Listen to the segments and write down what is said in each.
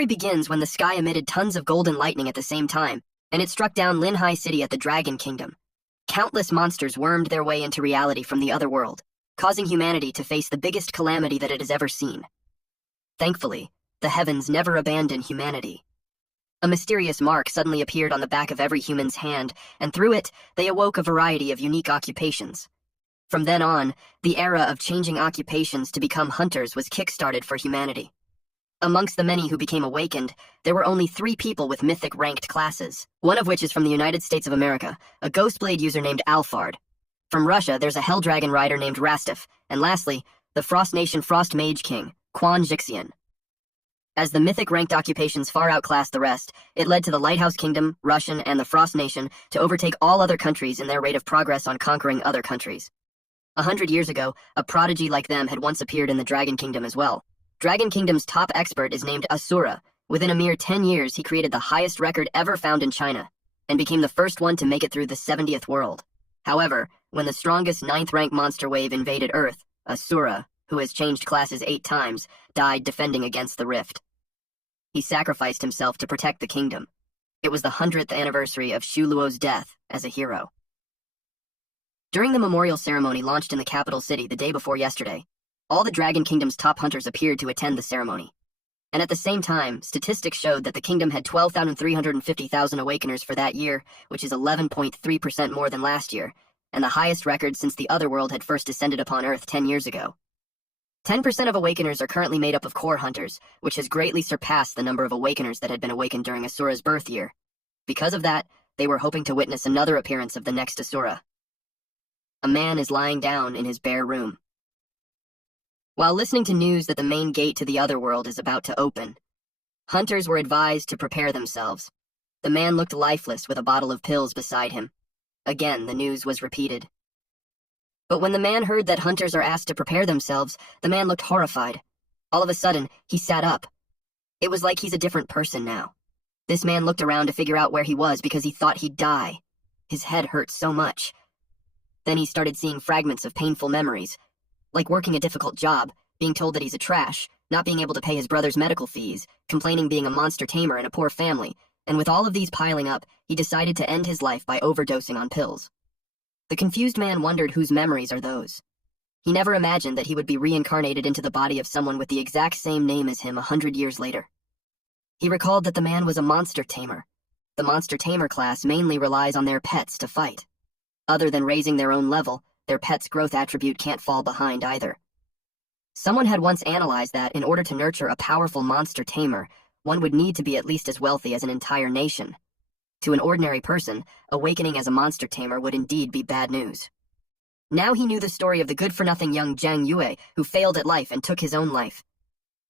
story begins when the sky emitted tons of golden lightning at the same time, and it struck down Linhai City at the Dragon Kingdom. Countless monsters wormed their way into reality from the other world, causing humanity to face the biggest calamity that it has ever seen. Thankfully, the heavens never abandon humanity. A mysterious mark suddenly appeared on the back of every human's hand, and through it, they awoke a variety of unique occupations. From then on, the era of changing occupations to become hunters was kick-started for humanity. Amongst the many who became awakened, there were only 3 people with mythic-ranked classes, one of which is from the United States of America, a Ghostblade user named Alphard. From Russia, there's a Hell Dragon rider named Rastif, and lastly, the Frost Nation Frost Mage King, Quan Jixian. As the mythic-ranked occupations far outclassed the rest, it led to the Lighthouse Kingdom, Russian, and the Frost Nation to overtake all other countries in their rate of progress on conquering other countries. 100 years ago, a prodigy like them had once appeared in the Dragon Kingdom as well. Dragon Kingdom's top expert is named Asura. Within a mere 10 years, he created the highest record ever found in China, and became the first one to make it through the 70th world. However, when the strongest 9th-rank monster wave invaded Earth, Asura, who has changed classes 8 times, died defending against the rift. He sacrificed himself to protect the kingdom. It was the 100th anniversary of Xu Luo's death as a hero. During the memorial ceremony launched in the capital city the day before yesterday, all the Dragon Kingdom's top hunters appeared to attend the ceremony. And at the same time, statistics showed that the kingdom had 12,350,000 awakeners for that year, which is 11.3% more than last year, and the highest record since the Otherworld had first descended upon Earth 10 years ago. 10% of awakeners are currently made up of core hunters, which has greatly surpassed the number of awakeners that had been awakened during Asura's birth year. Because of that, they were hoping to witness another appearance of the next Asura. A man is lying down in his bare room. While listening to news that the main gate to the Otherworld is about to open, hunters were advised to prepare themselves. The man looked lifeless with a bottle of pills beside him. Again, the news was repeated. But when the man heard that hunters are asked to prepare themselves, the man looked horrified. All of a sudden, he sat up. It was like he's a different person now. This man looked around to figure out where he was because he thought he'd die. His head hurt so much. Then he started seeing fragments of painful memories, like working a difficult job, being told that he's a trash, not being able to pay his brother's medical fees, complaining being a monster tamer in a poor family, and with all of these piling up, he decided to end his life by overdosing on pills. The confused man wondered whose memories are those. He never imagined that he would be reincarnated into the body of someone with the exact same name as him 100 years later. He recalled that the man was a monster tamer. The monster tamer class mainly relies on their pets to fight. Other than raising their own level, their pet's growth attribute can't fall behind either. Someone had once analyzed that in order to nurture a powerful monster tamer, one would need to be at least as wealthy as an entire nation. To an ordinary person, awakening as a monster tamer would indeed be bad news. Now he knew the story of the good-for-nothing young Zhang Yue who failed at life and took his own life.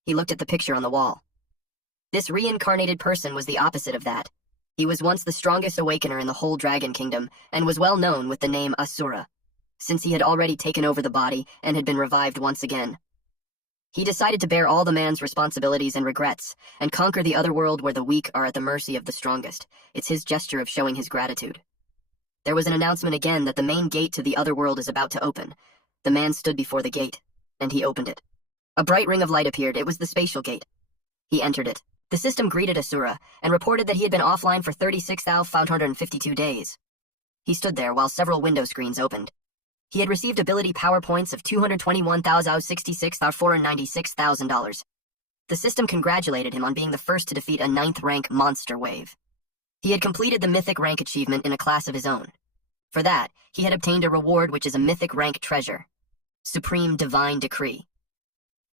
He looked at the picture on the wall. This reincarnated person was the opposite of that. He was once the strongest awakener in the whole Dragon Kingdom, and was well known with the name Asura, since he had already taken over the body and had been revived once again. He decided to bear all the man's responsibilities and regrets, and conquer the other world where the weak are at the mercy of the strongest. It's his gesture of showing his gratitude. There was an announcement again that the main gate to the other world is about to open. The man stood before the gate, and he opened it. A bright ring of light appeared. It was the spatial gate. He entered it. The system greeted Asura, and reported that he had been offline for 36,552 days. He stood there while several window screens opened. He had received ability power points of 221,066,496,000 dollars. The system congratulated him on being the first to defeat a 9th-rank monster wave. He had completed the mythic rank achievement in a class of his own. For that, he had obtained a reward which is a mythic rank treasure. Supreme Divine Decree.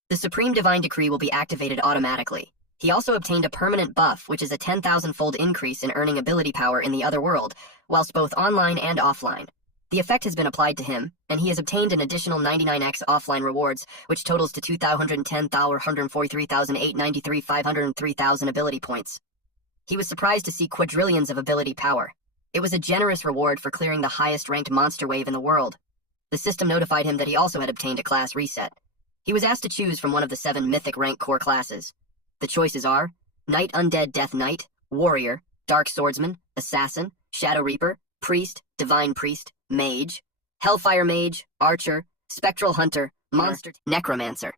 The Supreme Divine Decree will be activated automatically. He also obtained a permanent buff, which is a 10,000-fold increase in earning ability power in the other world, whilst both online and offline. The effect has been applied to him, and he has obtained an additional 99x offline rewards, which totals to 2,110,143,893,503,000 ability points. He was surprised to see quadrillions of ability power. It was a generous reward for clearing the highest-ranked monster wave in the world. The system notified him that he also had obtained a class reset. He was asked to choose from one of the 7 mythic rank core classes. The choices are Knight Undead Death Knight, Warrior, Dark Swordsman, Assassin, Shadow Reaper, Priest, Divine Priest, Mage, Hellfire Mage, Archer, Spectral Hunter, Monster, Necromancer.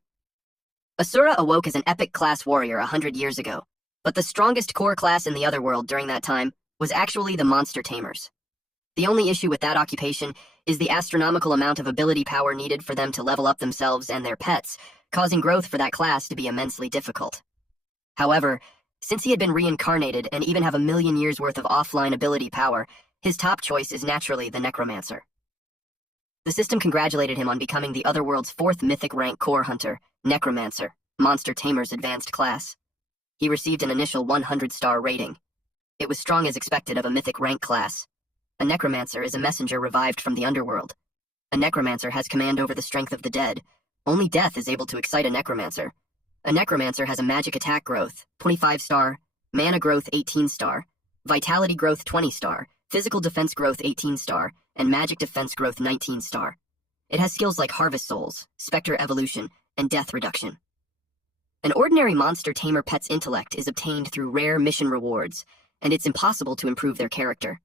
Asura awoke as an epic class warrior 100 years ago. But the strongest core class in the Otherworld during that time was actually the Monster Tamers. The only issue with that occupation is the astronomical amount of ability power needed for them to level up themselves and their pets, causing growth for that class to be immensely difficult. However, since he had been reincarnated and even have 1,000,000 years worth of offline ability power, his top choice is naturally the Necromancer. The system congratulated him on becoming the Otherworld's 4th mythic rank core hunter, Necromancer, Monster Tamer's advanced class. He received an initial 100-star rating. It was strong as expected of a mythic rank class. A Necromancer is a messenger revived from the underworld. A Necromancer has command over the strength of the dead. Only death is able to excite a Necromancer. A Necromancer has a magic attack growth, 25-star, mana growth 18-star, vitality growth 20-star, physical defense growth 18-star, and magic defense growth 19-star. It has skills like Harvest Souls, Spectre Evolution, and Death Reduction. An ordinary Monster Tamer pet's intellect is obtained through rare mission rewards, and it's impossible to improve their character.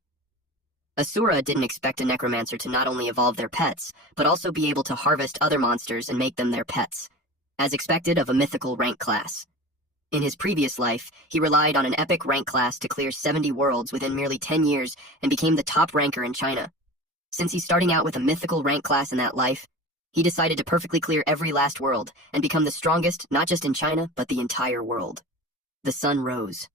Asura didn't expect a Necromancer to not only evolve their pets, but also be able to harvest other monsters and make them their pets, as expected of a mythical rank class. In his previous life, he relied on an epic rank class to clear 70 worlds within merely 10 years and became the top ranker in China. Since he's starting out with a mythical rank class in that life, he decided to perfectly clear every last world and become the strongest not just in China, but the entire world. The sun rose.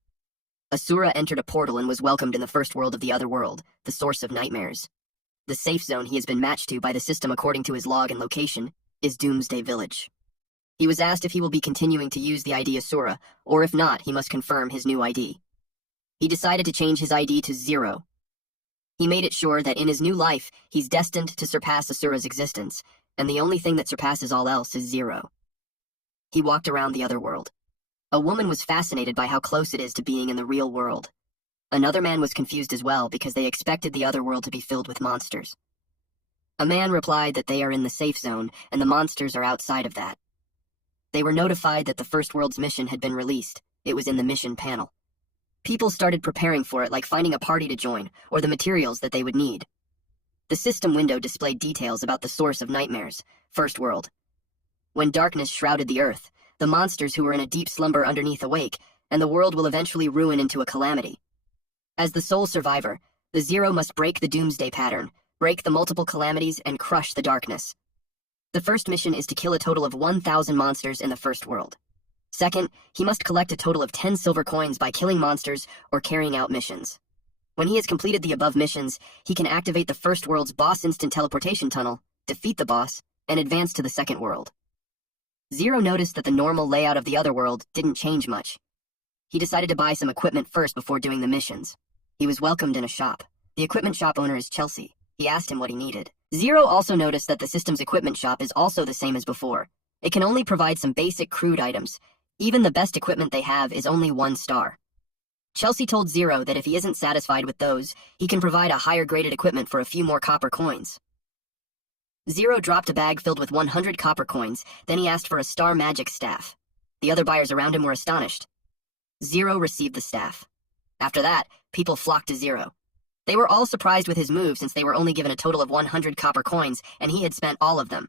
Asura entered a portal and was welcomed in the first world of the Otherworld, the source of nightmares. The safe zone he has been matched to by the system according to his log and location is Doomsday Village. He was asked if he will be continuing to use the ID Asura, or if not, he must confirm his new ID. He decided to change his ID to 0. He made it sure that in his new life, he's destined to surpass Asura's existence, and the only thing that surpasses all else is 0. He walked around the Otherworld. A woman was fascinated by how close it is to being in the real world. Another man was confused as well because they expected the Otherworld to be filled with monsters. A man replied that they are in the safe zone and the monsters are outside of that. They were notified that the First World's mission had been released. It was in the mission panel. People started preparing for it, like finding a party to join or the materials that they would need. The system window displayed details about the source of nightmares, First World. When darkness shrouded the earth, the monsters who were in a deep slumber underneath awake, and the world will eventually ruin into a calamity. As the sole survivor, the 0 must break the doomsday pattern, break the multiple calamities, and crush the darkness. The first mission is to kill a total of 1,000 monsters in the First World. Second, he must collect a total of 10 silver coins by killing monsters or carrying out missions. When he has completed the above missions, he can activate the First World's boss instant teleportation tunnel, defeat the boss, and advance to the Second World. 0 noticed that the normal layout of the Otherworld didn't change much. He decided to buy some equipment first before doing the missions. He was welcomed in a shop. The equipment shop owner is Chelsea. He asked him what he needed. 0 also noticed that the system's equipment shop is also the same as before. It can only provide some basic crude items. Even the best equipment they have is only 1 star. Chelsea told 0 that if he isn't satisfied with those, he can provide a higher graded equipment for a few more copper coins. 0 dropped a bag filled with 100 copper coins, then he asked for a star magic staff. The other buyers around him were astonished. 0 received the staff. After that, people flocked to 0. They were all surprised with his move since they were only given a total of 100 copper coins and he had spent all of them.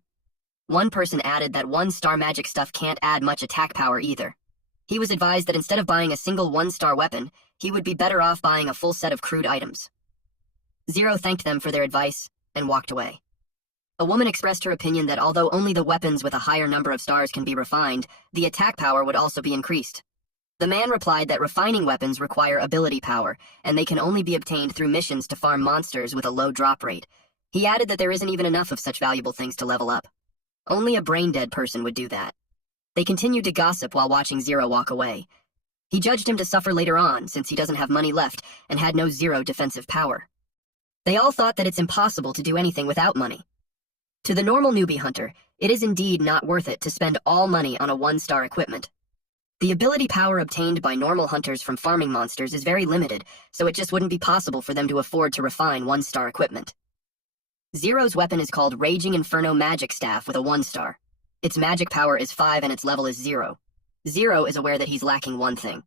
One person added that 1-star magic stuff can't add much attack power either. He was advised that instead of buying a single 1-star weapon, he would be better off buying a full set of crude items. 0 thanked them for their advice and walked away. A woman expressed her opinion that although only the weapons with a higher number of stars can be refined, the attack power would also be increased. The man replied that refining weapons require ability power, and they can only be obtained through missions to farm monsters with a low drop rate. He added that there isn't even enough of such valuable things to level up. Only a brain-dead person would do that. They continued to gossip while watching 0 walk away. He judged him to suffer later on, since he doesn't have money left and had no 0 defensive power. They all thought that it's impossible to do anything without money. To the normal newbie hunter, it is indeed not worth it to spend all money on a 1-star equipment. The ability power obtained by normal hunters from farming monsters is very limited, so it just wouldn't be possible for them to afford to refine 1-star equipment. 0's weapon is called Raging Inferno Magic Staff with a 1-star. Its magic power is 5 and its level is 0. 0 is aware that he's lacking one thing,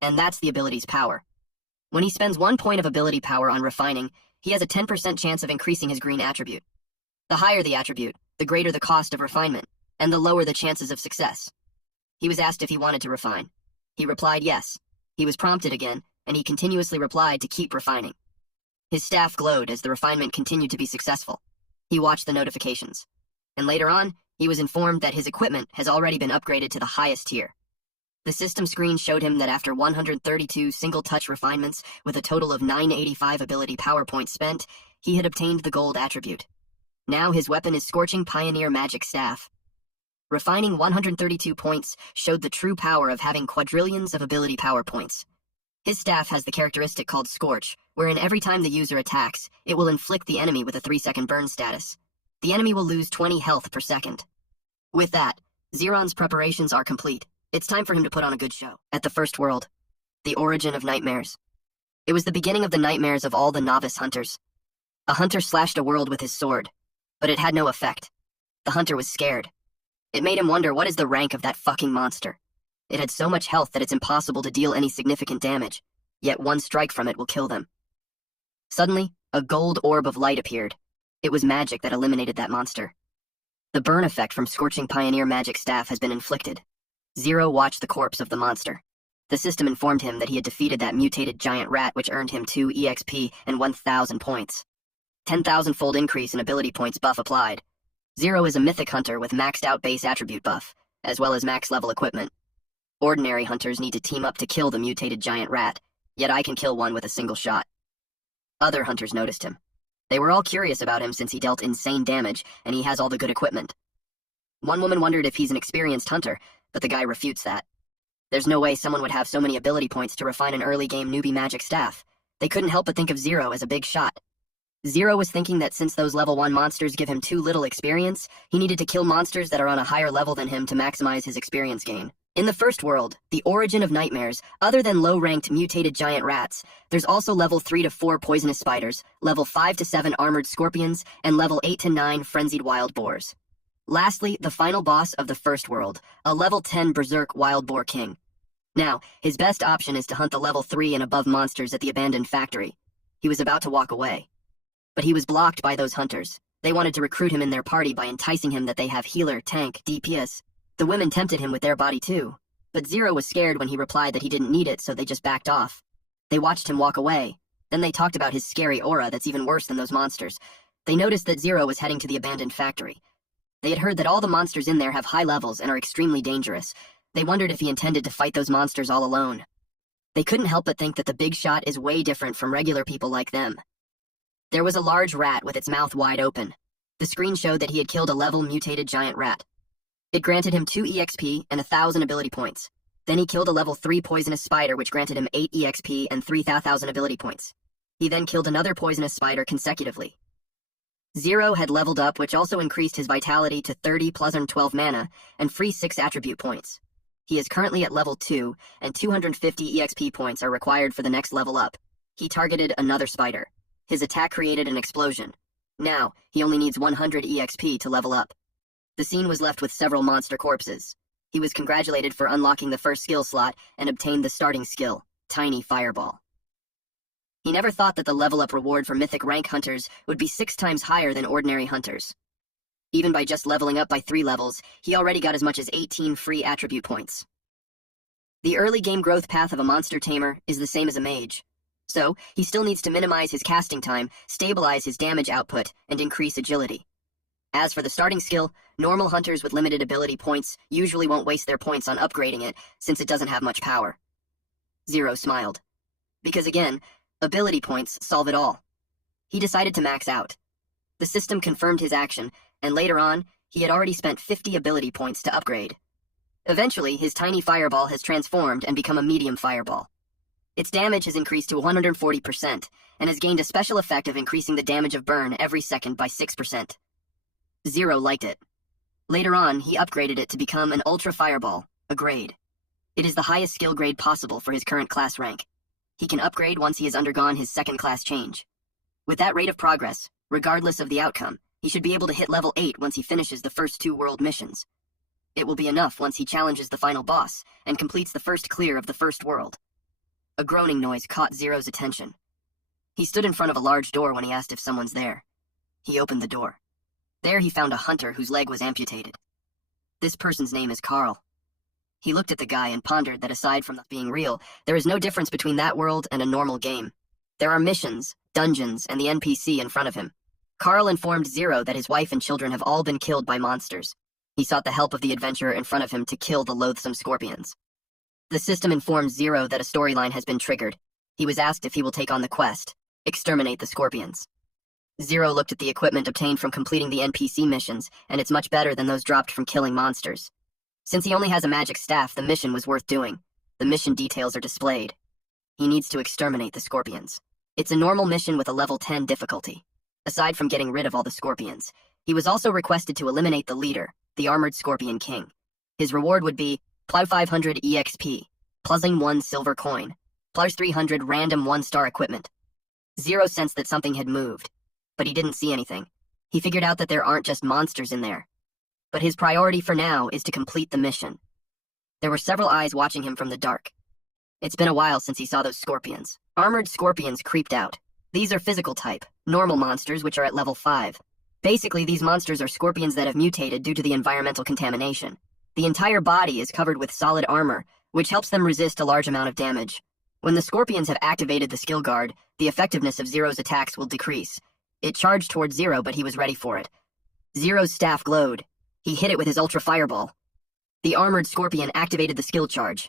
and that's the ability's power. When he spends 1 point of ability power on refining, he has a 10% chance of increasing his green attribute. The higher the attribute, the greater the cost of refinement, and the lower the chances of success. He was asked if he wanted to refine. He replied yes. He was prompted again, and he continuously replied to keep refining. His staff glowed as the refinement continued to be successful. He watched the notifications. And later on, he was informed that his equipment has already been upgraded to the highest tier. The system screen showed him that after 132 single-touch refinements with a total of 985 ability power points spent, he had obtained the gold attribute. Now his weapon is Scorching Pioneer Magic Staff. Refining 132 points showed the true power of having quadrillions of ability power points. His staff has the characteristic called Scorch, wherein every time the user attacks, it will inflict the enemy with a 3-second burn status. The enemy will lose 20 health per second. With that, Zeron's preparations are complete. It's time for him to put on a good show. At the First World, the origin of nightmares. It was the beginning of the nightmares of all the novice hunters. A hunter slashed a world with his sword, but it had no effect. The hunter was scared. It made him wonder, what is the rank of that fucking monster? It had so much health that it's impossible to deal any significant damage, yet one strike from it will kill them. Suddenly, a gold orb of light appeared. It was magic that eliminated that monster. The burn effect from Scorching Pioneer Magic Staff has been inflicted. Zero watched the corpse of the monster. The system informed him that he had defeated that mutated giant rat, which earned him 2 EXP and 1,000 points. 10,000-fold increase in ability points buff applied. Zero is a mythic hunter with maxed out base attribute buff, as well as max level equipment. Ordinary hunters need to team up to kill the mutated giant rat, yet I can kill one with a single shot. Other hunters noticed him. They were all curious about him since he dealt insane damage and he has all the good equipment. One woman wondered if he's an experienced hunter, but the guy refutes that. There's no way someone would have so many ability points to refine an early game newbie magic staff. They couldn't help but think of Zero as a big shot. Zero was thinking that since those level 1 monsters give him too little experience, he needed to kill monsters that are on a higher level than him to maximize his experience gain. In the First World, the origin of nightmares, other than low-ranked mutated giant rats, there's also level 3 to 4 poisonous spiders, level 5 to 7 armored scorpions, and level 8 to 9 frenzied wild boars. Lastly, the final boss of the First World, a level 10 berserk wild boar king. Now, his best option is to hunt the level 3 and above monsters at the abandoned factory. He was about to walk away. But he was blocked by those hunters. They wanted to recruit him in their party by enticing him that they have healer, tank, DPS. The women tempted him with their body too. But Zero was scared when he replied that he didn't need it, so they just backed off. They watched him walk away. Then they talked about his scary aura that's even worse than those monsters. They noticed that Zero was heading to the abandoned factory. They had heard that all the monsters in there have high levels and are extremely dangerous. They wondered if he intended to fight those monsters all alone. They couldn't help but think that the big shot is way different from regular people like them. There was a large rat with its mouth wide open. The screen showed that he had killed a level mutated giant rat. It granted him 2 EXP and 1,000 ability points. Then he killed a level 3 poisonous spider, which granted him 8 EXP and 3,000 ability points. He then killed another poisonous spider consecutively. Zero had leveled up, which also increased his vitality to 30 plus 12 mana and free 6 attribute points. He is currently at level 2, and 250 EXP points are required for the next level up. He targeted another spider. His attack created an explosion. Now, he only needs 100 EXP to level up. The scene was left with several monster corpses. He was congratulated for unlocking the first skill slot and obtained the starting skill, Tiny Fireball. He never thought that the level-up reward for mythic rank hunters would be 6 times higher than ordinary hunters. Even by just leveling up by 3 levels, he already got as much as 18 free attribute points. The early game growth path of a monster tamer is the same as a mage. So, he still needs to minimize his casting time, stabilize his damage output, and increase agility. As for the starting skill, normal hunters with limited ability points usually won't waste their points on upgrading it, since it doesn't have much power. Zero smiled. Because again, ability points solve it all. He decided to max out. The system confirmed his action, and later on, he had already spent 50 ability points to upgrade. Eventually, his Tiny Fireball has transformed and become a medium fireball. Its damage has increased to 140%, and has gained a special effect of increasing the damage of burn every second by 6%. Zero liked it. Later on, he upgraded it to become an Ultra Fireball, a grade. It is the highest skill grade possible for his current class rank. He can upgrade once he has undergone his second class change. With that rate of progress, regardless of the outcome, he should be able to hit level 8 once he finishes the first 2 world missions. It will be enough once he challenges the final boss and completes the first clear of the first world. A groaning noise caught Zero's attention. He stood in front of a large door when he asked if someone's there. He opened the door. There he found a hunter whose leg was amputated. This person's name is Carl. He looked at the guy and pondered that aside from being real, there is no difference between that world and a normal game. There are missions, dungeons, and the NPC in front of him. Carl informed Zero that his wife and children have all been killed by monsters. He sought the help of the adventurer in front of him to kill the loathsome scorpions. The system informed Zero that a storyline has been triggered. He was asked if he will take on the quest, exterminate the scorpions. Zero looked at the equipment obtained from completing the NPC missions, and it's much better than those dropped from killing monsters. Since he only has a magic staff, the mission was worth doing. The mission details are displayed. He needs to exterminate the scorpions. It's a normal mission with a level 10 difficulty. Aside from getting rid of all the scorpions, he was also requested to eliminate the leader, the Armored Scorpion King. His reward would be plus 500 EXP, plus 1 silver coin, plus 300 random 1-star equipment. Zero sensed that something had moved, but he didn't see anything. He figured out that there aren't just monsters in there. But his priority for now is to complete the mission. There were several eyes watching him from the dark. It's been a while since he saw those scorpions. Armored scorpions creeped out. These are physical type, normal monsters which are at level 5. Basically, these monsters are scorpions that have mutated due to the environmental contamination. The entire body is covered with solid armor, which helps them resist a large amount of damage. When the scorpions have activated the skill guard, the effectiveness of Zero's attacks will decrease. It charged towards Zero, but he was ready for it. Zero's staff glowed. He hit it with his Ultra Fireball. The armored scorpion activated the skill charge.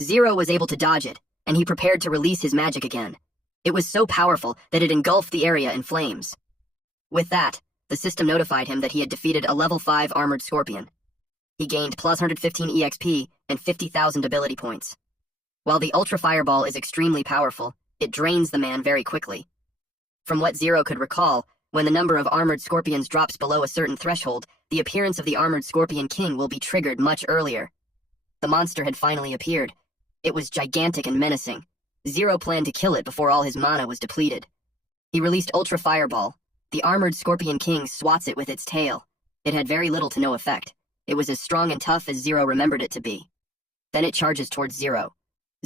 Zero was able to dodge it, and he prepared to release his magic again. It was so powerful that it engulfed the area in flames. With that, the system notified him that he had defeated a level 5 armored scorpion. He gained plus 115 EXP and 50,000 ability points. While the Ultra Fireball is extremely powerful, it drains the man very quickly. From what Zero could recall, when the number of armored scorpions drops below a certain threshold, the appearance of the Armored Scorpion King will be triggered much earlier. The monster had finally appeared. It was gigantic and menacing. Zero planned to kill it before all his mana was depleted. He released Ultra Fireball. The Armored Scorpion King swats it with its tail. It had very little to no effect. It was as strong and tough as Zero remembered it to be. Then it charges towards Zero.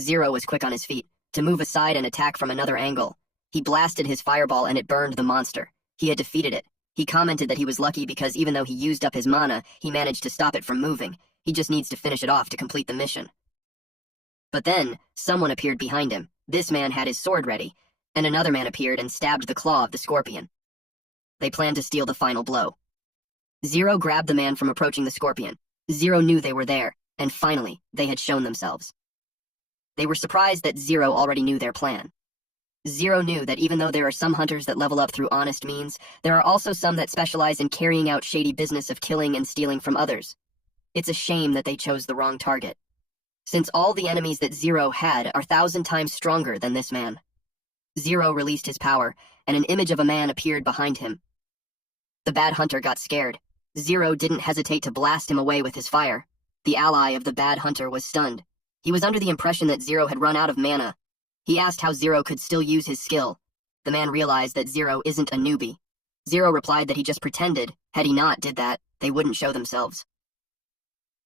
Zero was quick on his feet, to move aside and attack from another angle. He blasted his fireball and it burned the monster. He had defeated it. He commented that he was lucky because even though he used up his mana, he managed to stop it from moving. He just needs to finish it off to complete the mission. But then, someone appeared behind him. This man had his sword ready, and another man appeared and stabbed the claw of the scorpion. They planned to steal the final blow. Zero grabbed the man from approaching the scorpion. Zero knew they were there, and finally, they had shown themselves. They were surprised that Zero already knew their plan. Zero knew that even though there are some hunters that level up through honest means, there are also some that specialize in carrying out shady business of killing and stealing from others. It's a shame that they chose the wrong target, since all the enemies that Zero had are 1,000 times stronger than this man. Zero released his power, and an image of a man appeared behind him. The bad hunter got scared. Zero didn't hesitate to blast him away with his fire. The ally of the bad hunter was stunned. He was under the impression that Zero had run out of mana. He asked how Zero could still use his skill. The man realized that Zero isn't a newbie. Zero replied that he just pretended. Had he not did that, they wouldn't show themselves.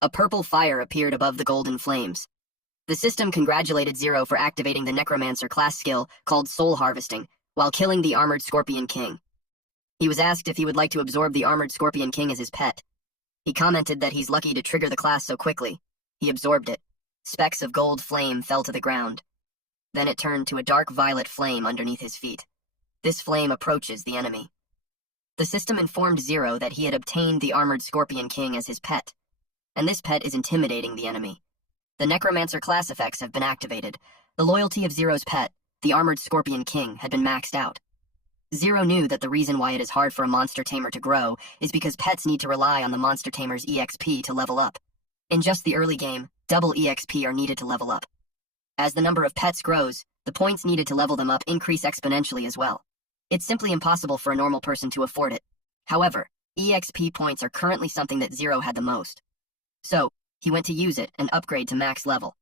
A purple fire appeared above the golden flames. The system congratulated Zero for activating the Necromancer class skill called Soul Harvesting, while killing the Armored Scorpion King. He was asked if he would like to absorb the Armored Scorpion King as his pet. He commented that he's lucky to trigger the class so quickly. He absorbed it. Specks of gold flame fell to the ground. Then it turned to a dark violet flame underneath his feet. This flame approaches the enemy. The system informed Zero that he had obtained the Armored Scorpion King as his pet, and this pet is intimidating the enemy. The Necromancer class effects have been activated. The loyalty of Zero's pet, the Armored Scorpion King, had been maxed out. Zero knew that the reason why it is hard for a monster tamer to grow is because pets need to rely on the monster tamer's EXP to level up. In just the early game, double EXP are needed to level up. As the number of pets grows, the points needed to level them up increase exponentially as well. It's simply impossible for a normal person to afford it. However, EXP points are currently something that Zero had the most. So, he went to use it and upgrade to max level.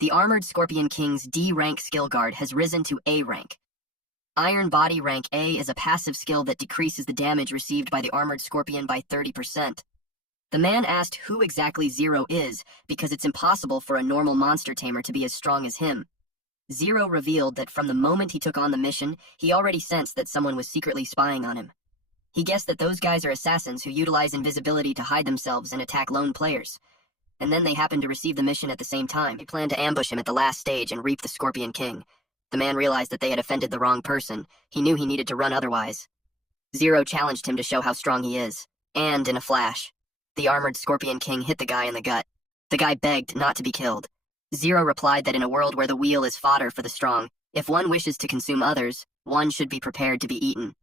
The Armored Scorpion King's D rank skill guard has risen to A rank. Iron Body rank A is a passive skill that decreases the damage received by the Armored Scorpion by 30%. The man asked who exactly Zero is because it's impossible for a normal monster tamer to be as strong as him. Zero revealed that from the moment he took on the mission, he already sensed that someone was secretly spying on him. He guessed that those guys are assassins who utilize invisibility to hide themselves and attack lone players. and then they happened to receive the mission at the same time. They planned to ambush him at the last stage and reap the Scorpion King. The man realized that they had offended the wrong person. He knew he needed to run otherwise. Zero challenged him to show how strong he is, and in a flash, the armored Scorpion King hit the guy in the gut. The guy begged not to be killed. Zero replied that in a world where the wheel is fodder for the strong, if one wishes to consume others, one should be prepared to be eaten.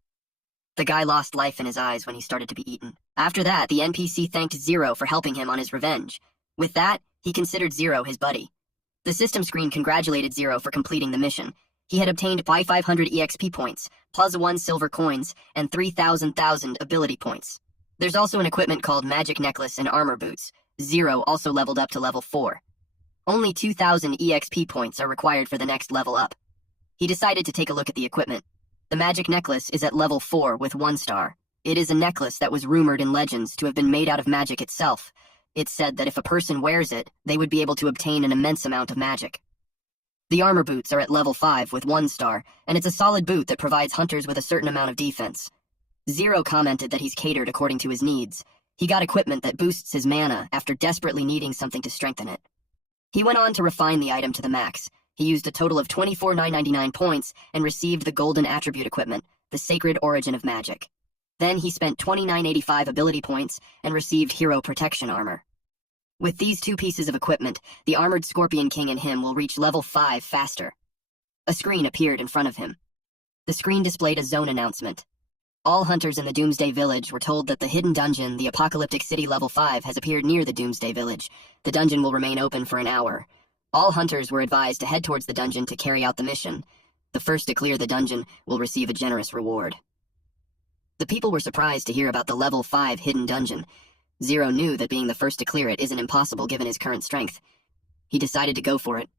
The guy lost life in his eyes when he started to be eaten. After that, the NPC thanked Zero for helping him on his revenge. With that, he considered Zero his buddy. The system screen congratulated Zero for completing the mission. He had obtained 500 EXP points, plus 1 silver coins, and 3,000 ability points. There's also an equipment called Magic Necklace and Armor Boots. Zero also leveled up to level 4. Only 2,000 EXP points are required for the next level up. He decided to take a look at the equipment. The Magic Necklace is at level 4 with 1 star. It is a necklace that was rumored in legends to have been made out of magic itself. It's said that if a person wears it, they would be able to obtain an immense amount of magic. The armor boots are at level 5 with 1 star, and it's a solid boot that provides hunters with a certain amount of defense. Zero commented that he's catered according to his needs. He got equipment that boosts his mana after desperately needing something to strengthen it. He went on to refine the item to the max. He used a total of 24,999 points and received the golden attribute equipment, the Sacred Origin of Magic. Then he spent 2985 ability points and received Hero Protection Armor. With these 2 pieces of equipment, the armored Scorpion King and him will reach level 5 faster. A screen appeared in front of him. The screen displayed a zone announcement. All hunters in the Doomsday Village were told that the hidden dungeon, the Apocalyptic City Level 5, has appeared near the Doomsday Village. The dungeon will remain open for an hour. All hunters were advised to head towards the dungeon to carry out the mission. The first to clear the dungeon will receive a generous reward. The people were surprised to hear about the level 5 hidden dungeon. Zero knew that being the first to clear it isn't impossible given his current strength. He decided to go for it.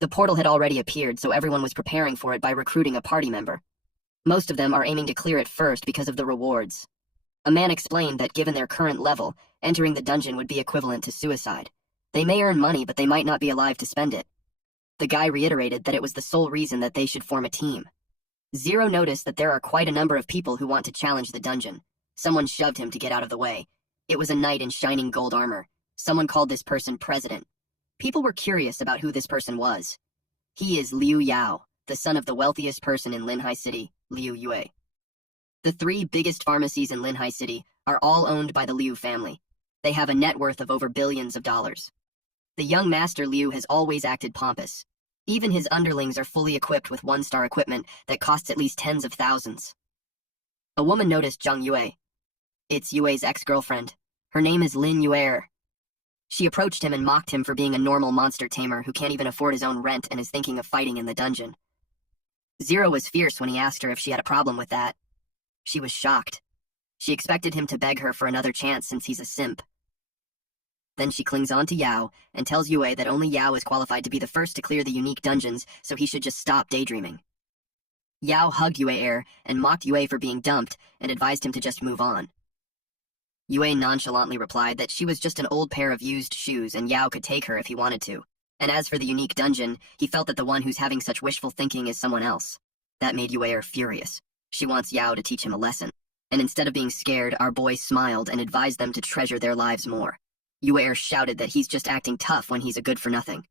The portal had already appeared, so everyone was preparing for it by recruiting a party member. Most of them are aiming to clear it first because of the rewards. A man explained that given their current level, entering the dungeon would be equivalent to suicide. They may earn money, but they might not be alive to spend it. The guy reiterated that it was the sole reason that they should form a team. Zero noticed that there are quite a number of people who want to challenge the dungeon. Someone shoved him to get out of the way. It was a knight in shining gold armor. Someone called this person President. People were curious about who this person was. He is Liu Yao, the son of the wealthiest person in Linhai City, Liu Yue. The 3 biggest pharmacies in Linhai City are all owned by the Liu family. They have a net worth of over billions of dollars. The young master Liu has always acted pompous. Even his underlings are fully equipped with 1-star equipment that costs at least tens of thousands. A woman noticed Zhang Yue. It's Yue's ex-girlfriend. Her name is Lin Yuer. She approached him and mocked him for being a normal monster tamer who can't even afford his own rent and is thinking of fighting in the dungeon. Zero was fierce when he asked her if she had a problem with that. She was shocked. She expected him to beg her for another chance since he's a simp. Then she clings on to Yao and tells Yue that only Yao is qualified to be the first to clear the unique dungeons, so he should just stop daydreaming. Yao hugged Yue and mocked Yue for being dumped and advised him to just move on. Yue nonchalantly replied that she was just an old pair of used shoes and Yao could take her if he wanted to. And as for the unique dungeon, he felt that the one who's having such wishful thinking is someone else. That made Yue furious. She wants Yao to teach him a lesson. And instead of being scared, our boy smiled and advised them to treasure their lives more. Yue shouted that he's just acting tough when he's a good-for-nothing.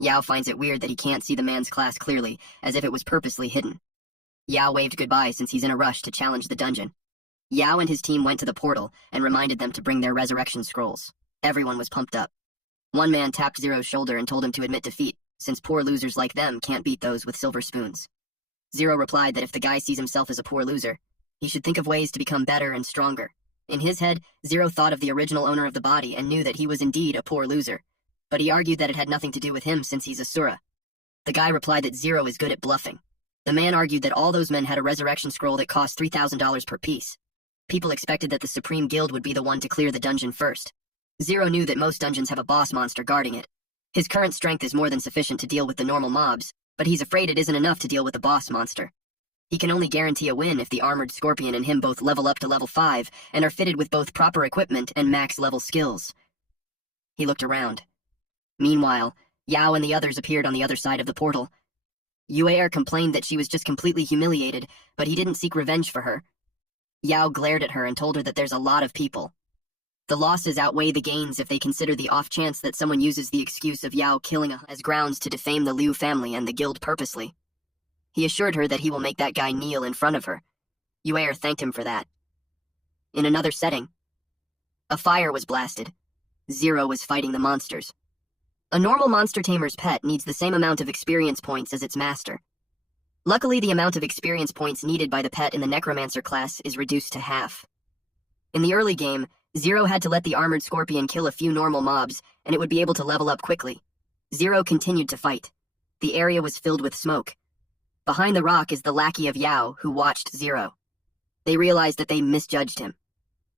Yao finds it weird that he can't see the man's class clearly, as if it was purposely hidden. Yao waved goodbye since he's in a rush to challenge the dungeon. Yao and his team went to the portal and reminded them to bring their resurrection scrolls. Everyone was pumped up. One man tapped Zero's shoulder and told him to admit defeat, since poor losers like them can't beat those with silver spoons. Zero replied that if the guy sees himself as a poor loser, he should think of ways to become better and stronger. In his head, Zero thought of the original owner of the body and knew that he was indeed a poor loser. But he argued that it had nothing to do with him since he's a Sura. The guy replied that Zero is good at bluffing. The man argued that all those men had a resurrection scroll that cost $3,000 per piece. People expected that the Supreme Guild would be the one to clear the dungeon first. Zero knew that most dungeons have a boss monster guarding it. His current strength is more than sufficient to deal with the normal mobs, but he's afraid it isn't enough to deal with the boss monster. He can only guarantee a win if the armored Scorpion and him both level up to level 5 and are fitted with both proper equipment and max-level skills. He looked around. Meanwhile, Yao and the others appeared on the other side of the portal. Yue complained that she was just completely humiliated, but he didn't seek revenge for her. Yao glared at her and told her that there's a lot of people. The losses outweigh the gains if they consider the off chance that someone uses the excuse of Yao killing as grounds to defame the Liu family and the guild purposely. He assured her that he will make that guy kneel in front of her. Yuer thanked him for that. In another setting, a fire was blasted. Zero was fighting the monsters. A normal monster tamer's pet needs the same amount of experience points as its master. Luckily, the amount of experience points needed by the pet in the Necromancer class is reduced to half. In the early game, Zero had to let the armored scorpion kill a few normal mobs, and it would be able to level up quickly. Zero continued to fight. The area was filled with smoke. Behind the rock is the lackey of Yao, who watched Zero. They realized that they misjudged him.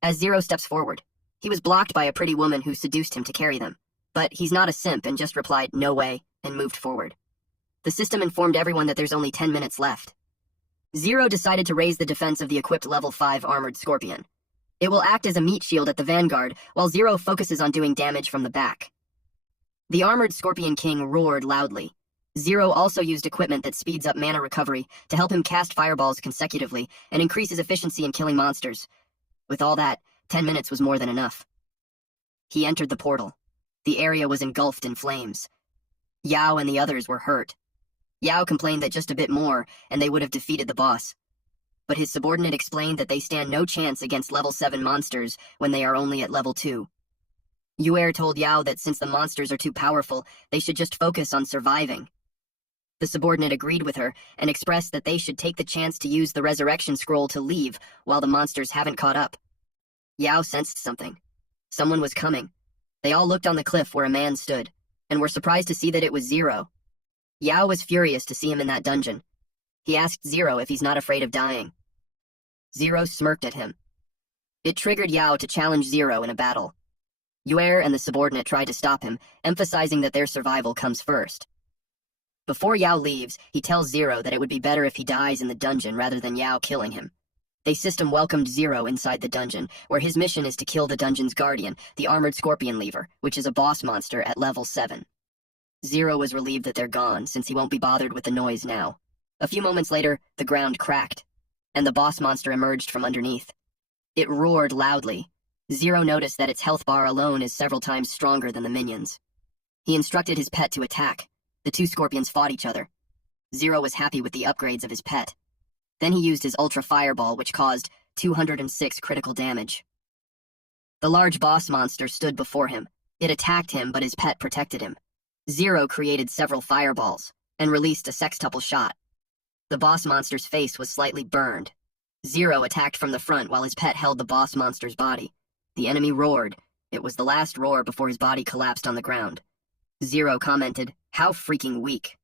As Zero steps forward, he was blocked by a pretty woman who seduced him to carry them. But he's not a simp and just replied, "No way," and moved forward. The system informed everyone that there's only 10 minutes left. Zero decided to raise the defense of the equipped level 5 armored scorpion. It will act as a meat shield at the vanguard, while Zero focuses on doing damage from the back. The armored Scorpion King roared loudly. Zero also used equipment that speeds up mana recovery to help him cast fireballs consecutively and increase his efficiency in killing monsters. With all that, 10 minutes was more than enough. He entered the portal. The area was engulfed in flames. Yao and the others were hurt. Yao complained that just a bit more, and they would have defeated the boss. But his subordinate explained that they stand no chance against level 7 monsters when they are only at level 2. Yuer told Yao that since the monsters are too powerful, they should just focus on surviving. The subordinate agreed with her and expressed that they should take the chance to use the resurrection scroll to leave while the monsters haven't caught up. Yao sensed something. Someone was coming. They all looked on the cliff where a man stood, and were surprised to see that it was Zero. Yao was furious to see him in that dungeon. He asked Zero if he's not afraid of dying. Zero smirked at him. It triggered Yao to challenge Zero in a battle. Yuer and the subordinate tried to stop him, emphasizing that their survival comes first. Before Yao leaves, he tells Zero that it would be better if he dies in the dungeon rather than Yao killing him. They system welcomed Zero inside the dungeon, where his mission is to kill the dungeon's guardian, the armored scorpion lever, which is a boss monster at level 7. Zero was relieved that they're gone, since he won't be bothered with the noise now. A few moments later, the ground cracked, and the boss monster emerged from underneath. It roared loudly. Zero noticed that its health bar alone is several times stronger than the minions. He instructed his pet to attack. The two scorpions fought each other. Zero was happy with the upgrades of his pet. Then he used his Ultra Fireball, which caused 206 critical damage. The large boss monster stood before him. It attacked him, but his pet protected him. Zero created several fireballs, and released a sextuple shot. The boss monster's face was slightly burned. Zero attacked from the front while his pet held the boss monster's body. The enemy roared. It was the last roar before his body collapsed on the ground. Zero commented, "How freaking weak."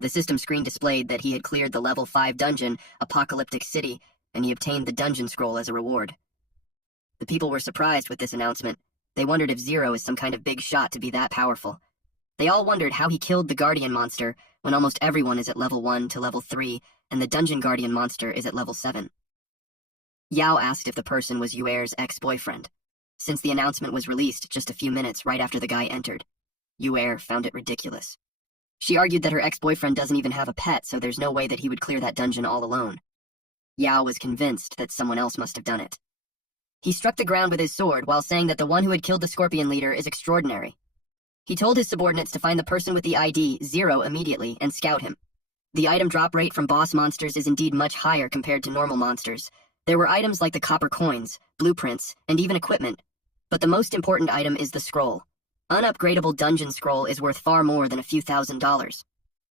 The system screen displayed that he had cleared the level 5 dungeon, Apocalyptic City, and he obtained the dungeon scroll as a reward. The people were surprised with this announcement. They wondered if Zero is some kind of big shot to be that powerful. They all wondered how he killed the Guardian monster when almost everyone is at level 1 to level 3, and the Dungeon Guardian monster is at level 7. Yao asked if the person was Yuer's ex-boyfriend, since the announcement was released just a few minutes right after the guy entered. Yuer found it ridiculous. She argued that her ex-boyfriend doesn't even have a pet, so there's no way that he would clear that dungeon all alone. Yao was convinced that someone else must have done it. He struck the ground with his sword while saying that the one who had killed the scorpion leader is extraordinary. He told his subordinates to find the person with the ID 0 immediately and scout him. The item drop rate from boss monsters is indeed much higher compared to normal monsters. There were items like the copper coins, blueprints, and even equipment. But the most important item is the scroll. Unupgradable dungeon scroll is worth far more than a few $1,000s.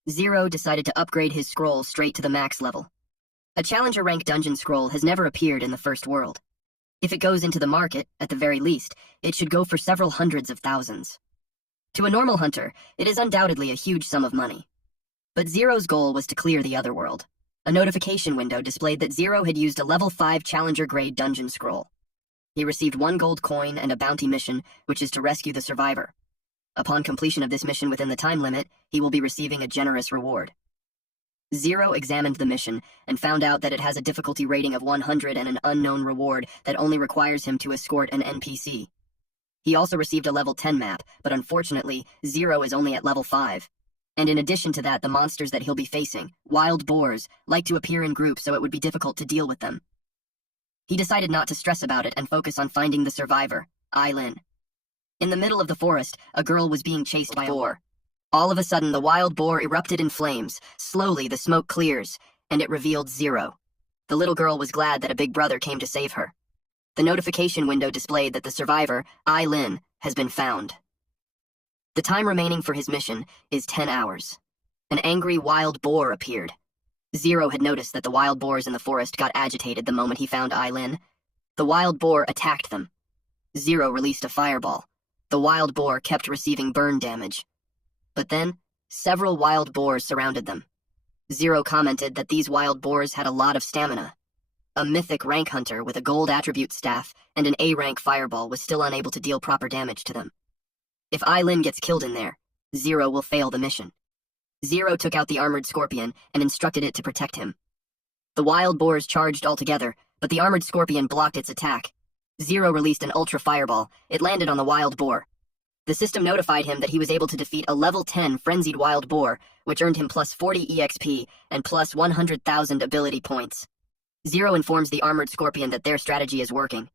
Zero decided to upgrade his scroll straight to the max level. A challenger rank dungeon scroll has never appeared in the first world. If it goes into the market, at the very least, it should go for several hundreds of thousands. To a normal hunter, it is undoubtedly a huge sum of money. But Zero's goal was to clear the otherworld. A notification window displayed that Zero had used a level 5 challenger grade dungeon scroll. He received 1 gold coin and a bounty mission, which is to rescue the survivor. Upon completion of this mission within the time limit, he will be receiving a generous reward. Zero examined the mission and found out that it has a difficulty rating of 100 and an unknown reward that only requires him to escort an NPC. He also received a level 10 map, but unfortunately, Zero is only at level 5. And in addition to that, the monsters that he'll be facing, wild boars, like to appear in groups, so it would be difficult to deal with them. He decided not to stress about it and focus on finding the survivor. Ai-Lin. In the middle of the forest, a girl was being chased by a boar. All of a sudden, the wild boar erupted in flames. Slowly, the smoke clears, and it revealed Zero. The little girl was glad that a big brother came to save her. The notification window displayed that the survivor, Ai-Lin, has been found. The time remaining for his mission is 10 hours. An angry wild boar appeared. Zero had noticed that the wild boars in the forest got agitated the moment he found Ai-Lin. The wild boar attacked them. Zero released a fireball. The wild boar kept receiving burn damage. But then, several wild boars surrounded them. Zero commented that these wild boars had a lot of stamina. A mythic rank hunter with a gold attribute staff and an A-rank fireball was still unable to deal proper damage to them. If Ai-Lin gets killed in there, Zero will fail the mission. Zero took out the armored scorpion and instructed it to protect him. The wild boars charged altogether, but the armored scorpion blocked its attack. Zero released an ultra fireball. It landed on the wild boar. The system notified him that he was able to defeat a level 10 frenzied wild boar, which earned him plus 40 EXP and plus 100,000 ability points. Zero informs the armored scorpion that their strategy is working.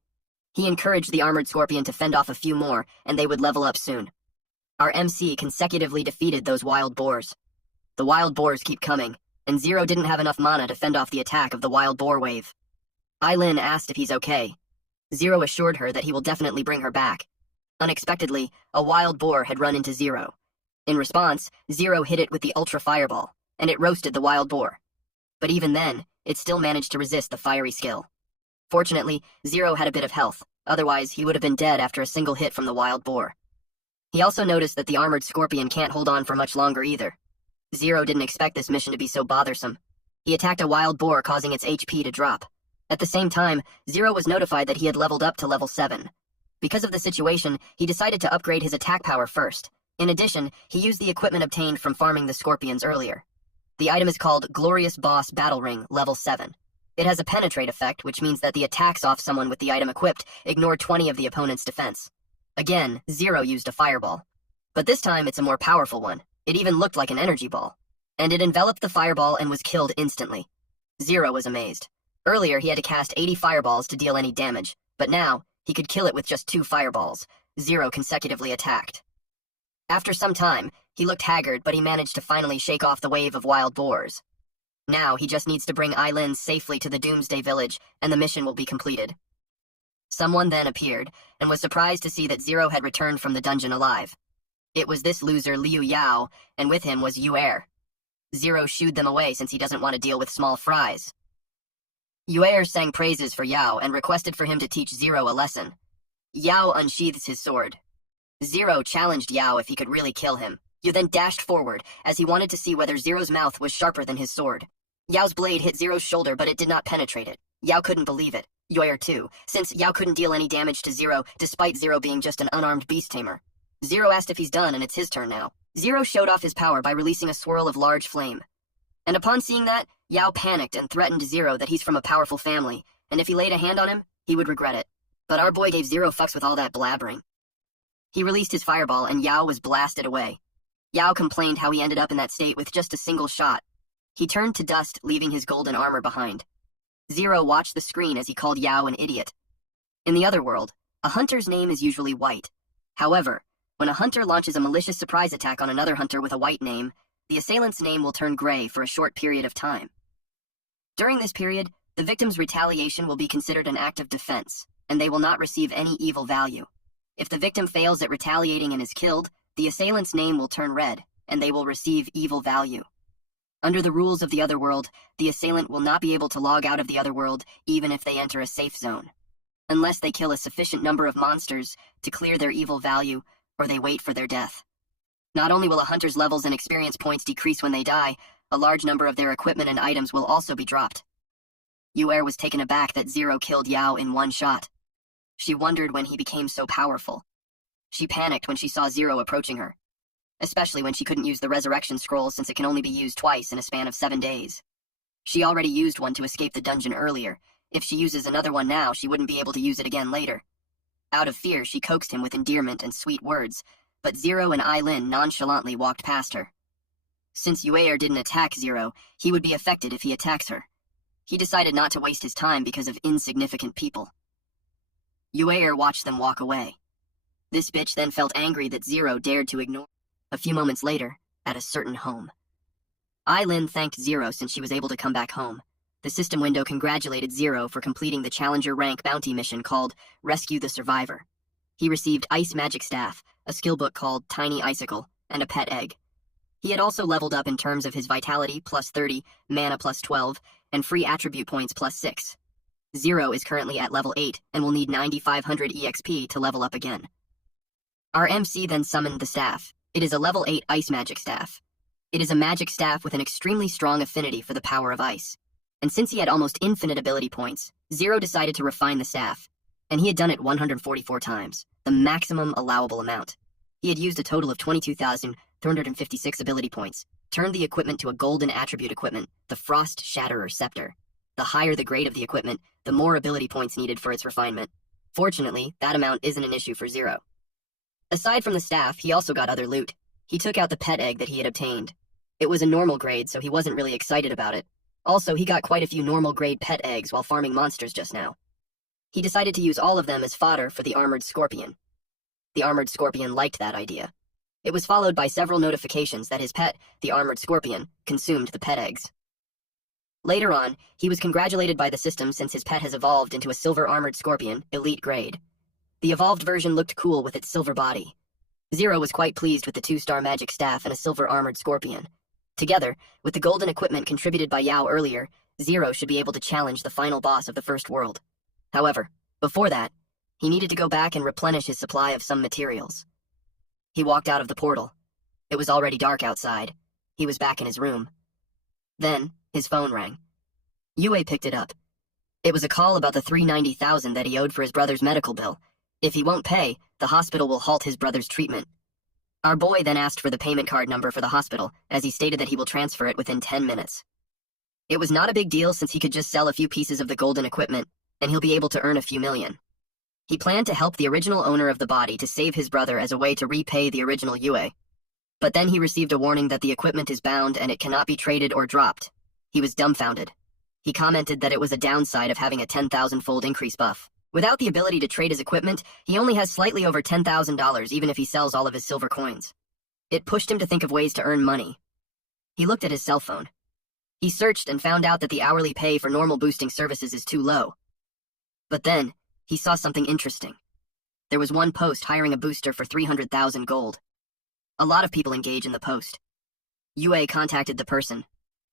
He encouraged the armored scorpion to fend off a few more, and they would level up soon. Our MC consecutively defeated those wild boars. The wild boars keep coming, and Zero didn't have enough mana to fend off the attack of the wild boar wave. Ai-Lin asked if he's okay. Zero assured her that he will definitely bring her back. Unexpectedly, a wild boar had run into Zero. In response, Zero hit it with the ultra fireball, and it roasted the wild boar. But even then, it still managed to resist the fiery skill. Fortunately, Zero had a bit of health, otherwise he would have been dead after a single hit from the wild boar. He also noticed that the armored scorpion can't hold on for much longer either. Zero didn't expect this mission to be so bothersome. He attacked a wild boar, causing its HP to drop. At the same time, Zero was notified that he had leveled up to level 7. Because of the situation, he decided to upgrade his attack power first. In addition, he used the equipment obtained from farming the scorpions earlier. The item is called Glorious Boss Battle Ring, level 7. It has a penetrate effect, which means that the attacks off someone with the item equipped ignore 20 of the opponent's defense. Again, Zero used a fireball. But this time, it's a more powerful one. It even looked like an energy ball. And it enveloped the fireball and was killed instantly. Zero was amazed. Earlier, he had to cast 80 fireballs to deal any damage, but now, he could kill it with just 2 fireballs. Zero consecutively attacked. After some time, he looked haggard, but he managed to finally shake off the wave of wild boars. Now, he just needs to bring Ai-Lin safely to the Doomsday Village, and the mission will be completed. Someone then appeared, and was surprised to see that Zero had returned from the dungeon alive. It was this loser Liu Yao, and with him was Yuer. Zero shooed them away since he doesn't want to deal with small fries. Yuer sang praises for Yao and requested for him to teach Zero a lesson. Yao unsheathes his sword. Zero challenged Yao if he could really kill him. Yu then dashed forward, as he wanted to see whether Zero's mouth was sharper than his sword. Yao's blade hit Zero's shoulder, but it did not penetrate it. Yao couldn't believe it. Yuer too, since Yao couldn't deal any damage to Zero, despite Zero being just an unarmed beast tamer. Zero asked if he's done, and it's his turn now. Zero showed off his power by releasing a swirl of large flame. And upon seeing that, Yao panicked and threatened Zero that he's from a powerful family, and if he laid a hand on him, he would regret it. But our boy gave Zero fucks with all that blabbering. He released his fireball, and Yao was blasted away. Yao complained how he ended up in that state with just a single shot. He turned to dust, leaving his golden armor behind. Zero watched the screen as he called Yao an idiot. In the other world, a hunter's name is usually White. However, when a hunter launches a malicious surprise attack on another hunter with a white name, the assailant's name will turn gray for a short period of time. During this period, the victim's retaliation will be considered an act of defense, and they will not receive any evil value. If the victim fails at retaliating and is killed, the assailant's name will turn red, and they will receive evil value. Under the rules of the other world, the assailant will not be able to log out of the other world even if they enter a safe zone, unless they kill a sufficient number of monsters to clear their evil value, or they wait for their death. Not only will a hunter's levels and experience points decrease when they die, a large number of their equipment and items will also be dropped. Yuer was taken aback that Zero killed Yao in one shot. She wondered when he became so powerful. She panicked when she saw Zero approaching her, especially when she couldn't use the resurrection scroll since it can only be used twice in a span of 7 days. She already used one to escape the dungeon earlier. If she uses another one now, she wouldn't be able to use it again later. Out of fear, she coaxed him with endearment and sweet words, but Zero and Ai-Lin nonchalantly walked past her. Since Yuer didn't attack Zero, he would be affected if he attacks her. He decided not to waste his time because of insignificant people. Yuer watched them walk away. This bitch then felt angry that Zero dared to ignore. A few moments later, at a certain home. Lin thanked Zero since she was able to come back home. The system window congratulated Zero for completing the Challenger rank bounty mission called Rescue the Survivor. He received Ice Magic Staff, a skill book called Tiny Icicle, and a pet egg. He had also leveled up in terms of his vitality plus 30, mana plus 12, and free attribute points plus 6. Zero is currently at level 8 and will need 9,500 EXP to level up again. Our MC then summoned the staff. It is a level 8 Ice Magic Staff. It is a magic staff with an extremely strong affinity for the power of ice. And since he had almost infinite ability points, Zero decided to refine the staff. And he had done it 144 times, the maximum allowable amount. He had used a total of 22,356 ability points, turned the equipment to a golden attribute equipment, the Frost Shatterer Scepter. The higher the grade of the equipment, the more ability points needed for its refinement. Fortunately, that amount isn't an issue for Zero. Aside from the staff, he also got other loot. He took out the pet egg that he had obtained. It was a normal grade, so he wasn't really excited about it. Also, he got quite a few normal grade pet eggs while farming monsters just now. He decided to use all of them as fodder for the Armored Scorpion. The Armored Scorpion liked that idea. It was followed by several notifications that his pet, the Armored Scorpion, consumed the pet eggs. Later on, he was congratulated by the system since his pet has evolved into a Silver Armored Scorpion, elite grade. The evolved version looked cool with its silver body. Zero was quite pleased with the 2-star magic staff and a Silver Armored Scorpion. Together, with the golden equipment contributed by Yao earlier, Zero should be able to challenge the final boss of the first world. However, before that, he needed to go back and replenish his supply of some materials. He walked out of the portal. It was already dark outside. He was back in his room. Then, his phone rang. Yue picked it up. It was a call about the 390,000 that he owed for his brother's medical bill. If he won't pay, the hospital will halt his brother's treatment. Our boy then asked for the payment card number for the hospital, as he stated that he will transfer it within 10 minutes. It was not a big deal since he could just sell a few pieces of the golden equipment, and he'll be able to earn a few million. He planned to help the original owner of the body to save his brother as a way to repay the original Yue. But then he received a warning that the equipment is bound and it cannot be traded or dropped. He was dumbfounded. He commented that it was a downside of having a 10,000-fold increase buff. Without the ability to trade his equipment, he only has slightly over $10,000 even if he sells all of his silver coins. It pushed him to think of ways to earn money. He looked at his cell phone. He searched and found out that the hourly pay for normal boosting services is too low. But then, he saw something interesting. There was one post hiring a booster for 300,000 gold. A lot of people engage in the post. Yue contacted the person.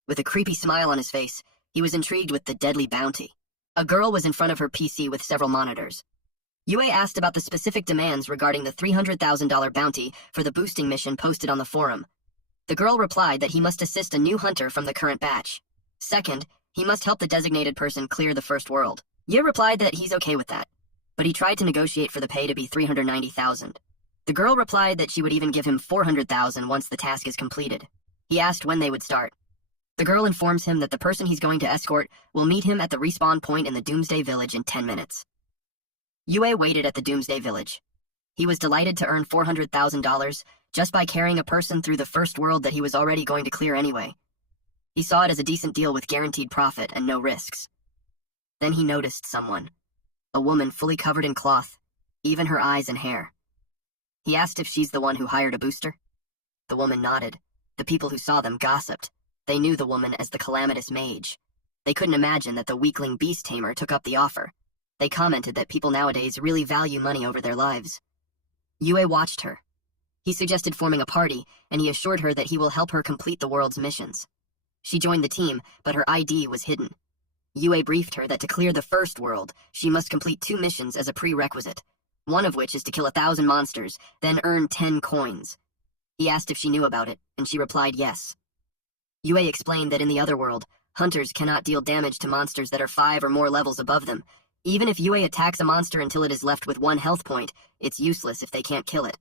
With a creepy smile on his face, he was intrigued with the deadly bounty. A girl was in front of her PC with several monitors. Yue asked about the specific demands regarding the $300,000 bounty for the boosting mission posted on the forum. The girl replied that he must assist a new hunter from the current batch. Second, he must help the designated person clear the first world. Yue replied that he's okay with that, but he tried to negotiate for the pay to be 390,000. The girl replied that she would even give him 400,000 once the task is completed. He asked when they would start. The girl informs him that the person he's going to escort will meet him at the respawn point in the Doomsday Village in 10 minutes. Yue waited at the Doomsday Village. He was delighted to earn $400,000 just by carrying a person through the first world that he was already going to clear anyway. He saw it as a decent deal with guaranteed profit and no risks. Then he noticed someone. A woman fully covered in cloth, even her eyes and hair. He asked if she's the one who hired a booster. The woman nodded. The people who saw them gossiped. They knew the woman as the Calamitous Mage. They couldn't imagine that the weakling beast tamer took up the offer. They commented that people nowadays really value money over their lives. Yue watched her. He suggested forming a party, and he assured her that he will help her complete the world's missions. She joined the team, but her ID was hidden. Yue briefed her that to clear the first world, she must complete 2 missions as a prerequisite, one of which is to kill 1,000 monsters, then earn 10 coins. He asked if she knew about it, and she replied yes. Yue explained that in the other world, hunters cannot deal damage to monsters that are 5 or more levels above them. Even if Yue attacks a monster until it is left with 1 health point, it's useless if they can't kill it.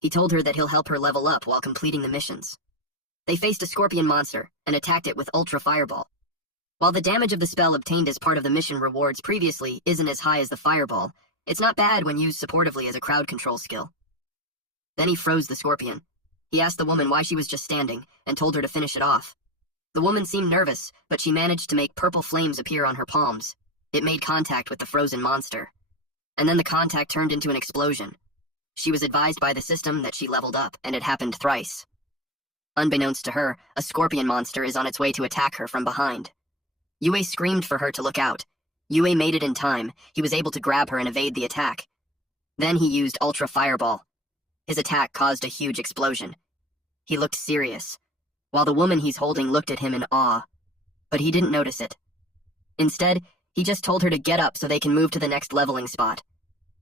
He told her that he'll help her level up while completing the missions. They faced a scorpion monster and attacked it with Ultra Fireball. While the damage of the spell obtained as part of the mission rewards previously isn't as high as the Fireball, it's not bad when used supportively as a crowd control skill. Then he froze the scorpion. He asked the woman why she was just standing, and told her to finish it off. The woman seemed nervous, but she managed to make purple flames appear on her palms. It made contact with the frozen monster. And then the contact turned into an explosion. She was advised by the system that she leveled up, and it happened thrice. Unbeknownst to her, a scorpion monster is on its way to attack her from behind. Yue screamed for her to look out. Yue made it in time. He was able to grab her and evade the attack. Then he used Ultra Fireball. His attack caused a huge explosion. He looked serious, while the woman he's holding looked at him in awe. But he didn't notice it. Instead, he just told her to get up so they can move to the next leveling spot.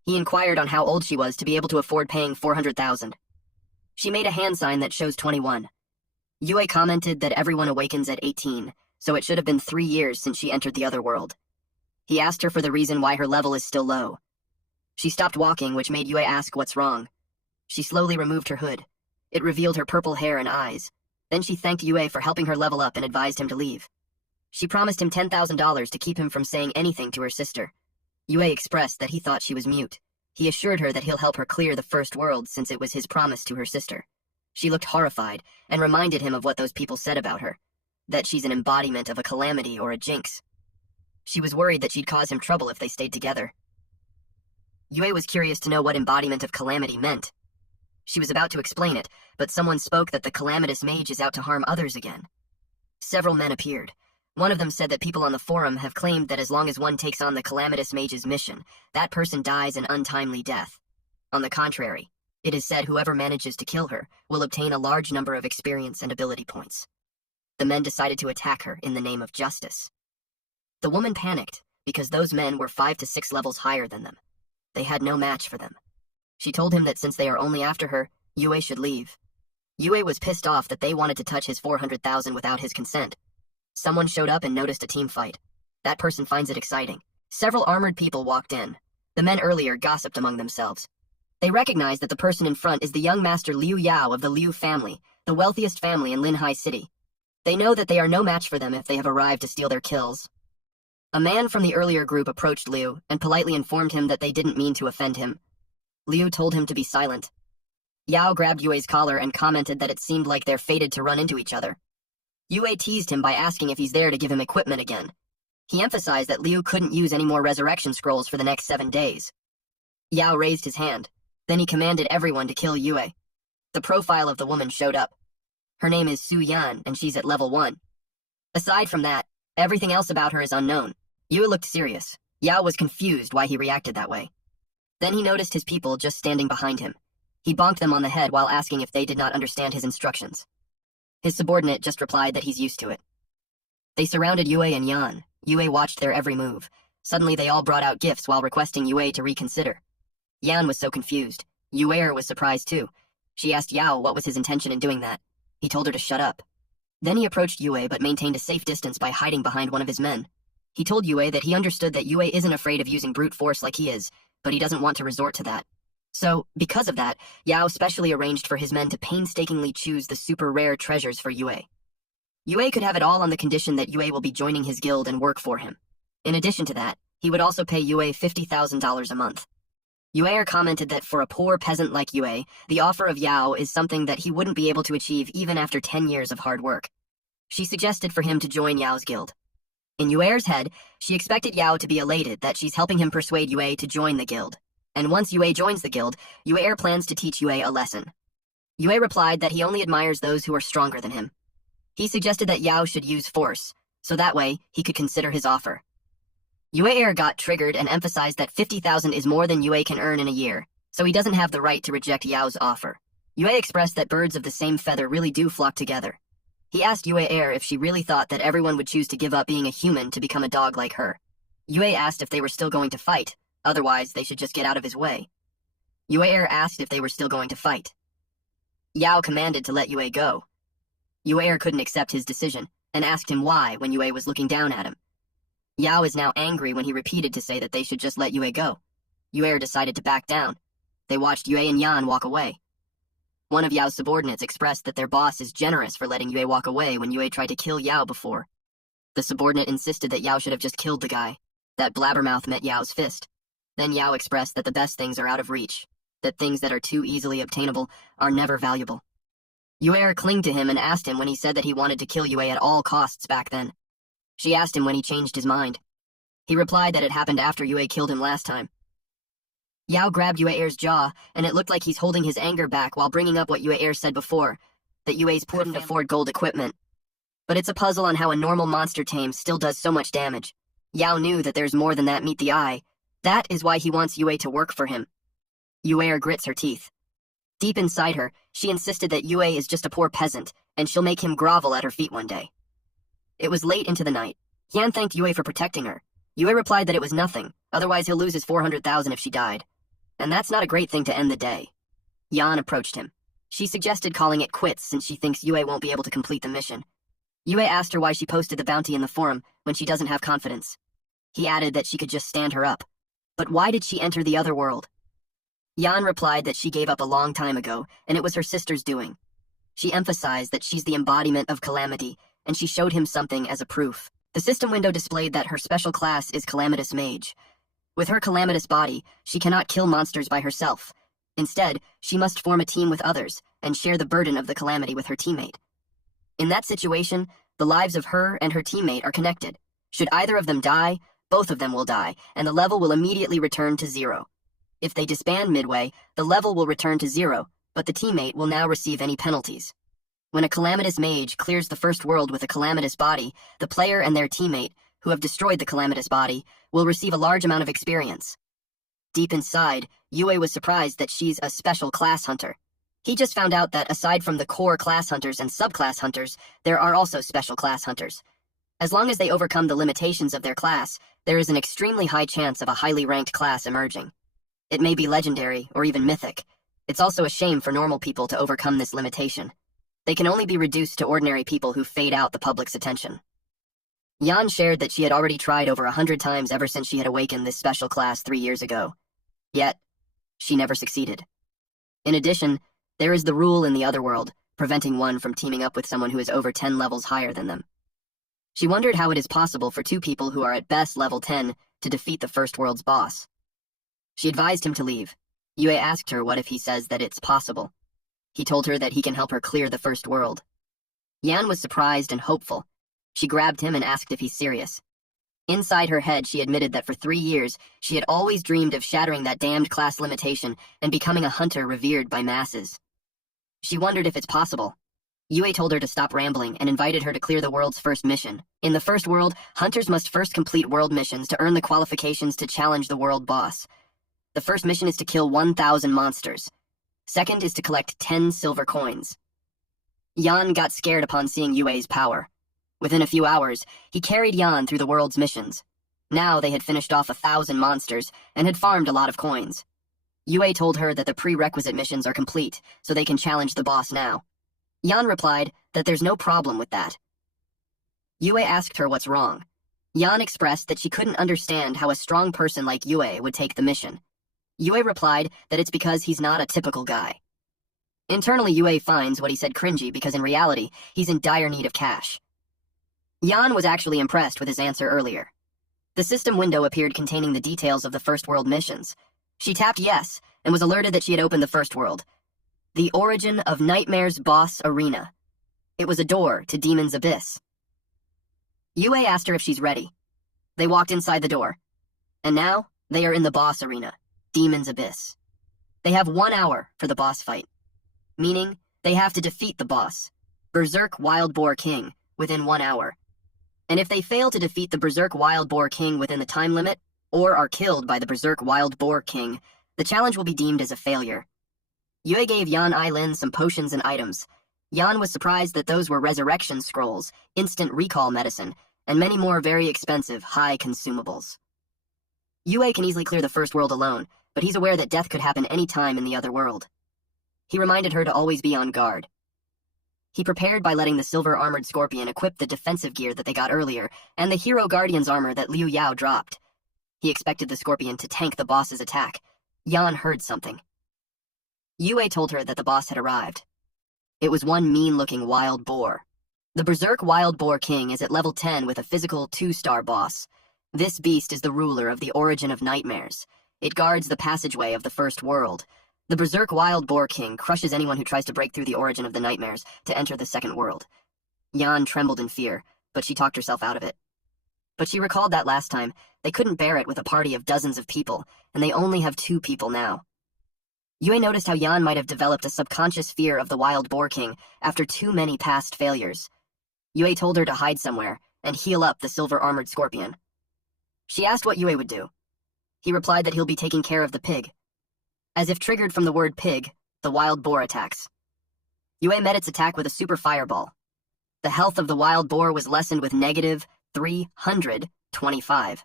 He inquired on how old she was to be able to afford paying 400,000. She made a hand sign that shows 21. Yue commented that everyone awakens at 18, so it should have been 3 years since she entered the other world. He asked her for the reason why her level is still low. She stopped walking, which made Yue ask what's wrong. She slowly removed her hood. It revealed her purple hair and eyes. Then she thanked Yue for helping her level up and advised him to leave. She promised him $10,000 to keep him from saying anything to her sister. Yue expressed that he thought she was mute. He assured her that he'll help her clear the first world since it was his promise to her sister. She looked horrified and reminded him of what those people said about her, that she's an embodiment of a calamity or a jinx. She was worried that she'd cause him trouble if they stayed together. Yue was curious to know what embodiment of calamity meant. She was about to explain it, but someone spoke that the calamitous mage is out to harm others again. Several men appeared. One of them said that people on the forum have claimed that as long as one takes on the calamitous mage's mission, that person dies an untimely death. On the contrary, it is said whoever manages to kill her will obtain a large number of experience and ability points. The men decided to attack her in the name of justice. The woman panicked because those men were 5 to 6 levels higher than them. They had no match for them. She told him that since they are only after her, Yue should leave. Yue was pissed off that they wanted to touch his 400,000 without his consent. Someone showed up and noticed a team fight. That person finds it exciting. Several armored people walked in. The men earlier gossiped among themselves. They recognized that the person in front is the young master Liu Yao of the Liu family, the wealthiest family in Linhai City. They know that they are no match for them if they have arrived to steal their kills. A man from the earlier group approached Liu and politely informed him that they didn't mean to offend him. Liu told him to be silent. Yao grabbed Yue's collar and commented that it seemed like they're fated to run into each other. Yue teased him by asking if he's there to give him equipment again. He emphasized that Liu couldn't use any more resurrection scrolls for the next 7 days. Yao raised his hand. Then he commanded everyone to kill Yue. The profile of the woman showed up. Her name is Su Yan, and she's at level 1. Aside from that, everything else about her is unknown. Yue looked serious. Yao was confused why he reacted that way. Then he noticed his people just standing behind him. He bonked them on the head while asking if they did not understand his instructions. His subordinate just replied that he's used to it. They surrounded Yue and Yan. Yue watched their every move. Suddenly they all brought out gifts while requesting Yue to reconsider. Yan was so confused. Yue was surprised too. She asked Yao what was his intention in doing that. He told her to shut up. Then he approached Yue but maintained a safe distance by hiding behind one of his men. He told Yue that he understood that Yue isn't afraid of using brute force like he is, but he doesn't want to resort to that. So, because of that, Yao specially arranged for his men to painstakingly choose the super rare treasures for Yue. Yue could have it all on the condition that Yue will be joining his guild and work for him. In addition to that, he would also pay Yue $50,000 a month. Yue commented that for a poor peasant like Yue, the offer of Yao is something that he wouldn't be able to achieve even after 10 years of hard work. She suggested for him to join Yao's guild. In Yue's head, she expected Yao to be elated that she's helping him persuade Yue to join the guild. And once Yue joins the guild, Yue plans to teach Yue a lesson. Yue replied that he only admires those who are stronger than him. He suggested that Yao should use force, so that way he could consider his offer. Yue got triggered and emphasized that 50,000 is more than Yue can earn in a year, so he doesn't have the right to reject Yao's offer. Yue expressed that birds of the same feather really do flock together. He asked Yue if she really thought that everyone would choose to give up being a human to become a dog like her. Yue asked if they were still going to fight. Otherwise, they should just get out of his way. Yue asked if they were still going to fight. Yao commanded to let Yue go. Yue couldn't accept his decision, and asked him why when Yue was looking down at him. Yao is now angry when he repeated to say that they should just let Yue go. Yue decided to back down. They watched Yue and Yan walk away. One of Yao's subordinates expressed that their boss is generous for letting Yue walk away when Yue tried to kill Yao before. The subordinate insisted that Yao should have just killed the guy. That blabbermouth met Yao's fist. Then Yao expressed that the best things are out of reach, that things that are too easily obtainable are never valuable. Yue clinged to him and asked him when he said that he wanted to kill Yue at all costs back then. She asked him when he changed his mind. He replied that it happened after Yue killed him last time. Yao grabbed Yue Air's jaw, and it looked like he's holding his anger back while bringing up what Yue Air said before, that Yue's couldn't afford gold equipment. But it's a puzzle on how a normal monster tame still does so much damage. Yao knew that there's more than that meet the eye. That is why he wants Yue to work for him. Yue Air grits her teeth. Deep inside her, she insisted that Yue is just a poor peasant, and she'll make him grovel at her feet one day. It was late into the night. Yan thanked Yue for protecting her. Yue replied that it was nothing, otherwise he'll lose his 400,000 if she died. And that's not a great thing to end the day. Yan approached him. She suggested calling it quits since she thinks Yue won't be able to complete the mission. Yue asked her why she posted the bounty in the forum when she doesn't have confidence. He added that she could just stand her up. But why did she enter the other world? Yan replied that she gave up a long time ago, and it was her sister's doing. She emphasized that she's the embodiment of calamity, and she showed him something as a proof. The system window displayed that her special class is Calamitous Mage. With her calamitous body, she cannot kill monsters by herself. Instead, she must form a team with others and share the burden of the calamity with her teammate. In that situation, the lives of her and her teammate are connected. Should either of them die, both of them will die, and the level will immediately return to 0. If they disband midway, the level will return to 0, but the teammate will now receive any penalties. When a calamitous mage clears the first world with a calamitous body, the player and their teammate, who have destroyed the calamitous body, will receive a large amount of experience. Deep inside, Yue was surprised that she's a special class hunter. He just found out that aside from the core class hunters and subclass hunters, there are also special class hunters. As long as they overcome the limitations of their class, there is an extremely high chance of a highly ranked class emerging. It may be legendary or even mythic. It's also a shame for normal people to overcome this limitation. They can only be reduced to ordinary people who fade out the public's attention. Yan shared that she had already tried over 100 times ever since she had awakened this special class 3 years ago. Yet, she never succeeded. In addition, there is the rule in the other world, preventing one from teaming up with someone who is over 10 levels higher than them. She wondered how it is possible for 2 people who are at best level 10 to defeat the first world's boss. She advised him to leave. Yue asked her what if he says that it's possible. He told her that he can help her clear the first world. Yan was surprised and hopeful. She grabbed him and asked if he's serious. Inside her head, she admitted that for 3 years, she had always dreamed of shattering that damned class limitation and becoming a hunter revered by masses. She wondered if it's possible. Yue told her to stop rambling and invited her to clear the world's first mission. In the first world, hunters must first complete world missions to earn the qualifications to challenge the world boss. The first mission is to kill 1,000 monsters. Second is to collect 10 silver coins. Yan got scared upon seeing Yue's power. Within a few hours, he carried Yan through the world's missions. Now they had finished off 1,000 monsters and had farmed a lot of coins. Yue told her that the prerequisite missions are complete, so they can challenge the boss now. Yan replied that there's no problem with that. Yue asked her what's wrong. Yan expressed that she couldn't understand how a strong person like Yue would take the mission. Yue replied that it's because he's not a typical guy. Internally, Yue finds what he said cringy because in reality, he's in dire need of cash. Yan was actually impressed with his answer earlier. The system window appeared containing the details of the first world missions. She tapped yes, and was alerted that she had opened the first world. The origin of Nightmare's boss arena. It was a door to Demon's Abyss. Yue asked her if she's ready. They walked inside the door. And now, they are in the boss arena, Demon's Abyss. They have 1 hour for the boss fight. Meaning, they have to defeat the boss, Berserk Wild Boar King, within 1 hour. And if they fail to defeat the Berserk Wild Boar King within the time limit, or are killed by the Berserk Wild Boar King, the challenge will be deemed as a failure. Yue gave Yan Ailin some potions and items. Yan was surprised that those were resurrection scrolls, instant recall medicine, and many more very expensive, high consumables. Yue can easily clear the first world alone, but he's aware that death could happen any time in the other world. He reminded her to always be on guard. He prepared by letting the silver-armored scorpion equip the defensive gear that they got earlier, and the Hero Guardian's armor that Liu Yao dropped. He expected the scorpion to tank the boss's attack. Yan heard something. Yue told her that the boss had arrived. It was one mean-looking wild boar. The Berserk Wild Boar King is at level 10 with a physical 2-star boss. This beast is the ruler of the origin of nightmares. It guards the passageway of the first world. The Berserk Wild Boar King crushes anyone who tries to break through the origin of the nightmares to enter the second world. Yan trembled in fear, but she talked herself out of it. But she recalled that last time, they couldn't bear it with a party of dozens of people, and they only have 2 people now. Yue noticed how Yan might have developed a subconscious fear of the Wild Boar King after too many past failures. Yue told her to hide somewhere and heal up the silver-armored scorpion. She asked what Yue would do. He replied that he'll be taking care of the pig. As if triggered from the word pig, the wild boar attacks. Yue met its attack with a super fireball. The health of the wild boar was lessened with negative 325.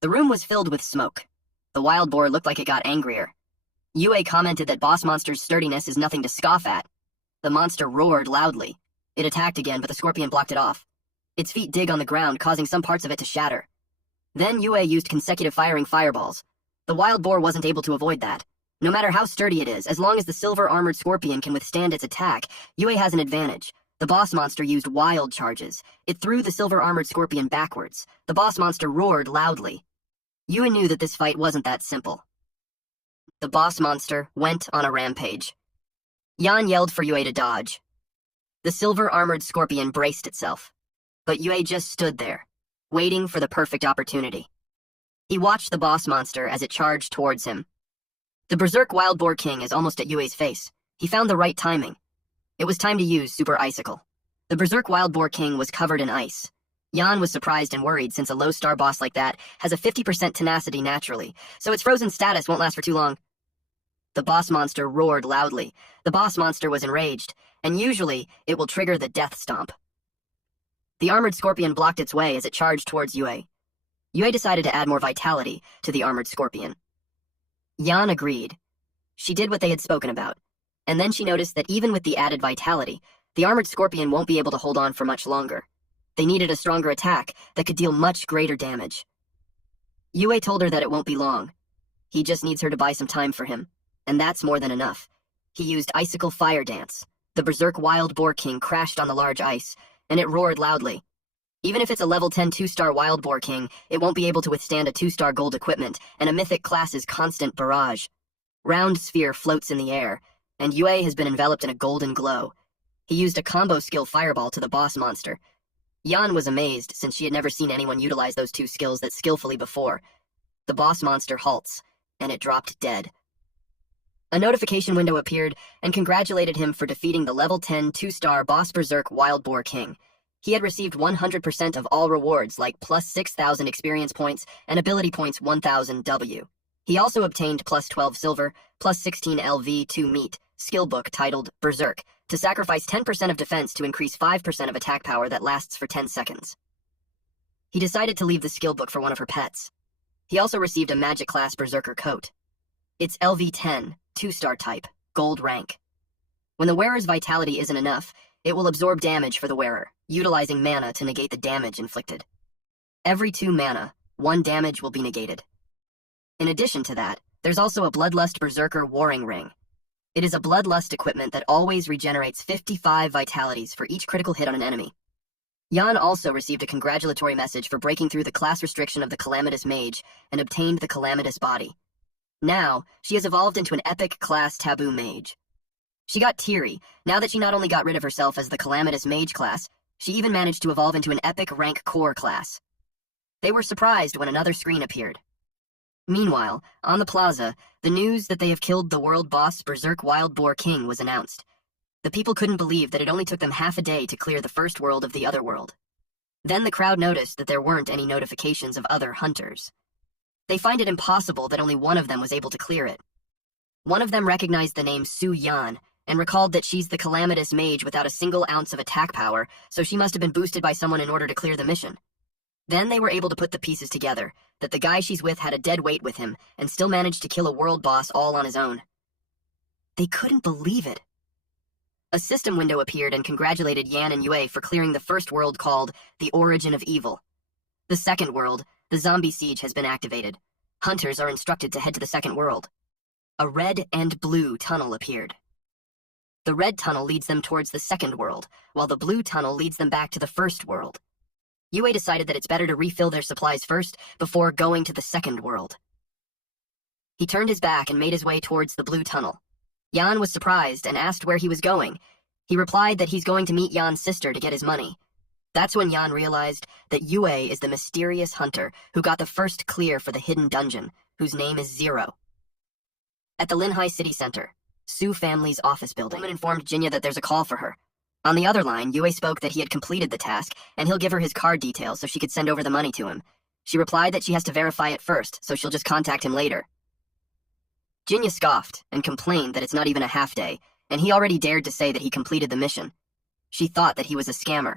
The room was filled with smoke. The wild boar looked like it got angrier. Yue commented that Boss Monster's sturdiness is nothing to scoff at. The monster roared loudly. It attacked again, but the scorpion blocked it off. Its feet dig on the ground, causing some parts of it to shatter. Then Yue used consecutive firing fireballs. The wild boar wasn't able to avoid that. No matter how sturdy it is, as long as the silver-armored scorpion can withstand its attack, Yue has an advantage. The boss monster used wild charges. It threw the silver-armored scorpion backwards. The boss monster roared loudly. Yue knew that this fight wasn't that simple. The boss monster went on a rampage. Yan yelled for Yue to dodge. The silver-armored scorpion braced itself. But Yue just stood there, waiting for the perfect opportunity. He watched the boss monster as it charged towards him. The Berserk Wild Boar King is almost at Yue's face. He found the right timing. It was time to use Super Icicle. The Berserk Wild Boar King was covered in ice. Yan was surprised and worried since a low-star boss like that has a 50% tenacity naturally, so its frozen status won't last for too long. The boss monster roared loudly. The boss monster was enraged, and usually it will trigger the Death Stomp. The armored scorpion blocked its way as it charged towards Yue. Yue decided to add more vitality to the armored scorpion. Yan agreed. She did what they had spoken about, and then she noticed that even with the added vitality, the armored scorpion won't be able to hold on for much longer. They needed a stronger attack that could deal much greater damage. Yue told her that it won't be long. He just needs her to buy some time for him, and that's more than enough. He used Icicle Fire Dance. The Berserk Wild Boar King crashed on the large ice, and it roared loudly. Even if it's a level 10 2-star Wild Boar King, it won't be able to withstand a 2-star gold equipment and a mythic class's constant barrage. Round Sphere floats in the air, and Yue has been enveloped in a golden glow. He used a combo skill fireball to the boss monster. Yan was amazed since she had never seen anyone utilize those 2 skills that skillfully before. The boss monster halts, and it dropped dead. A notification window appeared and congratulated him for defeating the level 10 2-star Boss Berserk Wild Boar King. He had received 100% of all rewards like plus 6,000 experience points and ability points 1,000 W. He also obtained plus 12 silver, plus 16 LV2 meat, skill book titled Berserk, to sacrifice 10% of defense to increase 5% of attack power that lasts for 10 seconds. He decided to leave the skill book for one of her pets. He also received a magic class Berserker coat. It's LV10, 2-star type, gold rank. When the wearer's vitality isn't enough, it will absorb damage for the wearer, utilizing mana to negate the damage inflicted. Every 2 mana, 1 damage will be negated. In addition to that, there's also a Bloodlust Berserker Warring Ring. It is a Bloodlust equipment that always regenerates 55 vitalities for each critical hit on an enemy. Yan also received a congratulatory message for breaking through the class restriction of the Calamitous Mage and obtained the Calamitous Body. Now, she has evolved into an epic class Taboo Mage. She got teary, now that she not only got rid of herself as the Calamitous Mage class, she even managed to evolve into an epic rank core class. They were surprised when another screen appeared. Meanwhile, on the plaza, the news that they have killed the world boss Berserk Wild Boar King was announced. The people couldn't believe that it only took them half a day to clear the first world of the other world. Then the crowd noticed that there weren't any notifications of other hunters. They find it impossible that only one of them was able to clear it. One of them recognized the name Su Yan, and recalled that she's the Calamitous Mage without a single ounce of attack power, so she must have been boosted by someone in order to clear the mission. Then they were able to put the pieces together, that the guy she's with had a dead weight with him, and still managed to kill a world boss all on his own. They couldn't believe it. A system window appeared and congratulated Yan and Yue for clearing the first world called The Origin of Evil. The second world, the Zombie Siege, has been activated. Hunters are instructed to head to the second world. A red and blue tunnel appeared. The red tunnel leads them towards the second world, while the blue tunnel leads them back to the first world. Yue decided that it's better to refill their supplies first before going to the second world. He turned his back and made his way towards the blue tunnel. Yan was surprised and asked where he was going. He replied that he's going to meet Yan's sister to get his money. That's when Jan realized that Yue is the mysterious hunter who got the first clear for the hidden dungeon, whose name is Zero. At the Linhai City Center, Su family's office building, woman informed Jinya that there's a call for her. On the other line, Yue spoke that he had completed the task, and he'll give her his card details so she could send over the money to him. She replied that she has to verify it first, so she'll just contact him later. Jinya scoffed and complained that it's not even a half day, and he already dared to say that he completed the mission. She thought that he was a scammer,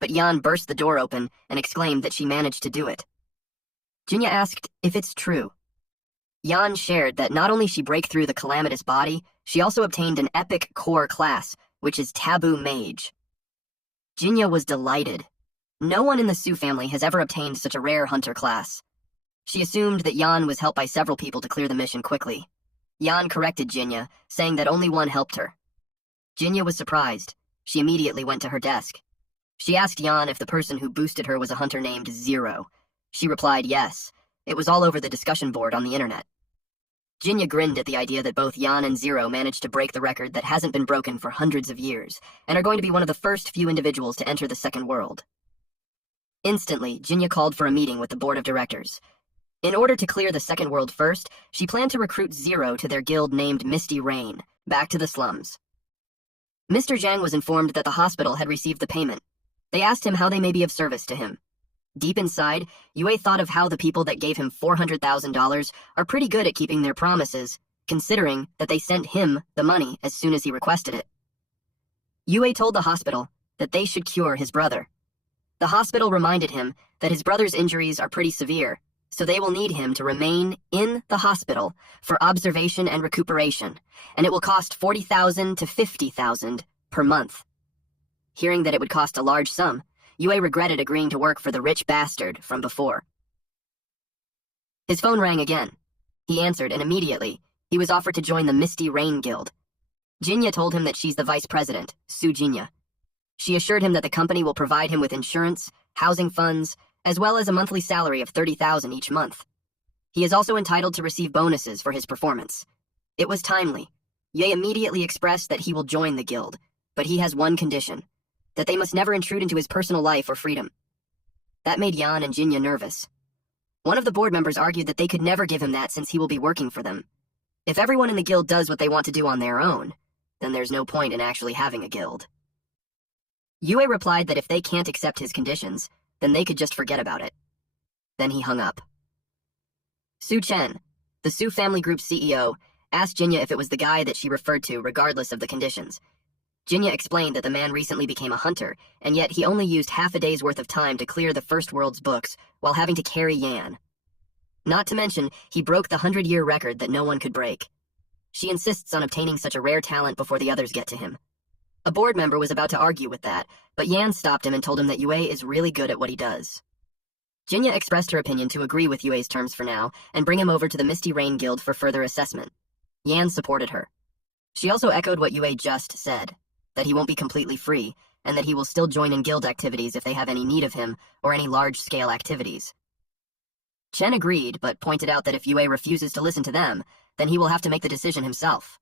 but Jan burst the door open and exclaimed that she managed to do it. Jinya asked if it's true. Jan shared that not only she break through the calamitous body, she also obtained an epic core class, which is Taboo Mage. Jinya was delighted. No one in the Su family has ever obtained such a rare hunter class. She assumed that Jan was helped by several people to clear the mission quickly. Jan corrected Jinya, saying that only one helped her. Jinya was surprised. She immediately went to her desk. She asked Jan if the person who boosted her was a hunter named Zero. She replied yes. It was all over the discussion board on the internet. Jinya grinned at the idea that both Jan and Zero managed to break the record that hasn't been broken for hundreds of years, and are going to be one of the first few individuals to enter the second world. Instantly, Jinya called for a meeting with the board of directors. In order to clear the second world first, she planned to recruit Zero to their guild named Misty Rain, back to the slums. Mr. Zhang was informed that the hospital had received the payment. They asked him how they may be of service to him. Deep inside, Yue thought of how the people that gave him $400,000 are pretty good at keeping their promises, considering that they sent him the money as soon as he requested it. Yue told the hospital that they should cure his brother. The hospital reminded him that his brother's injuries are pretty severe, so they will need him to remain in the hospital for observation and recuperation, and it will cost $40,000 to $50,000 per month. Hearing that it would cost a large sum, Yue regretted agreeing to work for the rich bastard from before. His phone rang again. He answered, and immediately, he was offered to join the Misty Rain Guild. Jinya told him that she's the vice president, Su Jinya. She assured him that the company will provide him with insurance, housing funds, as well as a monthly salary of $30,000 each month. He is also entitled to receive bonuses for his performance. It was timely. Ye immediately expressed that he will join the guild, but he has one condition, that they must never intrude into his personal life or freedom. That made Jan and Jinya nervous. One of the board members argued that they could never give him that since he will be working for them. If everyone in the guild does what they want to do on their own, then there's no point in actually having a guild. Yue replied that if they can't accept his conditions, then they could just forget about it. Then he hung up. Su Chen, the Su family group's CEO, asked Jinya if it was the guy that she referred to regardless of the conditions. Jinya explained that the man recently became a hunter, and yet he only used half a day's worth of time to clear the First World's books while having to carry Yan. Not to mention, he broke the 100-year record that no one could break. She insists on obtaining such a rare talent before the others get to him. A board member was about to argue with that, but Yan stopped him and told him that Yue is really good at what he does. Jinya expressed her opinion to agree with Yue's terms for now and bring him over to the Misty Rain Guild for further assessment. Yan supported her. She also echoed what Yue just said, that he won't be completely free, and that he will still join in guild activities if they have any need of him or any large-scale activities. Chen agreed, but pointed out that if Yue refuses to listen to them, then he will have to make the decision himself.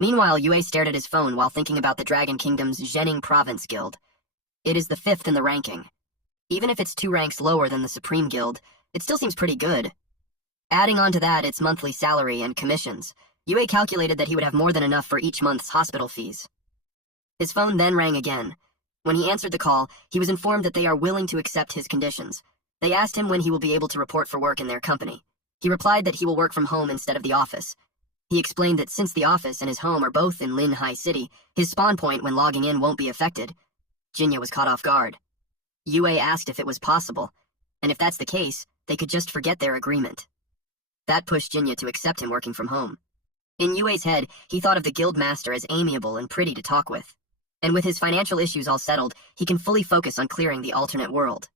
Meanwhile, Yue stared at his phone while thinking about the Dragon Kingdom's Zhening Province Guild. It is the 5th in the ranking. Even if it's 2 ranks lower than the Supreme Guild, it still seems pretty good. Adding on to that its monthly salary and commissions, Yue calculated that he would have more than enough for each month's hospital fees. His phone then rang again. When he answered the call, he was informed that they are willing to accept his conditions. They asked him when he will be able to report for work in their company. He replied that he will work from home instead of the office. He explained that since the office and his home are both in Linhai City, his spawn point when logging in won't be affected. Jinya was caught off guard. Yue asked if it was possible, and if that's the case, they could just forget their agreement. That pushed Jinya to accept him working from home. In Yue's head, he thought of the guild master as amiable and pretty to talk with. And with his financial issues all settled, he can fully focus on clearing the alternate world.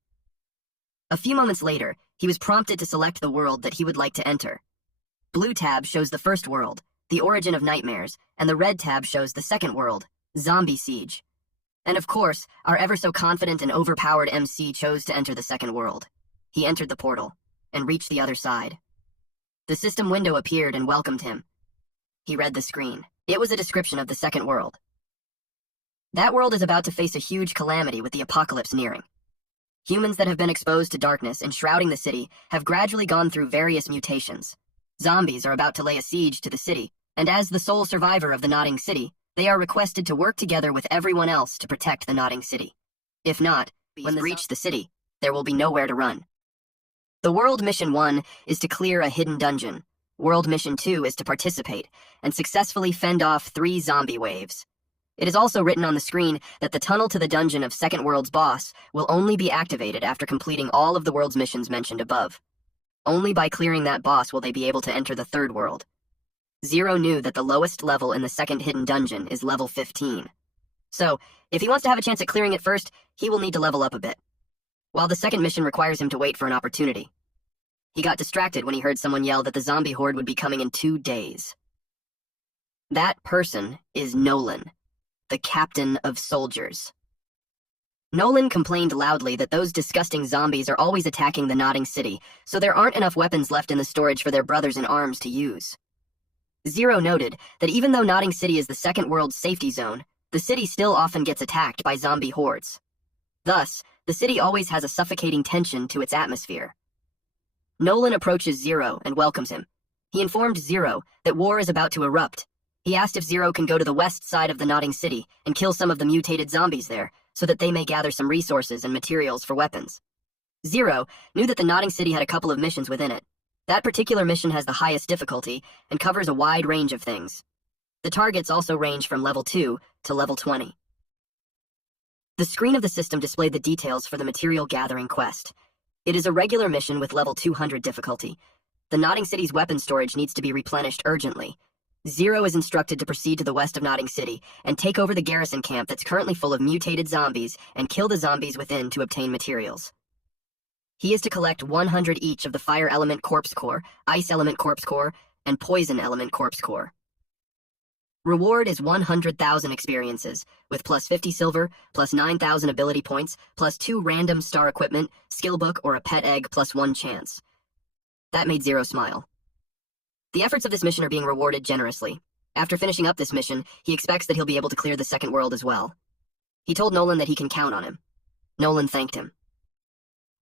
A few moments later, he was prompted to select the world that he would like to enter. Blue tab shows the first world, the origin of nightmares, and the red tab shows the second world, Zombie Siege. And of course, our ever-so-confident and overpowered MC chose to enter the second world. He entered the portal, and reached the other side. The system window appeared and welcomed him. He read the screen. It was a description of the second world. That world is about to face a huge calamity with the apocalypse nearing. Humans that have been exposed to darkness enshrouding the city have gradually gone through various mutations. Zombies are about to lay a siege to the city, and as the sole survivor of the Nodding City, they are requested to work together with everyone else to protect the Nodding City. If not, when they reach the city, there will be nowhere to run. The World Mission 1 is to clear a hidden dungeon. World Mission 2 is to participate and successfully fend off 3 zombie waves. It is also written on the screen that the tunnel to the dungeon of Second World's boss will only be activated after completing all of the world's missions mentioned above. Only by clearing that boss will they be able to enter the Third World. Zero knew that the lowest level in the second hidden dungeon is level 15. So, if he wants to have a chance at clearing it first, he will need to level up a bit. While the second mission requires him to wait for an opportunity. He got distracted when he heard someone yell that the zombie horde would be coming in 2 days. That person is Nolan, the captain of soldiers. Nolan complained loudly that those disgusting zombies are always attacking the Nodding City, so there aren't enough weapons left in the storage for their brothers in arms to use. Zero noted that even though Nodding City is the Second World's safety zone, the city still often gets attacked by zombie hordes. Thus, the city always has a suffocating tension to its atmosphere. Nolan approaches Zero and welcomes him. He informed Zero that war is about to erupt. He asked if Zero can go to the west side of the Nodding City and kill some of the mutated zombies there, so that they may gather some resources and materials for weapons. Zero knew that the Nodding City had a couple of missions within it. That particular mission has the highest difficulty and covers a wide range of things. The targets also range from level 2 to level 20. The screen of the system displayed the details for the material gathering quest. It is a regular mission with level 200 difficulty. The Nodding City's weapon storage needs to be replenished urgently. Zero is instructed to proceed to the west of Nodding City and take over the garrison camp that's currently full of mutated zombies and kill the zombies within to obtain materials. He is to collect 100 each of the Fire Element Corpse Core, Ice Element Corpse Core, and Poison Element Corpse Core. Reward is 100,000 experiences, with plus 50 silver, plus 9,000 ability points, plus 2 random star equipment, skill book, or a pet egg, plus 1 chance. That made Zero smile. The efforts of this mission are being rewarded generously. After finishing up this mission, he expects that he'll be able to clear the Second World as well. He told Nolan that he can count on him. Nolan thanked him.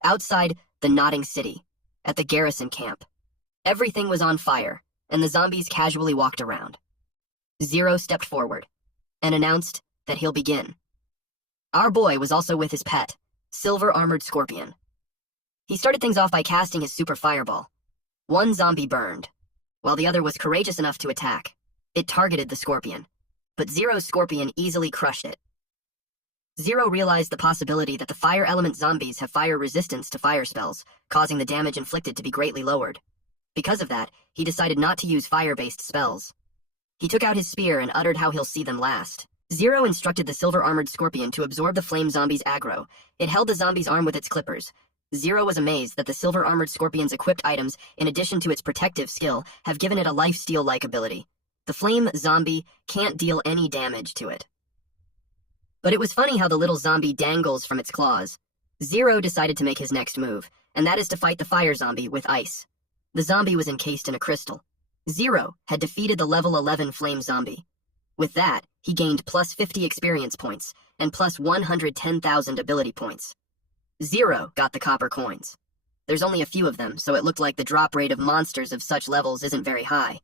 Outside the Nodding City, at the garrison camp, everything was on fire, and the zombies casually walked around. Zero stepped forward and announced that he'll begin. Our boy was also with his pet, Silver Armored Scorpion. He started things off by casting his super fireball. One zombie burned, while the other was courageous enough to attack. It targeted the scorpion, but Zero's scorpion easily crushed it. Zero realized the possibility that the fire element zombies have fire resistance to fire spells, causing the damage inflicted to be greatly lowered. Because of that, he decided not to use fire-based spells. He took out his spear and uttered how he'll see them last. Zero instructed the silver-armored scorpion to absorb the flame zombie's aggro. It held the zombie's arm with its clippers. Zero was amazed that the silver-armored scorpion's equipped items, in addition to its protective skill, have given it a lifesteal-like ability. The flame zombie can't deal any damage to it. But it was funny how the little zombie dangles from its claws. Zero decided to make his next move, and that is to fight the fire zombie with ice. The zombie was encased in a crystal. Zero had defeated the level 11 flame zombie. With that, he gained plus 50 experience points and plus 110,000 ability points. Zero got the copper coins. There's only a few of them, so it looked like the drop rate of monsters of such levels isn't very high.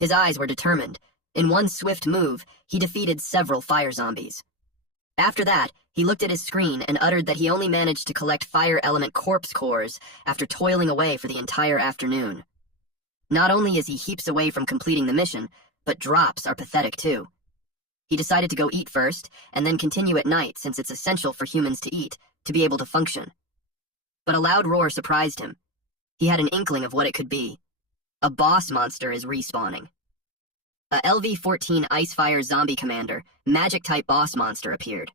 His eyes were determined. In one swift move, he defeated several fire zombies. After that, he looked at his screen and uttered that he only managed to collect fire element corpse cores after toiling away for the entire afternoon. Not only is he heaps away from completing the mission, but drops are pathetic too. He decided to go eat first, and then continue at night since it's essential for humans to eat, to be able to function. But a loud roar surprised him. He had an inkling of what it could be. A boss monster is respawning. A LV-14 Icefire Zombie Commander, magic-type boss monster appeared.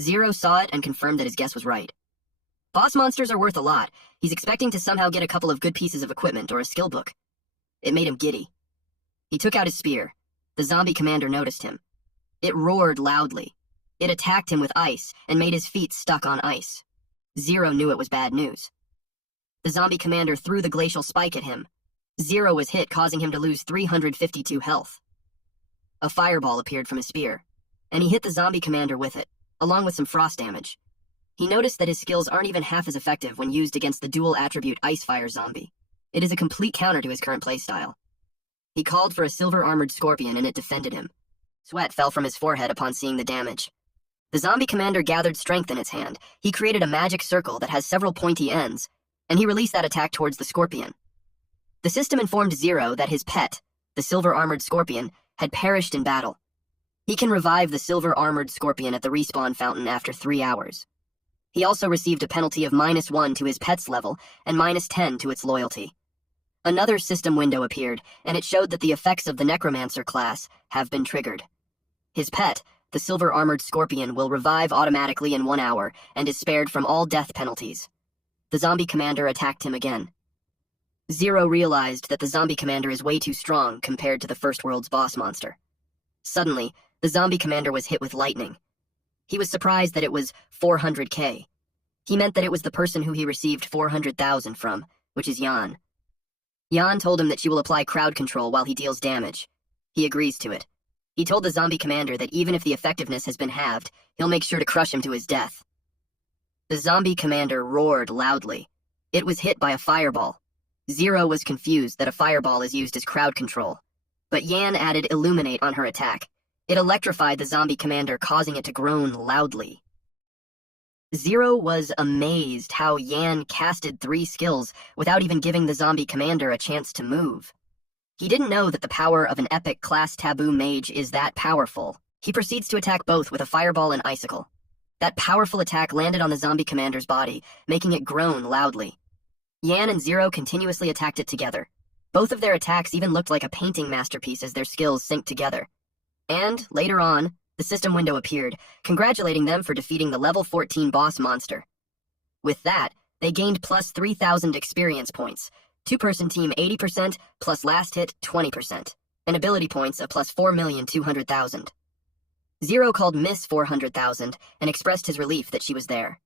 Zero saw it and confirmed that his guess was right. Boss monsters are worth a lot. He's expecting to somehow get a couple of good pieces of equipment or a skill book. It made him giddy. He took out his spear. The zombie commander noticed him. It roared loudly. It attacked him with ice and made his feet stuck on ice. Zero knew it was bad news. The zombie commander threw the glacial spike at him. Zero was hit, causing him to lose 352 health. A fireball appeared from his spear, and he hit the zombie commander with it, along with some frost damage. He noticed that his skills aren't even half as effective when used against the dual-attribute Icefire zombie. It is a complete counter to his current playstyle. He called for a silver-armored scorpion and it defended him. Sweat fell from his forehead upon seeing the damage. The zombie commander gathered strength in its hand. He created a magic circle that has several pointy ends, and he released that attack towards the scorpion. The system informed Zero that his pet, the silver-armored scorpion, had perished in battle. He can revive the silver-armored scorpion at the respawn fountain after 3 hours. He also received a penalty of -1 to his pet's level and -10 to its loyalty. Another system window appeared, and it showed that the effects of the Necromancer class have been triggered. His pet, the silver-armored scorpion, will revive automatically in 1 hour and is spared from all death penalties. The zombie commander attacked him again. Zero realized that the zombie commander is way too strong compared to the first world's boss monster. Suddenly, the zombie commander was hit with lightning. He was surprised that it was 400k. He meant that it was the person who he received 400,000 from, which is Yan. Yan told him that she will apply crowd control while he deals damage. He agrees to it. He told the zombie commander that even if the effectiveness has been halved, he'll make sure to crush him to his death. The zombie commander roared loudly. It was hit by a fireball. Zero was confused that a fireball is used as crowd control, but Yan added Illuminate on her attack. It electrified the zombie commander, causing it to groan loudly. Zero was amazed how Yan casted 3 skills without even giving the zombie commander a chance to move. He didn't know that the power of an epic class taboo mage is that powerful. He proceeds to attack both with a fireball and icicle. That powerful attack landed on the zombie commander's body, making it groan loudly. Yan and Zero continuously attacked it together. Both of their attacks even looked like a painting masterpiece as their skills synced together. And, later on, the system window appeared, congratulating them for defeating the level 14 boss monster. With that, they gained plus 3,000 experience points, 2-person team 80%, plus last hit 20%, and ability points of plus 4,200,000. Zero called Miss 400,000 and expressed his relief that she was there.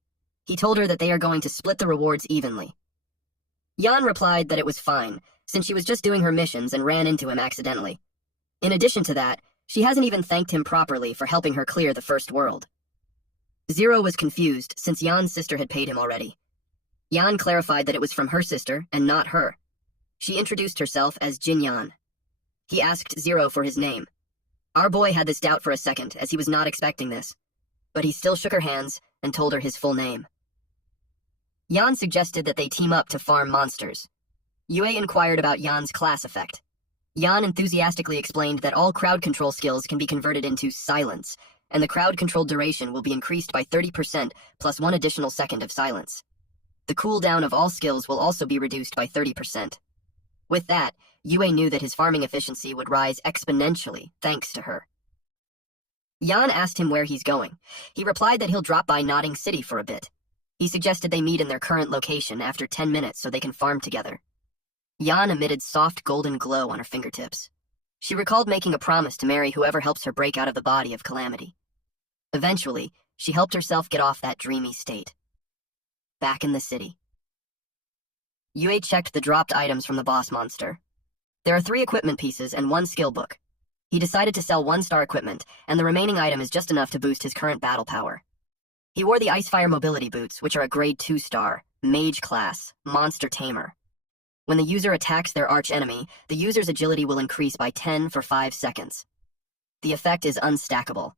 He told her that they are going to split the rewards evenly. Yan replied that it was fine, since she was just doing her missions and ran into him accidentally. In addition to that, she hasn't even thanked him properly for helping her clear the first world. Zero was confused, since Yan's sister had paid him already. Yan clarified that it was from her sister and not her. She introduced herself as Jin Yan. He asked Zero for his name. Our boy had this doubt for a second, as he was not expecting this, but he still shook her hands and told her his full name. Yan suggested that they team up to farm monsters. Yue inquired about Yan's class effect. Yan enthusiastically explained that all crowd control skills can be converted into silence, and the crowd control duration will be increased by 30% plus 1 additional second of silence. The cooldown of all skills will also be reduced by 30%. With that, Yue knew that his farming efficiency would rise exponentially thanks to her. Yan asked him where he's going. He replied that he'll drop by Nodding City for a bit. He suggested they meet in their current location after 10 minutes so they can farm together. Yan emitted soft golden glow on her fingertips. She recalled making a promise to marry whoever helps her break out of the body of Calamity. Eventually, she helped herself get off that dreamy state. Back in the city. Yue checked the dropped items from the boss monster. There are 3 equipment pieces and 1 skill book. He decided to sell 1-star equipment, and the remaining item is just enough to boost his current battle power. He wore the Icefire mobility boots, which are a grade 2-star, mage class, monster tamer. When the user attacks their arch-enemy, the user's agility will increase by 10 for 5 seconds. The effect is unstackable.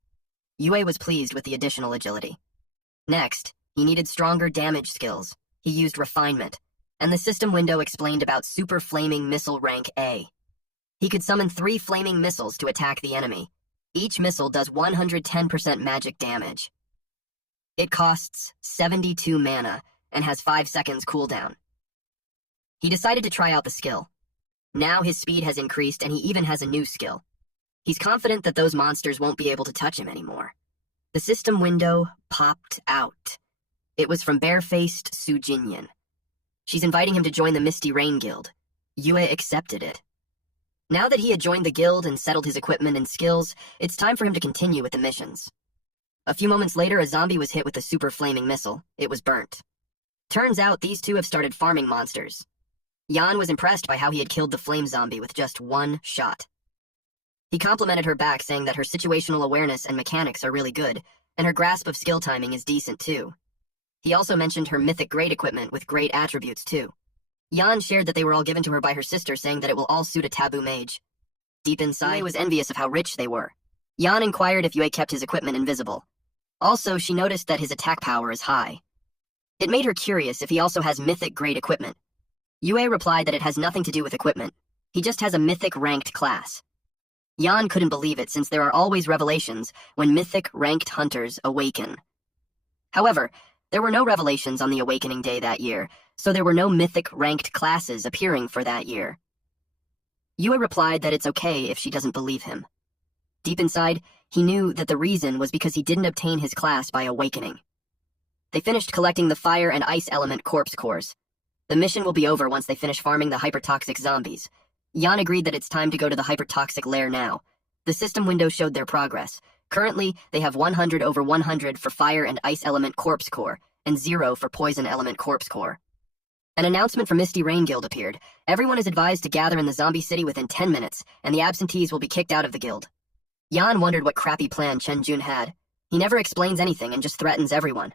Yue was pleased with the additional agility. Next, he needed stronger damage skills. He used Refinement, and the system window explained about Super Flaming Missile Rank A. He could summon 3 flaming missiles to attack the enemy. Each missile does 110% magic damage. It costs 72 mana and has 5 seconds cooldown. He decided to try out the skill. Now his speed has increased and he even has a new skill. He's confident that those monsters won't be able to touch him anymore. The system window popped out. It was from barefaced Su Jinyan. She's inviting him to join the Misty Rain Guild. Yue accepted it. Now that he had joined the guild and settled his equipment and skills, it's time for him to continue with the missions. A few moments later, a zombie was hit with a super flaming missile. It was burnt. Turns out these two have started farming monsters. Yan was impressed by how he had killed the flame zombie with just 1 shot. He complimented her back, saying that her situational awareness and mechanics are really good, and her grasp of skill timing is decent too. He also mentioned her mythic great equipment with great attributes too. Yan shared that they were all given to her by her sister, saying that it will all suit a taboo mage. Deep inside, Yue was envious of how rich they were. Yan inquired if Yue kept his equipment invisible. Also, she noticed that his attack power is high. It made her curious if he also has mythic grade equipment. Yue replied that it has nothing to do with equipment. He just has a mythic ranked class. Yan couldn't believe it, since there are always revelations when mythic ranked hunters awaken. However, there were no revelations on the awakening day that year, so there were no mythic ranked classes appearing for that year. Yue replied that it's okay if she doesn't believe him. Deep inside, he knew that the reason was because he didn't obtain his class by awakening. They finished collecting the fire and ice element corpse cores. The mission will be over once they finish farming the hypertoxic zombies. Yan agreed that it's time to go to the hypertoxic lair now. The system window showed their progress. Currently, they have 100 over 100 for fire and ice element corpse core, and 0 for poison element corpse core. An announcement from Misty Rain Guild appeared. Everyone is advised to gather in the zombie city within 10 minutes, and the absentees will be kicked out of the guild. Yan wondered what crappy plan Chen Jun had. He never explains anything and just threatens everyone.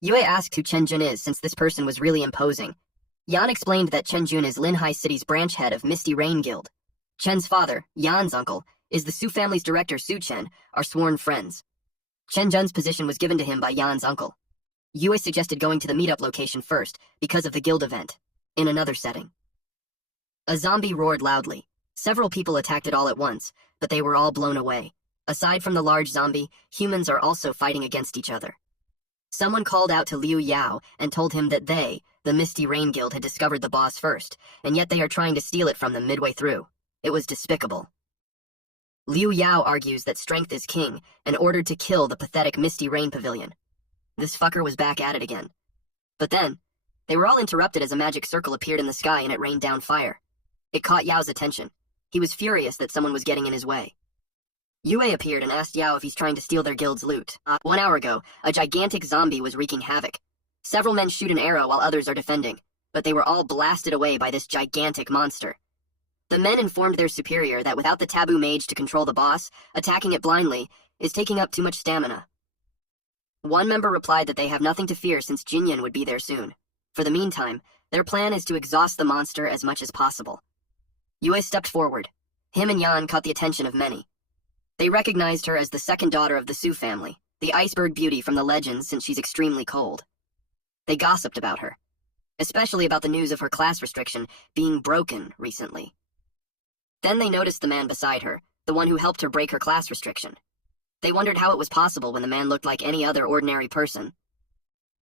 Yue asked who Chen Jun is, since this person was really imposing. Yan explained that Chen Jun is Linhai City's branch head of Misty Rain Guild. Chen's father, Yan's uncle, is the Su family's director. Su Chen are sworn friends. Chen Jun's position was given to him by Yan's uncle. Yue suggested going to the meetup location first, because of the guild event, in another setting. A zombie roared loudly. Several people attacked it all at once, but they were all blown away. Aside from the large zombie, humans are also fighting against each other. Someone called out to Liu Yao and told him that they, the Misty Rain Guild, had discovered the boss first, and yet they are trying to steal it from them midway through. It was despicable. Liu Yao argues that strength is king and ordered to kill the pathetic Misty Rain Pavilion. This fucker was back at it again. But then, they were all interrupted as a magic circle appeared in the sky and it rained down fire. It caught Yao's attention. He was furious that someone was getting in his way. Yue appeared and asked Yao if he's trying to steal their guild's loot. 1 hour ago, a gigantic zombie was wreaking havoc. Several men shoot an arrow while others are defending, but they were all blasted away by this gigantic monster. The men informed their superior that without the taboo mage to control the boss, attacking it blindly is taking up too much stamina. One member replied that they have nothing to fear since Jinyan would be there soon. For the meantime, their plan is to exhaust the monster as much as possible. Yue stepped forward. Him and Yan caught the attention of many. They recognized her as the second daughter of the Su family, the iceberg beauty from the legends, since she's extremely cold. They gossiped about her, especially about the news of her class restriction being broken recently. Then they noticed the man beside her, the one who helped her break her class restriction. They wondered how it was possible when the man looked like any other ordinary person.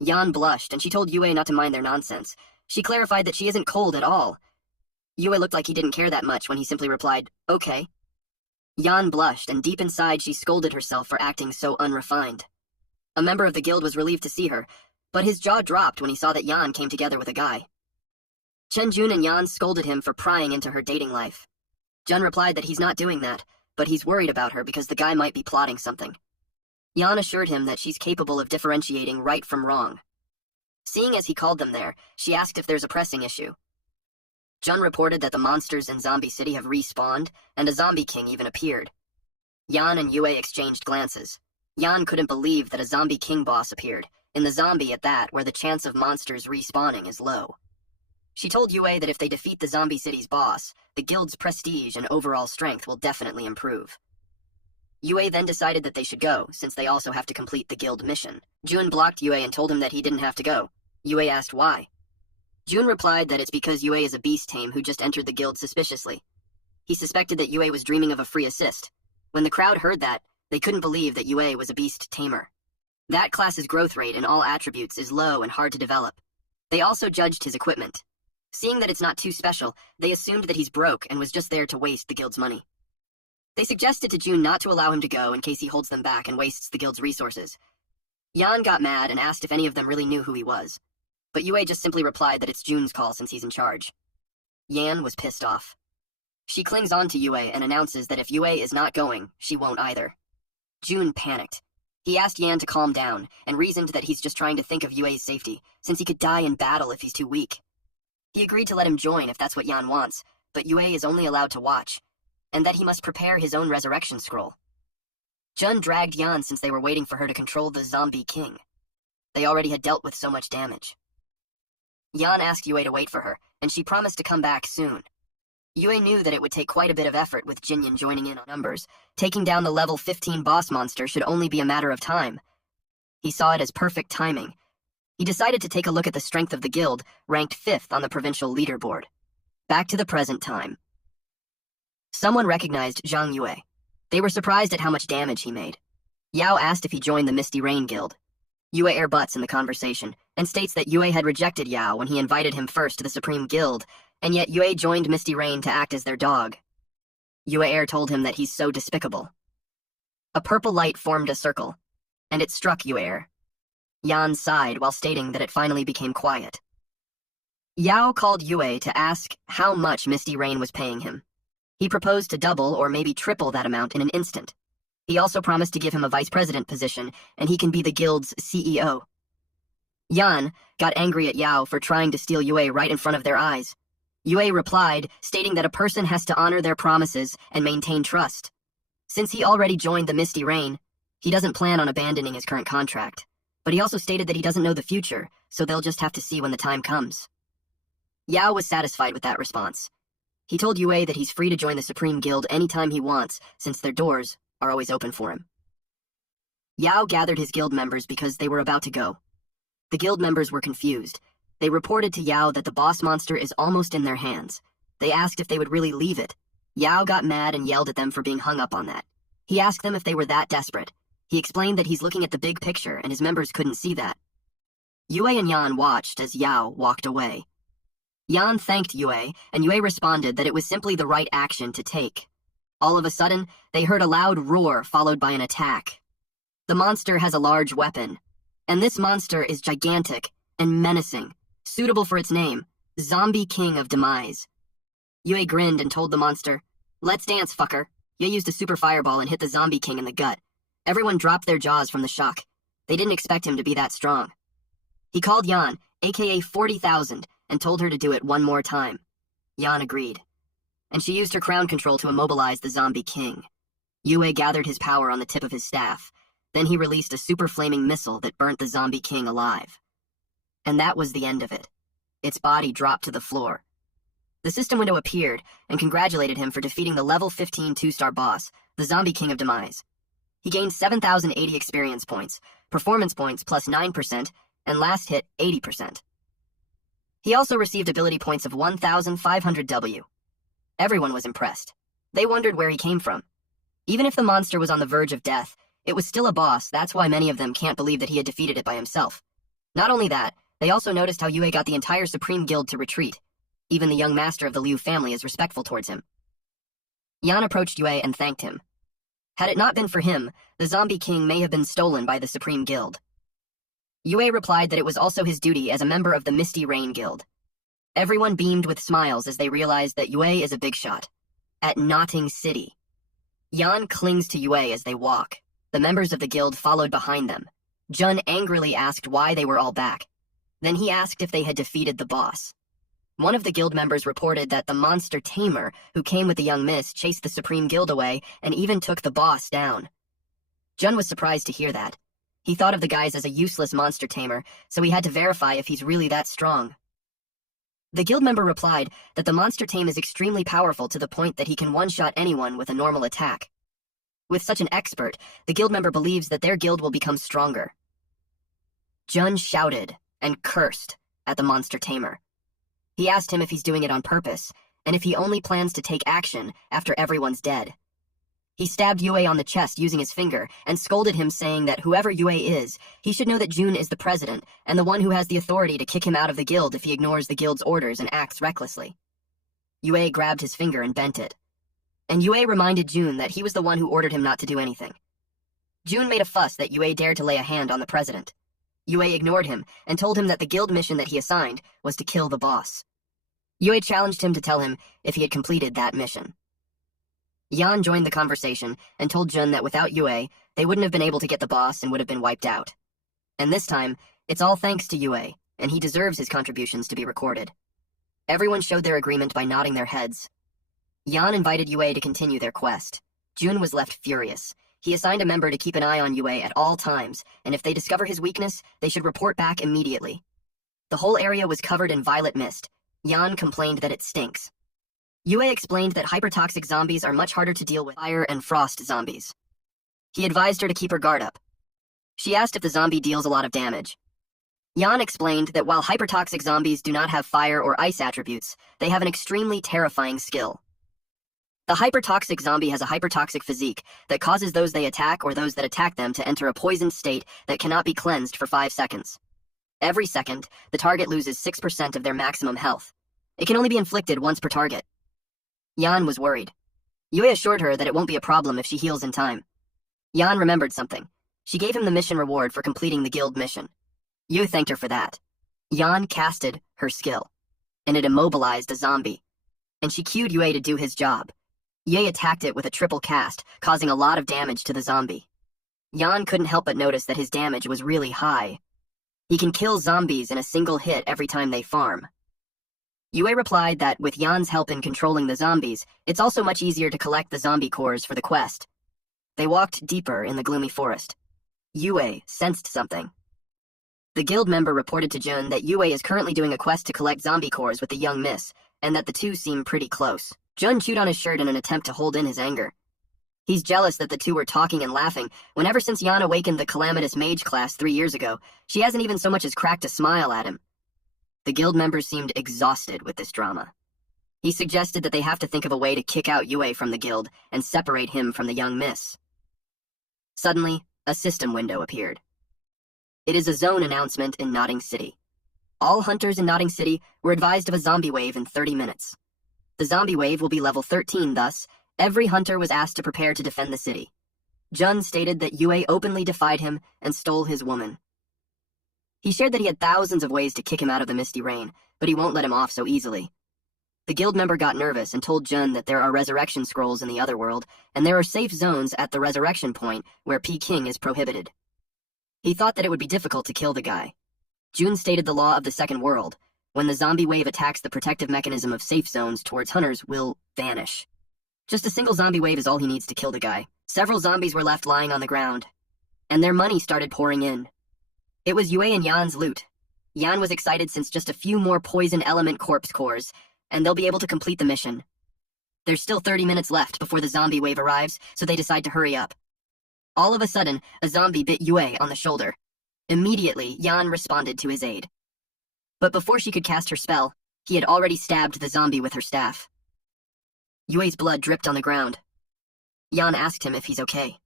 Yan blushed, and she told Yue not to mind their nonsense. She clarified that she isn't cold at all. Yue looked like he didn't care that much when he simply replied, "Okay." Yan blushed, and deep inside she scolded herself for acting so unrefined. A member of the guild was relieved to see her, but his jaw dropped when he saw that Yan came together with a guy. Chen Jun and Yan scolded him for prying into her dating life. Jun replied that he's not doing that, but he's worried about her because the guy might be plotting something. Yan assured him that she's capable of differentiating right from wrong. Seeing as he called them there, she asked if there's a pressing issue. Jun reported that the monsters in Zombie City have respawned, and a zombie king even appeared. Yan and Yue exchanged glances. Yan couldn't believe that a zombie king boss appeared, in the zombie at that, where the chance of monsters respawning is low. She told Yue that if they defeat the Zombie City's boss, the guild's prestige and overall strength will definitely improve. Yue then decided that they should go, since they also have to complete the guild mission. Jun blocked Yue and told him that he didn't have to go. Yue asked why. Jun replied that it's because Yue is a beast tame who just entered the guild suspiciously. He suspected that Yue was dreaming of a free assist. When the crowd heard that, they couldn't believe that Yue was a beast tamer. That class's growth rate in all attributes is low and hard to develop. They also judged his equipment. Seeing that it's not too special, they assumed that he's broke and was just there to waste the guild's money. They suggested to Jun not to allow him to go in case he holds them back and wastes the guild's resources. Yan got mad and asked if any of them really knew who he was. But Yue just simply replied that it's Jun's call since he's in charge. Yan was pissed off. She clings on to Yue and announces that if Yue is not going, she won't either. Jun panicked. He asked Yan to calm down and reasoned that he's just trying to think of Yue's safety, since he could die in battle if he's too weak. He agreed to let him join if that's what Yan wants, but Yue is only allowed to watch. and that he must prepare his own resurrection scroll. Jun dragged Yan since they were waiting for her to control the zombie king. They already had dealt with so much damage. Yan asked Yue to wait for her, and she promised to come back soon. Yue knew that it would take quite a bit of effort with Jinyan joining in on numbers. Taking down the level 15 boss monster should only be a matter of time. He saw it as perfect timing. He decided to take a look at the strength of the guild, ranked 5th on the provincial leaderboard. Back to the present time. Someone recognized Zhang Yue. They were surprised at how much damage he made. Yao asked if he joined the Misty Rain Guild. Yue air-butts in the conversation, and states that Yue had rejected Yao when he invited him first to the Supreme Guild, and yet Yue joined Misty Rain to act as their dog. Yue Air told him that he's so despicable. A purple light formed a circle, and it struck Yue Air. Yan sighed while stating that it finally became quiet. Yao called Yue to ask how much Misty Rain was paying him. He proposed to double or maybe triple that amount in an instant. He also promised to give him a vice president position, and he can be the guild's CEO. Yan got angry at Yao for trying to steal Yue right in front of their eyes. Yue replied, stating that a person has to honor their promises and maintain trust. Since he already joined the Misty Rain, he doesn't plan on abandoning his current contract. But he also stated that he doesn't know the future, so they'll just have to see when the time comes. Yao was satisfied with that response. He told Yue that he's free to join the Supreme Guild anytime he wants, since their doors are always open for him. Yao gathered his guild members because they were about to go. The guild members were confused. They reported to Yao that the boss monster is almost in their hands. They asked if they would really leave it. Yao got mad and yelled at them for being hung up on that. He asked them if they were that desperate. He explained that he's looking at the big picture and his members couldn't see that. Yue and Yan watched as Yao walked away. Yan thanked Yue, and Yue responded that it was simply the right action to take. All of a sudden, they heard a loud roar followed by an attack. The monster has a large weapon, and this monster is gigantic and menacing, suitable for its name, Zombie King of Demise. Yue grinned and told the monster, "Let's dance, fucker." Yue used a super fireball and hit the Zombie King in the gut. Everyone dropped their jaws from the shock. They didn't expect him to be that strong. He called Yan, aka 40,000, and told her to do it one more time. Yan agreed, and she used her crown control to immobilize the Zombie King. Yue gathered his power on the tip of his staff. Then he released a super flaming missile that burnt the Zombie King alive. And that was the end of it. Its body dropped to the floor. The system window appeared and congratulated him for defeating the level 15 2-star boss, the Zombie King of Demise. He gained 7,080 experience points, performance points plus 9%, and last hit 80%. He also received ability points of 1,500 W. Everyone was impressed. They wondered where he came from. Even if the monster was on the verge of death, it was still a boss. That's why many of them can't believe that he had defeated it by himself. Not only that, they also noticed how Yue got the entire Supreme Guild to retreat. Even the young master of the Liu family is respectful towards him. Yan approached Yue and thanked him. Had it not been for him, the Zombie King may have been stolen by the Supreme Guild. Yue replied that it was also his duty as a member of the Misty Rain Guild. Everyone beamed with smiles as they realized that Yue is a big shot. At Notting City. Yan clings to Yue as they walk. The members of the guild followed behind them. Jun angrily asked why they were all back. Then he asked if they had defeated the boss. One of the guild members reported that the monster tamer, who came with the young miss, chased the Supreme Guild away and even took the boss down. Jun was surprised to hear that. He thought of the guys as a useless monster tamer, so he had to verify if he's really that strong. The guild member replied that the monster tame is extremely powerful to the point that he can one-shot anyone with a normal attack. With such an expert, the guild member believes that their guild will become stronger. Jun shouted and cursed at the monster tamer. He asked him if he's doing it on purpose, and if he only plans to take action after everyone's dead. He stabbed Yue on the chest using his finger and scolded him, saying that whoever Yue is, he should know that Jun is the president and the one who has the authority to kick him out of the guild if he ignores the guild's orders and acts recklessly. Yue grabbed his finger and bent it. And Yue reminded Jun that he was the one who ordered him not to do anything. Jun made a fuss that Yue dared to lay a hand on the president. Yue ignored him and told him that the guild mission that he assigned was to kill the boss. Yue challenged him to tell him if he had completed that mission. Yan joined the conversation and told Jun that without Yue, they wouldn't have been able to get the boss and would have been wiped out. And this time, it's all thanks to Yue, and he deserves his contributions to be recorded. Everyone showed their agreement by nodding their heads. Yan invited Yue to continue their quest. Jun was left furious. He assigned a member to keep an eye on Yue at all times, and if they discover his weakness, they should report back immediately. The whole area was covered in violet mist. Yan complained that it stinks. Yue explained that hypertoxic zombies are much harder to deal with fire and frost zombies. He advised her to keep her guard up. She asked if the zombie deals a lot of damage. Yan explained that while hypertoxic zombies do not have fire or ice attributes, they have an extremely terrifying skill. The hypertoxic zombie has a hypertoxic physique that causes those they attack or those that attack them to enter a poisoned state that cannot be cleansed for 5 seconds. Every second, the target loses 6% of their maximum health. It can only be inflicted once per target. Yan was worried. Yue assured her that it won't be a problem if she heals in time. Yan remembered something. She gave him the mission reward for completing the guild mission. Yue thanked her for that. Yan casted her skill, and it immobilized a zombie. And she cued Yue to do his job. Yue attacked it with a triple cast, causing a lot of damage to the zombie. Yan couldn't help but notice that his damage was really high. He can kill zombies in a single hit every time they farm. Yue replied that with Yan's help in controlling the zombies, it's also much easier to collect the zombie cores for the quest. They walked deeper in the gloomy forest. Yue sensed something. The guild member reported to Jun that Yue is currently doing a quest to collect zombie cores with the young miss, and that the two seem pretty close. Jun chewed on his shirt in an attempt to hold in his anger. He's jealous that the two were talking and laughing when ever since Yan awakened the Calamitous Mage class 3 years ago, she hasn't even so much as cracked a smile at him. The guild members seemed exhausted with this drama. He suggested that they have to think of a way to kick out Yue from the guild and separate him from the young miss. Suddenly, a system window appeared. It is a zone announcement in Notting City. All hunters in Notting City were advised of a zombie wave in 30 minutes. The zombie wave will be level 13, thus, every hunter was asked to prepare to defend the city. Jun stated that Yue openly defied him and stole his woman. He shared that he had thousands of ways to kick him out of the Misty Rain, but he won't let him off so easily. The guild member got nervous and told Jun that there are resurrection scrolls in the other world, and there are safe zones at the resurrection point where Peking is prohibited. He thought that it would be difficult to kill the guy. Jun stated the law of the second world. When the zombie wave attacks, the protective mechanism of safe zones towards hunters will vanish. Just a single zombie wave is all he needs to kill the guy. Several zombies were left lying on the ground, and their money started pouring in. It was Yue and Yan's loot. Yan was excited since just a few more poison element corpse cores, and they'll be able to complete the mission. There's still 30 minutes left before the zombie wave arrives, so they decide to hurry up. All of a sudden, a zombie bit Yue on the shoulder. Immediately, Yan responded to his aid. But before she could cast her spell, he had already stabbed the zombie with her staff. Yue's blood dripped on the ground. Yan asked him if he's okay.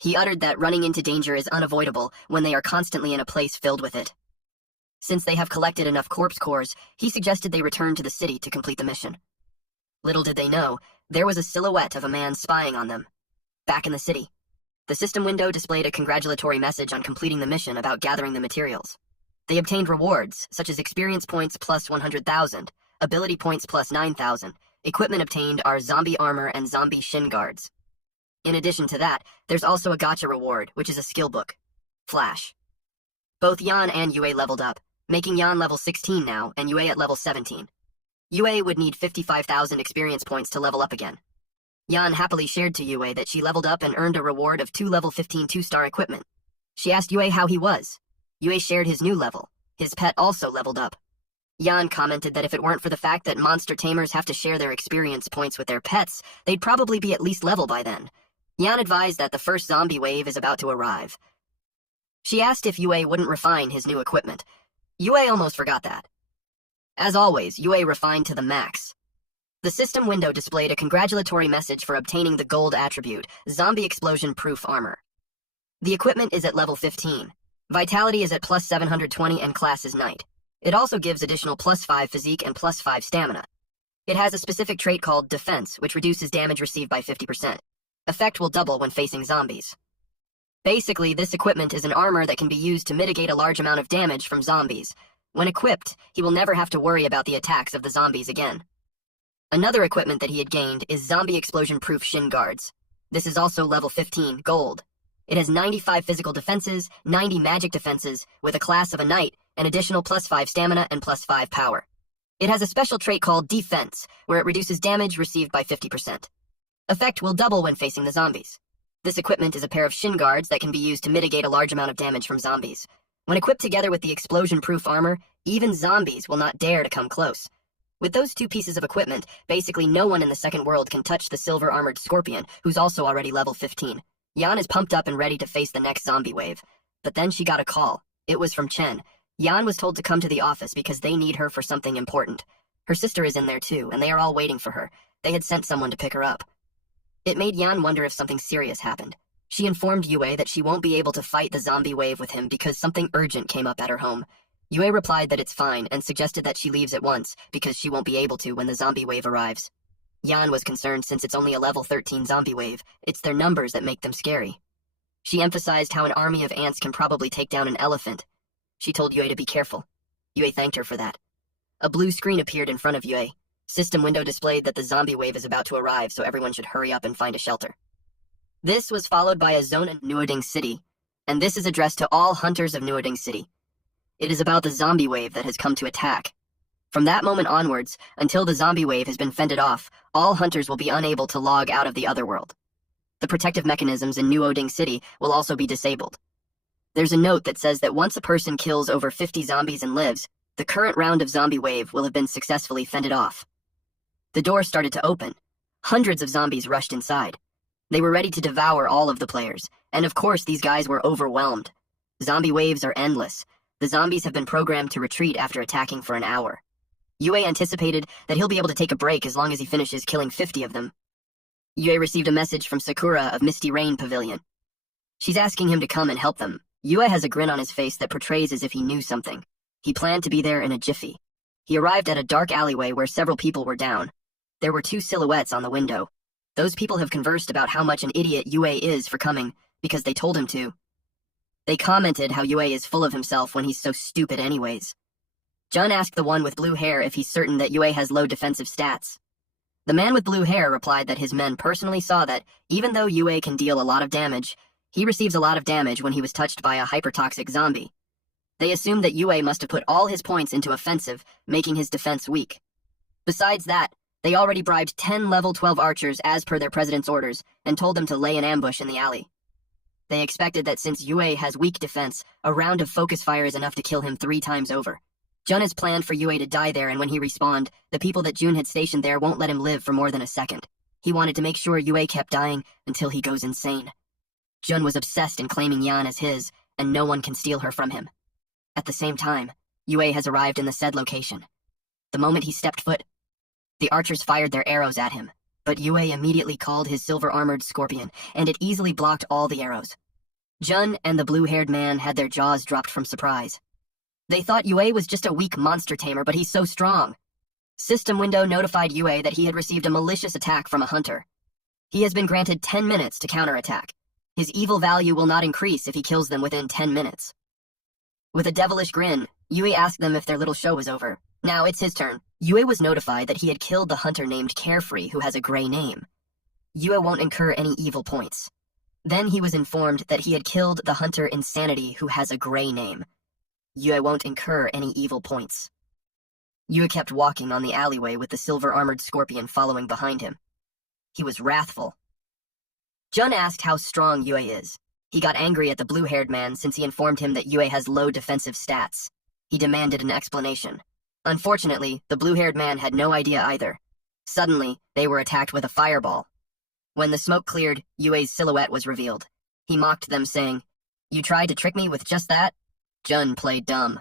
He uttered that running into danger is unavoidable when they are constantly in a place filled with it. Since they have collected enough corpse cores, he suggested they return to the city to complete the mission. Little did they know, there was a silhouette of a man spying on them. Back in the city, the system window displayed a congratulatory message on completing the mission about gathering the materials. They obtained rewards, such as experience points plus 100,000, ability points plus 9,000. Equipment obtained are zombie armor and zombie shin guards. In addition to that, there's also a gacha reward, which is a skill book. Flash. Both Yan and Yue leveled up, making Yan level 16 now and Yue at level 17. Yue would need 55,000 experience points to level up again. Yan happily shared to Yue that she leveled up and earned a reward of 2 level 15 2-star equipment. She asked Yue how he was. Yue shared his new level. His pet also leveled up. Yan commented that if it weren't for the fact that monster tamers have to share their experience points with their pets, they'd probably be at least level by then. Yan advised that the first zombie wave is about to arrive. She asked if Yue wouldn't refine his new equipment. Yue almost forgot that. As always, Yue refined to the max. The system window displayed a congratulatory message for obtaining the gold attribute, Zombie Explosion Proof Armor. The equipment is at level 15. Vitality is at plus 720 and class is Knight. It also gives additional plus 5 physique and plus 5 stamina. It has a specific trait called Defense, which reduces damage received by 50%. Effect will double when facing zombies. Basically, this equipment is an armor that can be used to mitigate a large amount of damage from zombies. When equipped, he will never have to worry about the attacks of the zombies again. Another equipment that he had gained is Zombie Explosion Proof Shin Guards. This is also level 15, gold. It has 95 physical defenses, 90 magic defenses, with a class of a knight, and additional plus 5 stamina and plus 5 power. It has a special trait called Defense, where it reduces damage received by 50%. Effect will double when facing the zombies. This equipment is a pair of shin guards that can be used to mitigate a large amount of damage from zombies. When equipped together with the explosion-proof armor, even zombies will not dare to come close. With those two pieces of equipment, basically no one in the second world can touch the silver-armored Scorpion, who's also already level 15. Yan is pumped up and ready to face the next zombie wave. But then she got a call. It was from Chen. Yan was told to come to the office because they need her for something important. Her sister is in there too, and they are all waiting for her. They had sent someone to pick her up. It made Yan wonder if something serious happened. She informed Yue that she won't be able to fight the zombie wave with him because something urgent came up at her home. Yue replied that it's fine and suggested that she leaves at once because she won't be able to when the zombie wave arrives. Yan was concerned since it's only a level 13 zombie wave. It's their numbers that make them scary. She emphasized how an army of ants can probably take down an elephant. She told Yue to be careful. Yue thanked her for that. A blue screen appeared in front of Yue. System window displayed that the zombie wave is about to arrive, so everyone should hurry up and find a shelter. This was followed by a zone in Nuoding City, and this is addressed to all hunters of Nuoding City. It is about the zombie wave that has come to attack. From that moment onwards, until the zombie wave has been fended off, all hunters will be unable to log out of the other world. The protective mechanisms in Nuoding City will also be disabled. There's a note that says that once a person kills over 50 zombies and lives, the current round of zombie wave will have been successfully fended off. The door started to open. Hundreds of zombies rushed inside. They were ready to devour all of the players, and of course these guys were overwhelmed. Zombie waves are endless. The zombies have been programmed to retreat after attacking for an hour. Yue anticipated that he'll be able to take a break as long as he finishes killing 50 of them. Yue received a message from Sakura of Misty Rain Pavilion. She's asking him to come and help them. Yue has a grin on his face that portrays as if he knew something. He planned to be there in a jiffy. He arrived at a dark alleyway where several people were down. There were two silhouettes on the window. Those people have conversed about how much an idiot Yue is for coming, because they told him to. They commented how Yue is full of himself when he's so stupid anyways. Jun asked the one with blue hair if he's certain that Yue has low defensive stats. The man with blue hair replied that his men personally saw that, even though Yue can deal a lot of damage, he receives a lot of damage when he was touched by a hypertoxic zombie. They assumed that Yue must have put all his points into offensive, making his defense weak. Besides that, they already bribed 10 level 12 archers as per their president's orders and told them to lay an ambush in the alley. They expected that since Yue has weak defense, a round of focus fire is enough to kill him 3 times over. Jun has planned for Yue to die there, and when he respawned, the people that Jun had stationed there won't let him live for more than a second. He wanted to make sure Yue kept dying until he goes insane. Jun was obsessed in claiming Yan as his, and no one can steal her from him. At the same time, Yue has arrived in the said location. The moment he stepped foot, the archers fired their arrows at him, but Yue immediately called his silver-armored Scorpion, and it easily blocked all the arrows. Jun and the blue-haired man had their jaws dropped from surprise. They thought Yue was just a weak monster tamer, but he's so strong. System window notified Yue that he had received a malicious attack from a hunter. He has been granted 10 minutes to counterattack. His evil value will not increase if he kills them within 10 minutes. With a devilish grin, Yue asked them if their little show was over. Now it's his turn. Yue was notified that he had killed the hunter named Carefree, who has a gray name. Yue won't incur any evil points. Then he was informed that he had killed the hunter Insanity, who has a gray name. Yue won't incur any evil points. Yue kept walking on the alleyway with the silver-armored Scorpion following behind him. He was wrathful. Jun asked how strong Yue is. He got angry at the blue-haired man since he informed him that Yue has low defensive stats. He demanded an explanation. Unfortunately, the blue-haired man had no idea either. Suddenly, they were attacked with a fireball. When the smoke cleared, Yue's silhouette was revealed. He mocked them, saying, "You tried to trick me with just that?" Jun played dumb.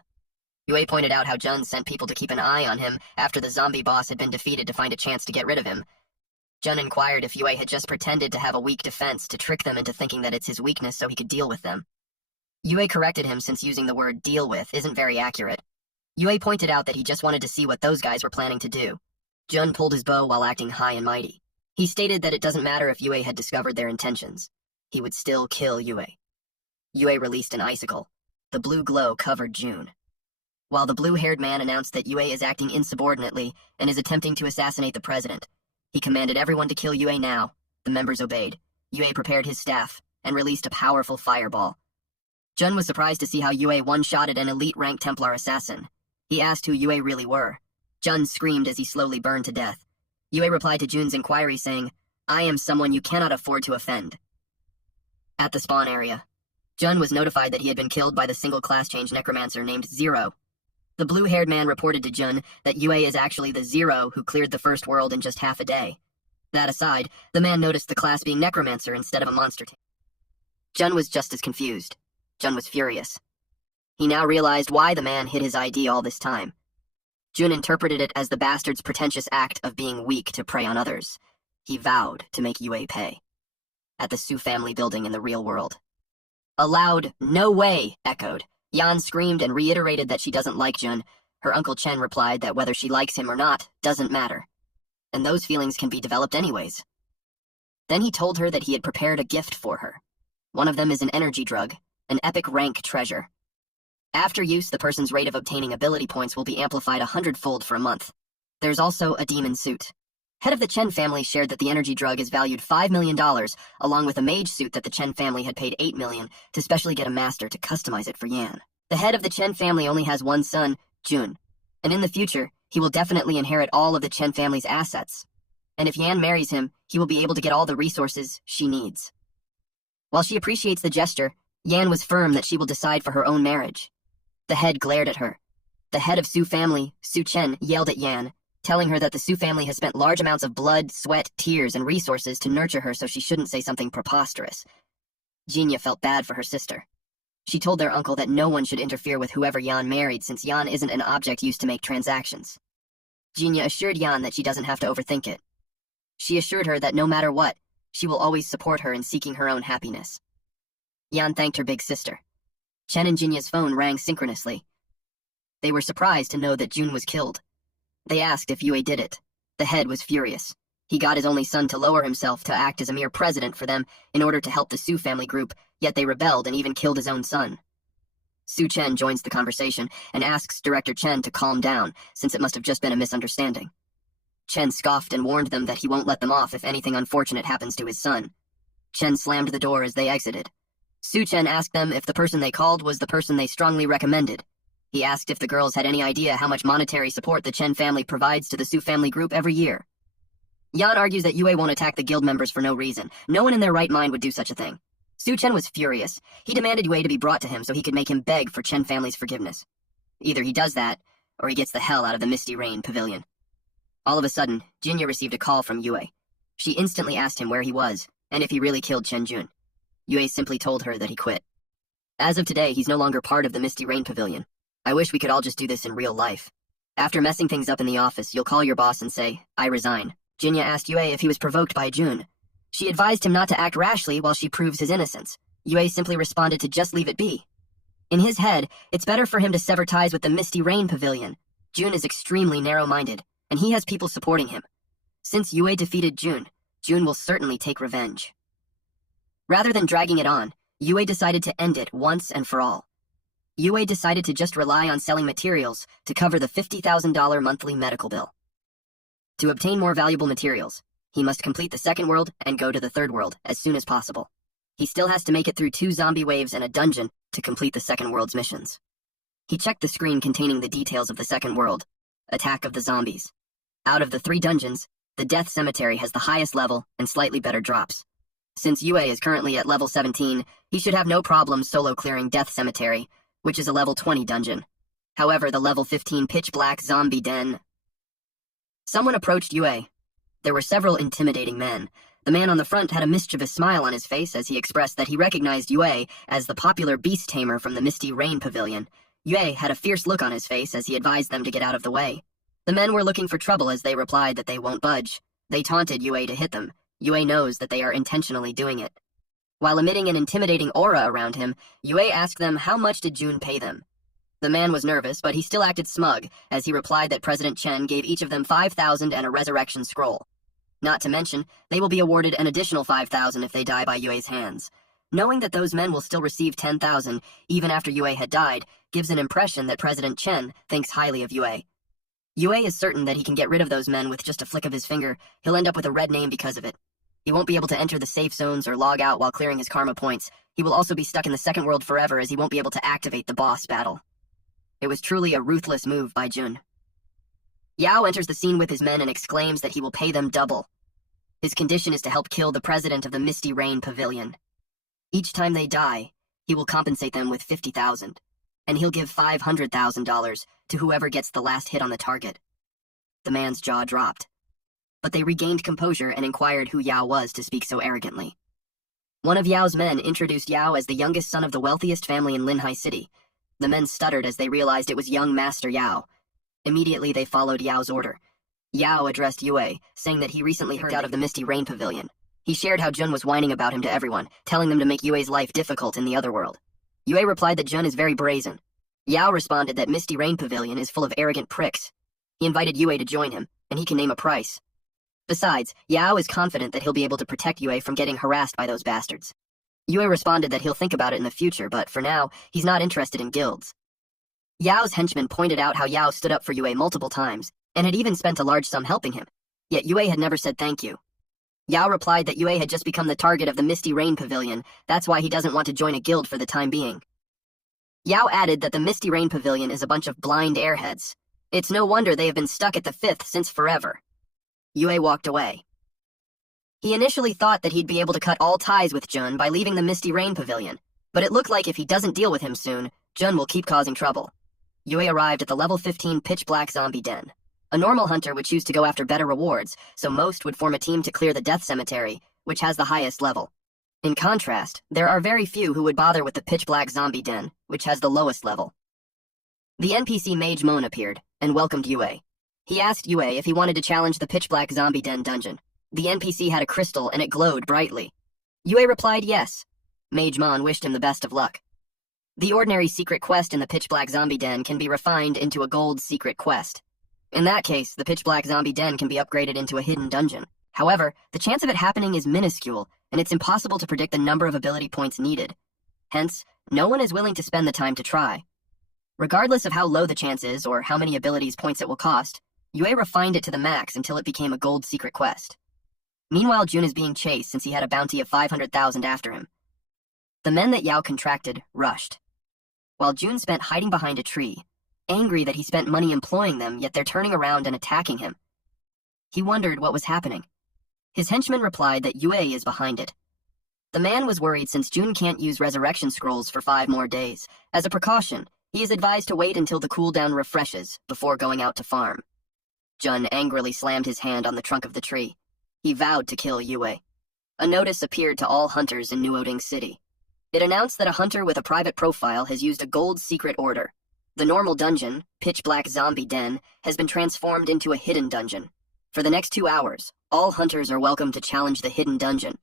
Yue pointed out how Jun sent people to keep an eye on him after the zombie boss had been defeated to find a chance to get rid of him. Jun inquired if Yue had just pretended to have a weak defense to trick them into thinking that it's his weakness so he could deal with them. Yue corrected him since using the word deal with isn't very accurate. Yue pointed out that he just wanted to see what those guys were planning to do. Jun pulled his bow while acting high and mighty. He stated that it doesn't matter if Yue had discovered their intentions. He would still kill Yue. Yue released an icicle. The blue glow covered June. While the blue-haired man announced that Yue is acting insubordinately and is attempting to assassinate the president, he commanded everyone to kill Yue now. The members obeyed. Yue prepared his staff and released a powerful fireball. Jun was surprised to see how Yue one-shotted an elite-ranked Templar assassin. He asked who Yue really were. Jun screamed as he slowly burned to death. Yue replied to Jun's inquiry saying, "I am someone you cannot afford to offend." At the spawn area, Jun was notified that he had been killed by the single class change necromancer named Zero. The blue-haired man reported to Jun that Yue is actually the Zero who cleared the first world in just half a day. That aside, the man noticed the class being necromancer instead of a monster team. Jun was just as confused. Jun was furious. He now realized why the man hid his ID all this time. Jun interpreted it as the bastard's pretentious act of being weak to prey on others. He vowed to make Yue pay. At the Su family building in the real world. A loud, "No way!" echoed. Yan screamed and reiterated that she doesn't like Jun. Her Uncle Chen replied that whether she likes him or not doesn't matter. And those feelings can be developed anyways. Then he told her that he had prepared a gift for her. One of them is an energy drug, an epic rank treasure. After use, the person's rate of obtaining ability points will be amplified 100-fold for a month. There's also a demon suit. Head of the Chen family shared that the energy drug is valued $5 million, along with a mage suit that the Chen family had paid $8 million to specially get a master to customize it for Yan. The head of the Chen family only has one son, Jun, and in the future, he will definitely inherit all of the Chen family's assets. And if Yan marries him, he will be able to get all the resources she needs. While she appreciates the gesture, Yan was firm that she will decide for her own marriage. The head glared at her. The head of Su family, Su Chen, yelled at Yan, telling her that the Su family has spent large amounts of blood, sweat, tears, and resources to nurture her so she shouldn't say something preposterous. Jinya felt bad for her sister. She told their uncle that no one should interfere with whoever Yan married since Yan isn't an object used to make transactions. Jinya assured Yan that she doesn't have to overthink it. She assured her that no matter what, she will always support her in seeking her own happiness. Yan thanked her big sister. Chen and Jinya's phone rang synchronously. They were surprised to know that Jun was killed. They asked if Yue did it. The head was furious. He got his only son to lower himself to act as a mere president for them in order to help the Su family group, yet they rebelled and even killed his own son. Su Chen joins the conversation and asks Director Chen to calm down, since it must have just been a misunderstanding. Chen scoffed and warned them that he won't let them off if anything unfortunate happens to his son. Chen slammed the door as they exited. Su Chen asked them if the person they called was the person they strongly recommended. He asked if the girls had any idea how much monetary support the Chen family provides to the Su family group every year. Yan argues that Yue won't attack the guild members for no reason. No one in their right mind would do such a thing. Su Chen was furious. He demanded Yue to be brought to him so he could make him beg for Chen family's forgiveness. Either he does that, or he gets the hell out of the Misty Rain Pavilion. All of a sudden, Jinya received a call from Yue. She instantly asked him where he was, and if he really killed Chen Jun. Yue simply told her that he quit. As of today, he's no longer part of the Misty Rain Pavilion. I wish we could all just do this in real life. After messing things up in the office, you'll call your boss and say, "I resign." Jinya asked Yue if he was provoked by Jun. She advised him not to act rashly while she proves his innocence. Yue simply responded to just leave it be. In his head, it's better for him to sever ties with the Misty Rain Pavilion. Jun is extremely narrow-minded, and he has people supporting him. Since Yue defeated Jun, Jun will certainly take revenge. Rather than dragging it on, Yue decided to end it once and for all. Yue decided to just rely on selling materials to cover the $50,000 monthly medical bill. To obtain more valuable materials, he must complete the second world and go to the third world as soon as possible. He still has to make it through 2 zombie waves and a dungeon to complete the second world's missions. He checked the screen containing the details of the second world, Attack of the Zombies. Out of the 3 dungeons, the Death Cemetery has the highest level and slightly better drops. Since Yue is currently at level 17, he should have no problem solo clearing Death Cemetery, which is a level 20 dungeon. However, the level 15 Pitch Black Zombie Den... Someone approached Yue. There were several intimidating men. The man on the front had a mischievous smile on his face as he expressed that he recognized Yue as the popular beast tamer from the Misty Rain Pavilion. Yue had a fierce look on his face as he advised them to get out of the way. The men were looking for trouble as they replied that they won't budge. They taunted Yue to hit them. Yue knows that they are intentionally doing it. While emitting an intimidating aura around him, Yue asked them how much did Jun pay them. The man was nervous, but he still acted smug, as he replied that President Chen gave each of them 5,000 and a resurrection scroll. Not to mention, they will be awarded an additional 5,000 if they die by Yue's hands. Knowing that those men will still receive 10,000, even after Yue had died, gives an impression that President Chen thinks highly of Yue. Yue is certain that he can get rid of those men with just a flick of his finger. He'll end up with a red name because of it. He won't be able to enter the safe zones or log out while clearing his karma points. He will also be stuck in the second world forever as he won't be able to activate the boss battle. It was truly a ruthless move by Jun. Yao enters the scene with his men and exclaims that he will pay them double. His condition is to help kill the president of the Misty Rain Pavilion. Each time they die, he will compensate them with $50,000, and he'll give $500,000 to whoever gets the last hit on the target. The man's jaw dropped, but they regained composure and inquired who Yao was to speak so arrogantly. One of Yao's men introduced Yao as the youngest son of the wealthiest family in Linhai City. The men stuttered as they realized it was young Master Yao. Immediately they followed Yao's order. Yao addressed Yue, saying that he recently heard out of the Misty Rain Pavilion. He shared how Jun was whining about him to everyone, telling them to make Yue's life difficult in the other world. Yue replied that Jun is very brazen. Yao responded that Misty Rain Pavilion is full of arrogant pricks. He invited Yue to join him, and he can name a price. Besides, Yao is confident that he'll be able to protect Yue from getting harassed by those bastards. Yue responded that he'll think about it in the future, but for now, he's not interested in guilds. Yao's henchman pointed out how Yao stood up for Yue multiple times, and had even spent a large sum helping him. Yet Yue had never said thank you. Yao replied that Yue had just become the target of the Misty Rain Pavilion, that's why he doesn't want to join a guild for the time being. Yao added that the Misty Rain Pavilion is a bunch of blind airheads. It's no wonder they have been stuck at the 5th since forever. Yue walked away. He initially thought that he'd be able to cut all ties with Jun by leaving the Misty Rain Pavilion, but it looked like if he doesn't deal with him soon, Jun will keep causing trouble. Yue arrived at the level 15 Pitch Black Zombie Den. A normal hunter would choose to go after better rewards, so most would form a team to clear the Death Cemetery, which has the highest level. In contrast, there are very few who would bother with the Pitch Black Zombie Den, which has the lowest level. The NPC Mage Moan appeared, and welcomed Yue. He asked Yue if he wanted to challenge the Pitch Black Zombie Den dungeon. The NPC had a crystal, and it glowed brightly. Yue replied yes. Mage Moan wished him the best of luck. The ordinary secret quest in the Pitch Black Zombie Den can be refined into a gold secret quest. In that case, the Pitch Black Zombie Den can be upgraded into a hidden dungeon. However, the chance of it happening is minuscule, and it's impossible to predict the number of ability points needed. Hence, no one is willing to spend the time to try. Regardless of how low the chance is or how many abilities points it will cost, Yue refined it to the max until it became a gold secret quest. Meanwhile, Jun is being chased since he had a bounty of 500,000 after him. The men that Yao contracted rushed, while Jun spent hiding behind a tree, angry that he spent money employing them, yet they're turning around and attacking him. He wondered what was happening. His henchman replied that Yue is behind it. The man was worried since Jun can't use resurrection scrolls for 5 more days. As a precaution, he is advised to wait until the cooldown refreshes before going out to farm. Jun angrily slammed his hand on the trunk of the tree. He vowed to kill Yue. A notice appeared to all hunters in Nuoding City. It announced that a hunter with a private profile has used a gold secret order. The normal dungeon, Pitch Black Zombie Den, has been transformed into a hidden dungeon. For the next 2 hours, all hunters are welcome to challenge the hidden dungeon.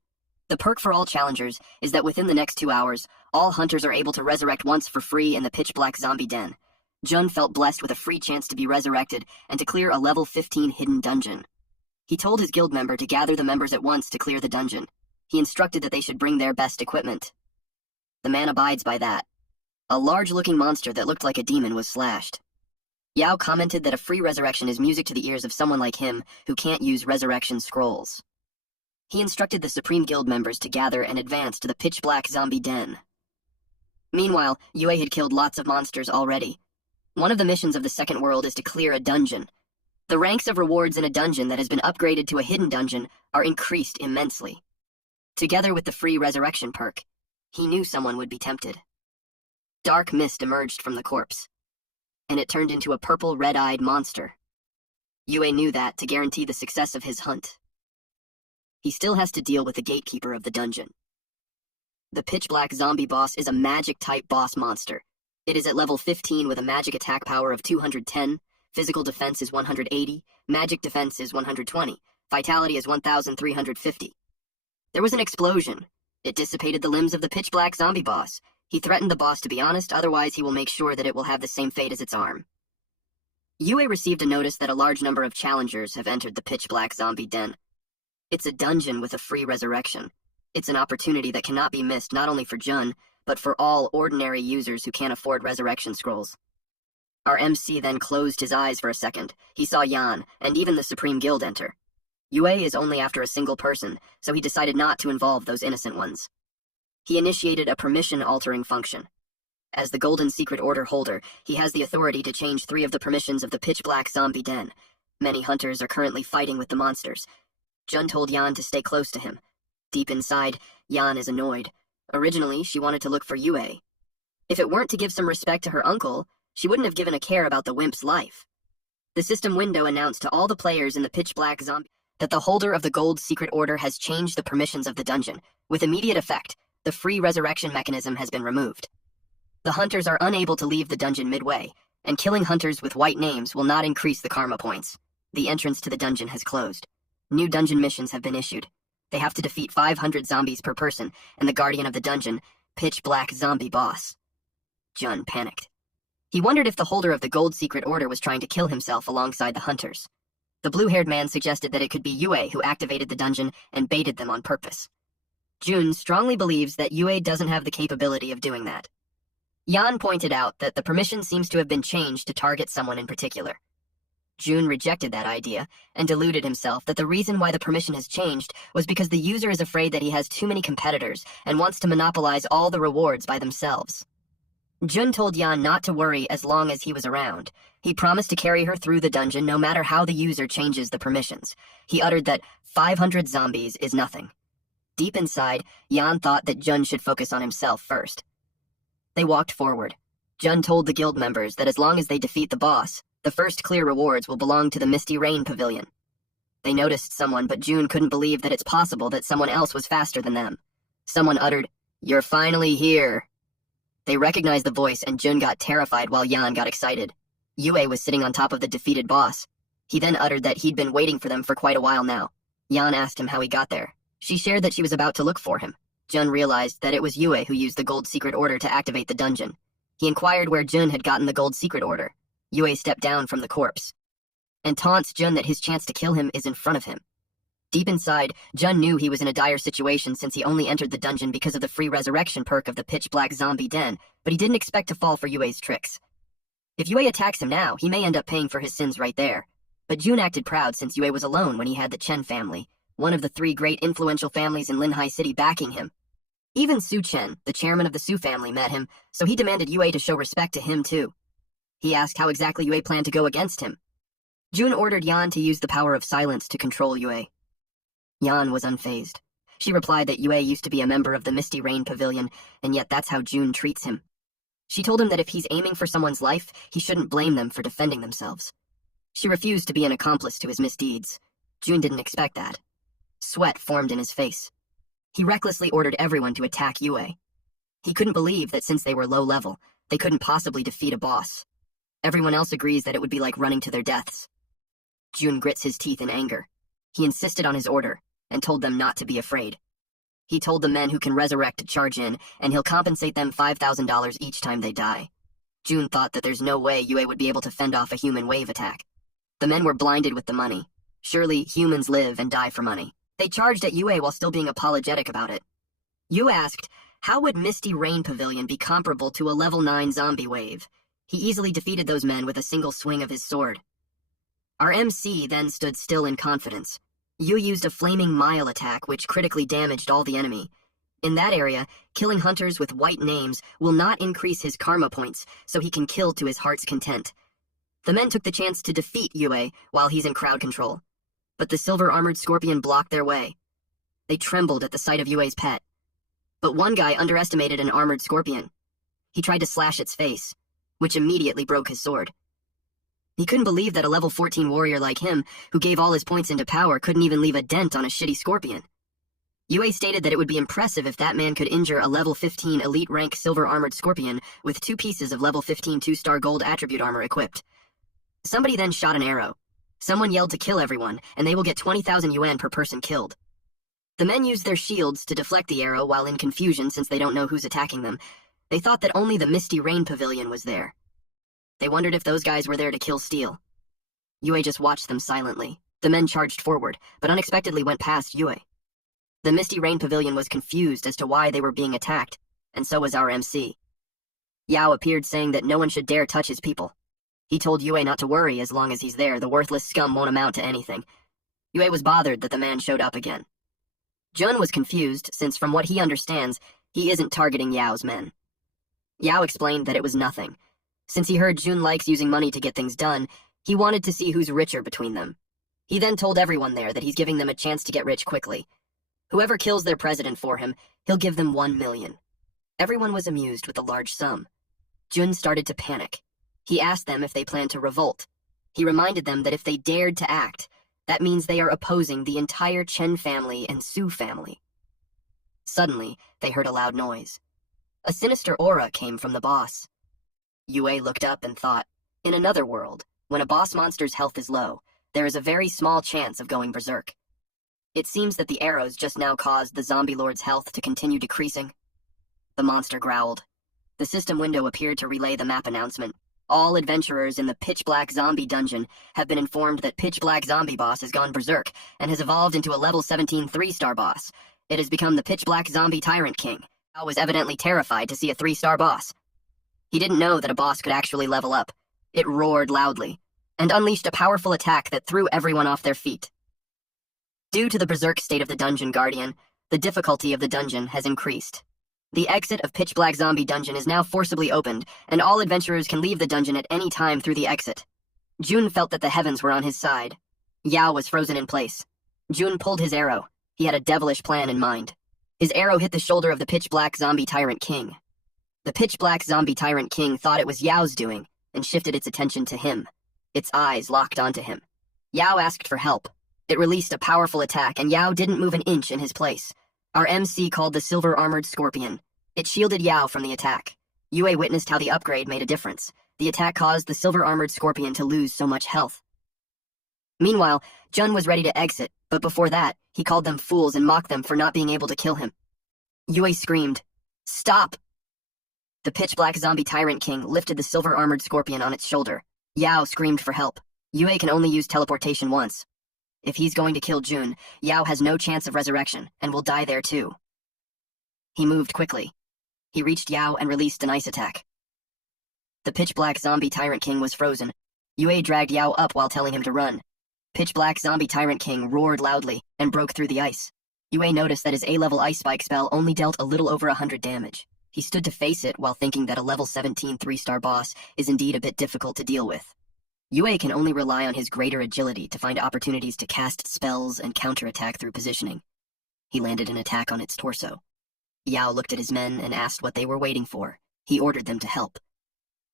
The perk for all challengers is that within the next 2 hours, all hunters are able to resurrect once for free in the Pitch Black Zombie Den. Jun felt blessed with a free chance to be resurrected and to clear a level 15 hidden dungeon. He told his guild member to gather the members at once to clear the dungeon. He instructed that they should bring their best equipment. The man abides by that. A large-looking monster that looked like a demon was slashed. Yao commented that a free resurrection is music to the ears of someone like him who can't use resurrection scrolls. He instructed the Supreme Guild members to gather and advance to the Pitch Black Zombie Den. Meanwhile, Yue had killed lots of monsters already. One of the missions of the Second World is to clear a dungeon. The ranks of rewards in a dungeon that has been upgraded to a hidden dungeon are increased immensely. Together with the free resurrection perk, he knew someone would be tempted. Dark mist emerged from the corpse, and it turned into a purple, red-eyed monster. Yue knew that to guarantee the success of his hunt. He still has to deal with the gatekeeper of the dungeon. The Pitch Black Zombie boss is a magic-type boss monster. It is at level 15 with a magic attack power of 210, physical defense is 180, magic defense is 120, vitality is 1,350. There was an explosion. It dissipated the limbs of the Pitch Black Zombie boss. He threatened the boss to be honest, otherwise he will make sure that it will have the same fate as its arm. Yue received a notice that a large number of challengers have entered the Pitch Black Zombie Den. It's a dungeon with a free resurrection. It's an opportunity that cannot be missed not only for Jun, but for all ordinary users who can't afford resurrection scrolls. Our MC then closed his eyes for a second. He saw Yan, and even the Supreme Guild enter. Yue is only after a single person, so he decided not to involve those innocent ones. He initiated a permission-altering function. As the Golden Secret Order holder, he has the authority to change 3 of the permissions of the Pitch Black Zombie Den. Many hunters are currently fighting with the monsters. Jun told Yan to stay close to him. Deep inside, Yan is annoyed. Originally, she wanted to look for Yue. If it weren't to give some respect to her uncle, she wouldn't have given a care about the wimp's life. The system window announced to all the players in the pitch-black zombie that the holder of the gold secret order has changed the permissions of the dungeon. With immediate effect, the free resurrection mechanism has been removed. The hunters are unable to leave the dungeon midway, and killing hunters with white names will not increase the karma points. The entrance to the dungeon has closed. New dungeon missions have been issued. They have to defeat 500 zombies per person, and the guardian of the dungeon, pitch-black zombie boss. Jun panicked. He wondered if the holder of the gold secret order was trying to kill himself alongside the hunters. The blue-haired man suggested that it could be Yue who activated the dungeon and baited them on purpose. Jun strongly believes that Yue doesn't have the capability of doing that. Yan pointed out that the permission seems to have been changed to target someone in particular. Jun rejected that idea and deluded himself that the reason why the permission has changed was because the user is afraid that he has too many competitors and wants to monopolize all the rewards by themselves. Jun told Yan not to worry as long as he was around. He promised to carry her through the dungeon no matter how the user changes the permissions. He uttered that 500 zombies is nothing. Deep inside, Yan thought that Jun should focus on himself first. They walked forward. Jun told the guild members that as long as they defeat the boss, the first clear rewards will belong to the Misty Rain Pavilion. They noticed someone, but Jun couldn't believe that it's possible that someone else was faster than them. Someone uttered, "You're finally here." They recognized the voice, and Jun got terrified while Yan got excited. Yue was sitting on top of the defeated boss. He then uttered that he'd been waiting for them for quite a while now. Yan asked him how he got there. She shared that she was about to look for him. Jun realized that it was Yue who used the gold secret order to activate the dungeon. He inquired where Jun had gotten the gold secret order. Yue stepped down from the corpse and taunts Jun that his chance to kill him is in front of him. Deep inside, Jun knew he was in a dire situation since he only entered the dungeon because of the free resurrection perk of the pitch-black zombie den, but he didn't expect to fall for Yue's tricks. If Yue attacks him now, he may end up paying for his sins right there. But Jun acted proud since Yue was alone when he had the Chen family, one of the 3 great influential families in Linhai City, backing him. Even Su Chen, the chairman of the Su family, met him, so he demanded Yue to show respect to him too. He asked how exactly Yue planned to go against him. Jun ordered Yan to use the power of silence to control Yue. Yan was unfazed. She replied that Yue used to be a member of the Misty Rain Pavilion, and yet that's how Jun treats him. She told him that if he's aiming for someone's life, he shouldn't blame them for defending themselves. She refused to be an accomplice to his misdeeds. Jun didn't expect that. Sweat formed in his face. He recklessly ordered everyone to attack Yue. He couldn't believe that since they were low level, they couldn't possibly defeat a boss. Everyone else agrees that it would be like running to their deaths. Jun grits his teeth in anger. He insisted on his order and told them not to be afraid. He told the men who can resurrect to charge in, and he'll compensate them $5,000 each time they die. Jun thought that there's no way Yue would be able to fend off a human wave attack. The men were blinded with the money. Surely humans live and die for money. They charged at Yue while still being apologetic about it. Yue asked, how would Misty Rain Pavilion be comparable to a level 9 zombie wave? He easily defeated those men with a single swing of his sword. Our MC then stood still in confidence. Yu used a flaming mile attack which critically damaged all the enemy. In that area, killing hunters with white names will not increase his karma points, so he can kill to his heart's content. The men took the chance to defeat Yue while he's in crowd control. But the silver-armored scorpion blocked their way. They trembled at the sight of Yue's pet. But one guy underestimated an armored scorpion. He tried to slash its face, which immediately broke his sword. He couldn't believe that a level 14 warrior like him, who gave all his points into power, couldn't even leave a dent on a shitty scorpion. Yue stated that it would be impressive if that man could injure a level 15 elite rank silver-armored scorpion with 2 pieces of level 15 2-star gold attribute armor equipped. Somebody then shot an arrow. Someone yelled to kill everyone, and they will get 20,000 yuan per person killed. The men used their shields to deflect the arrow while in confusion since they don't know who's attacking them. They thought that only the Misty Rain Pavilion was there. They wondered if those guys were there to kill Steel. Yue just watched them silently. The men charged forward, but unexpectedly went past Yue. The Misty Rain Pavilion was confused as to why they were being attacked, and so was our MC. Yao appeared saying that no one should dare touch his people. He told Yue not to worry as long as he's there, the worthless scum won't amount to anything. Yue was bothered that the man showed up again. Jun was confused, since from what he understands, he isn't targeting Yao's men. Yao explained that it was nothing. Since he heard Jun likes using money to get things done, He wanted to see who's richer between them. He then told everyone there that he's giving them a chance to get rich quickly. Whoever kills their president for him, he'll give them 1 million. Everyone was amused with the large sum. Jun started to panic. He asked them if they planned to revolt. He reminded them that if they dared to act, that means they are opposing the entire Chen family and Su family. Suddenly, they heard a loud noise. A sinister aura came from the boss. Yue looked up and thought, in another world, when a boss monster's health is low, there is a very small chance of going berserk. It seems that the arrows just now caused the zombie lord's health to continue decreasing. The monster growled. The system window appeared to relay the map announcement. All adventurers in the Pitch Black Zombie dungeon have been informed that Pitch Black Zombie boss has gone berserk and has evolved into a level 17 3-star boss. It has become the Pitch Black Zombie Tyrant King. Yao was evidently terrified to see a 3-star boss. He didn't know that a boss could actually level up. It roared loudly and unleashed a powerful attack that threw everyone off their feet. Due to the berserk state of the dungeon guardian, the difficulty of the dungeon has increased. The exit of Pitch Black Zombie dungeon is now forcibly opened, and all adventurers can leave the dungeon at any time through the exit. Jun felt that the heavens were on his side. Yao was frozen in place. Jun pulled his arrow. He had a devilish plan in mind. His arrow hit the shoulder of the Pitch Black Zombie Tyrant King. The Pitch Black Zombie Tyrant King thought it was Yao's doing, and shifted its attention to him. Its eyes locked onto him. Yao asked for help. It released a powerful attack, and Yao didn't move an inch in his place. Our MC called the Silver Armored Scorpion. It shielded Yao from the attack. Yue witnessed how the upgrade made a difference. The attack caused the Silver Armored Scorpion to lose so much health. Meanwhile, Jun was ready to exit, but before that, he called them fools and mocked them for not being able to kill him. Yue screamed, "Stop!" The Pitch Black Zombie Tyrant King lifted the Silver Armored Scorpion on its shoulder. Yao screamed for help. Yue can only use teleportation once. If he's going to kill Jun, Yao has no chance of resurrection, and will die there too. He moved quickly. He reached Yao and released an ice attack. The Pitch Black Zombie Tyrant King was frozen. Yue dragged Yao up while telling him to run. Pitch Black Zombie Tyrant King roared loudly and broke through the ice. Yue noticed that his A-level Ice Spike spell only dealt a little over 100 damage. He stood to face it while thinking that a level 17 3-star boss is indeed a bit difficult to deal with. Yue can only rely on his greater agility to find opportunities to cast spells and counterattack through positioning. He landed an attack on its torso. Yao looked at his men and asked what they were waiting for. He ordered them to help.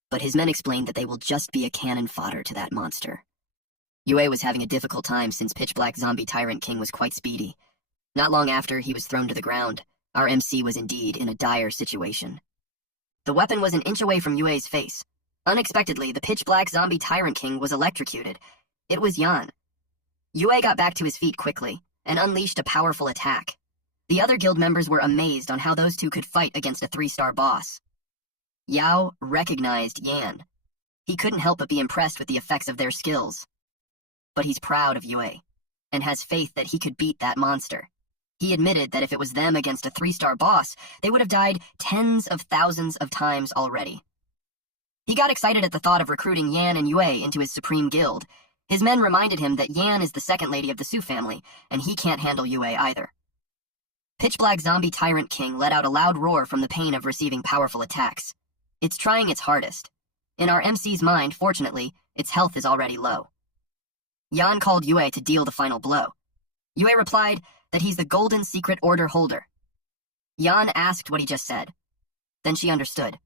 But his men explained that they will just be a cannon fodder to that monster. Yue was having a difficult time since Pitch Black Zombie Tyrant King was quite speedy. Not long after, he was thrown to the ground. Our MC was indeed in a dire situation. The weapon was an inch away from Yue's face. Unexpectedly, the Pitch Black Zombie Tyrant King was electrocuted. It was Yan. Yue got back to his feet quickly and unleashed a powerful attack. The other guild members were amazed on how those two could fight against a 3-star boss. Yao recognized Yan. He couldn't help but be impressed with the effects of their skills. But he's proud of Yue, and has faith that he could beat that monster. He admitted that if it was them against a 3-star boss, they would have died tens of thousands of times already. He got excited at the thought of recruiting Yan and Yue into his supreme guild. His men reminded him that Yan is the second lady of the Su family, and he can't handle Yue either. Pitch Black Zombie Tyrant King let out a loud roar from the pain of receiving powerful attacks. It's trying its hardest. In our MC's mind, fortunately, its health is already low. Yan called Yue to deal the final blow. Yue replied that he's the Golden Secret Order holder. Yan asked what he just said. Then she understood.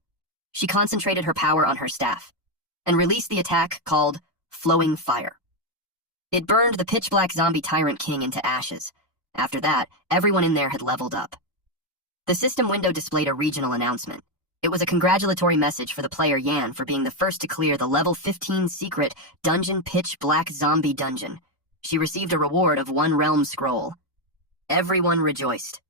She concentrated her power on her staff and released the attack called Flowing Fire. It burned the Pitch Black Zombie Tyrant King into ashes. After that, everyone in there had leveled up. The system window displayed a regional announcement. It was a congratulatory message for the player Yan for being the first to clear the level 15 secret Dungeon Pitch Black Zombie dungeon. She received a reward of 1 realm scroll. Everyone rejoiced.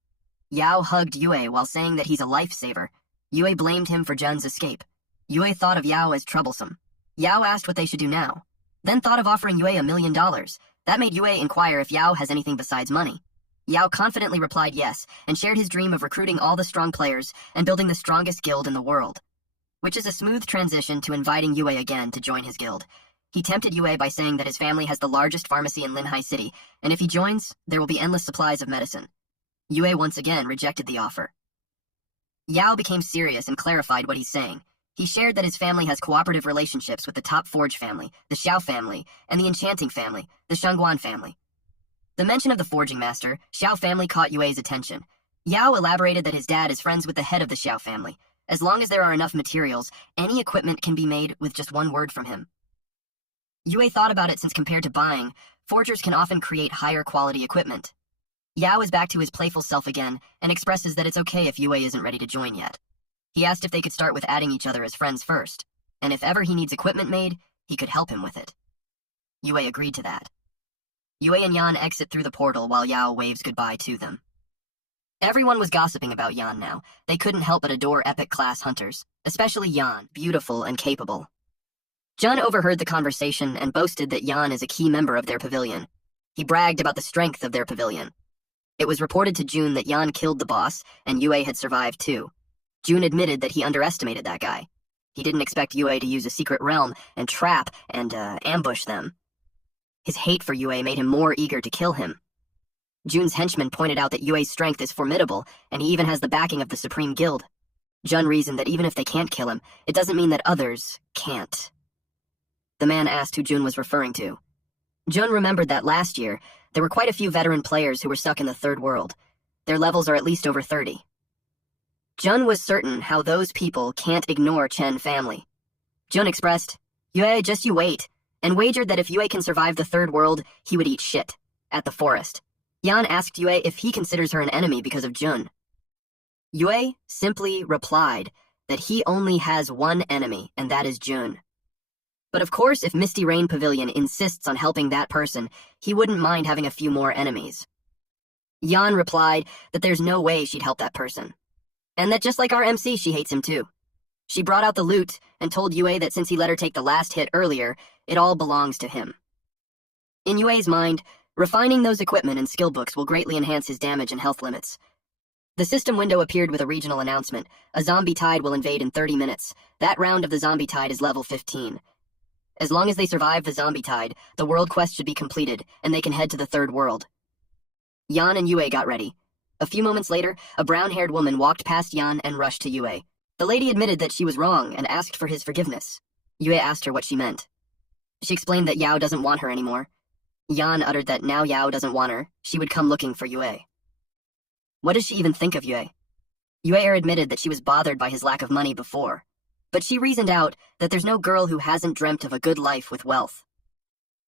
Yao hugged Yue while saying that he's a lifesaver. Yue blamed him for Jun's escape. Yue thought of Yao as troublesome. Yao asked what they should do now, then thought of offering Yue $1 million. That made Yue inquire if Yao has anything besides money. Yao confidently replied yes, and shared his dream of recruiting all the strong players and building the strongest guild in the world. Which is a smooth transition to inviting Yue again to join his guild. He tempted Yue by saying that his family has the largest pharmacy in Linhai City, and if he joins, there will be endless supplies of medicine. Yue once again rejected the offer. Yao became serious and clarified what he's saying. He shared that his family has cooperative relationships with the Top Forge family, the Xiao family, and the Enchanting family, the Shangguan family. The mention of the forging master, Xiao family, caught Yue's attention. Yao elaborated that his dad is friends with the head of the Xiao family. As long as there are enough materials, any equipment can be made with just one word from him. Yue thought about it since compared to buying, forgers can often create higher quality equipment. Yao is back to his playful self again and expresses that it's okay if Yue isn't ready to join yet. He asked if they could start with adding each other as friends first, and if ever he needs equipment made, he could help him with it. Yue agreed to that. Yue and Yan exit through the portal while Yao waves goodbye to them. Everyone was gossiping about Yan now. They couldn't help but adore epic-class hunters, especially Yan, beautiful and capable. Jun overheard the conversation and boasted that Yan is a key member of their pavilion. He bragged about the strength of their pavilion. It was reported to Jun that Yan killed the boss, and Yue had survived too. Jun admitted that he underestimated that guy. He didn't expect Yue to use a secret realm and trap and ambush them. His hate for Yue made him more eager to kill him. Jun's henchman pointed out that Yue's strength is formidable, and he even has the backing of the Supreme Guild. Jun reasoned that even if they can't kill him, it doesn't mean that others can't. The man asked who Jun was referring to. Jun remembered that last year, there were quite a few veteran players who were stuck in the Third World. Their levels are at least over 30. Jun was certain how those people can't ignore Chen family. Jun expressed, "Yue, just you wait," and wagered that if Yue can survive the Third World, he would eat shit at the forest. Yan asked Yue if he considers her an enemy because of Jun. Yue simply replied that he only has one enemy, and that is Jun. But of course, if Misty Rain Pavilion insists on helping that person, he wouldn't mind having a few more enemies. Yan replied that there's no way she'd help that person, and that just like our MC, she hates him too. She brought out the loot and told Yue that since he let her take the last hit earlier, it all belongs to him. In Yue's mind, refining those equipment and skill books will greatly enhance his damage and health limits. The system window appeared with a regional announcement. A zombie tide will invade in 30 minutes. That round of the zombie tide is level 15. As long as they survive the zombie tide, the world quest should be completed, and they can head to the Third World. Yan and Yue got ready. A few moments later, a brown-haired woman walked past Yan and rushed to Yue. The lady admitted that she was wrong and asked for his forgiveness. Yue asked her what she meant. She explained that Yao doesn't want her anymore. Yan uttered that now Yao doesn't want her, she would come looking for Yue. What does she even think of Yue? Yue admitted that she was bothered by his lack of money before, but she reasoned out that there's no girl who hasn't dreamt of a good life with wealth.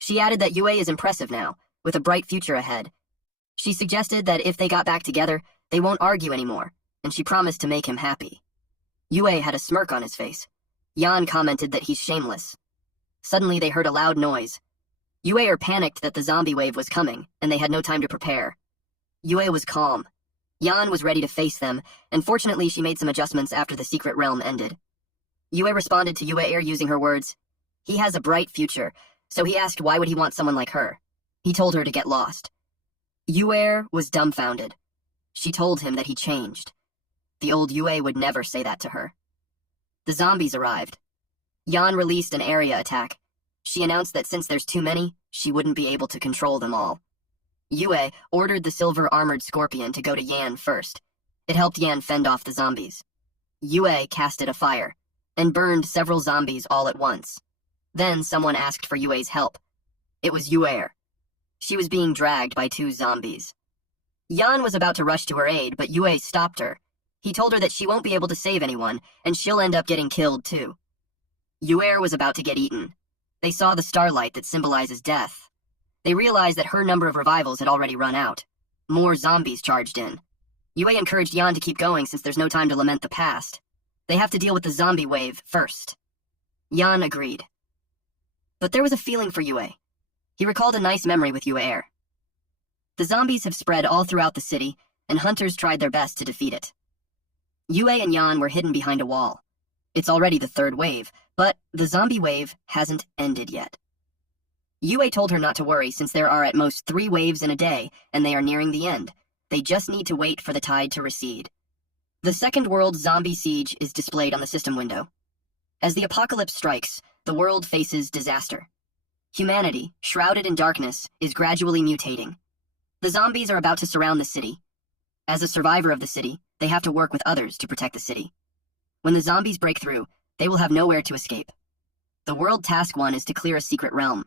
She added that Yue is impressive now, with a bright future ahead. She suggested that if they got back together, they won't argue anymore, and she promised to make him happy. Yue had a smirk on his face. Yan commented that he's shameless. Suddenly they heard a loud noise. Yue panicked that the zombie wave was coming, and they had no time to prepare. Yue was calm. Yan was ready to face them, and fortunately she made some adjustments after the secret realm ended. Yue responded to Yue using her words. He has a bright future, so he asked why would he want someone like her. He told her to get lost. Yue was dumbfounded. She told him that he changed. The old Yue would never say that to her. The zombies arrived. Yan released an area attack. She announced that since there's too many, she wouldn't be able to control them all. Yue ordered the silver-armored scorpion to go to Yan first. It helped Yan fend off the zombies. Yue casted a fire, and burned several zombies all at once. Then someone asked for Yue's help. It was Yue. She was being dragged by 2 zombies. Yan was about to rush to her aid, but Yue stopped her. He told her that she won't be able to save anyone, and she'll end up getting killed too. Yue was about to get eaten. They saw the starlight that symbolizes death. They realized that her number of revivals had already run out. More zombies charged in. Yue encouraged Yan to keep going since there's no time to lament the past. They have to deal with the zombie wave first. Yan agreed. But there was a feeling for Yue. He recalled a nice memory with Yue. The zombies have spread all throughout the city, and hunters tried their best to defeat it. Yue and Yan were hidden behind a wall. It's already the 3rd wave, but the zombie wave hasn't ended yet. Yue told her not to worry since there are at most 3 waves in a day, and they are nearing the end. They just need to wait for the tide to recede. The Second World zombie siege is displayed on the system window. As the apocalypse strikes, the world faces disaster. Humanity, shrouded in darkness, is gradually mutating. The zombies are about to surround the city. As a survivor of the city, they have to work with others to protect the city. When the zombies break through, They will have nowhere to escape. The World Task 1 is to clear a secret realm.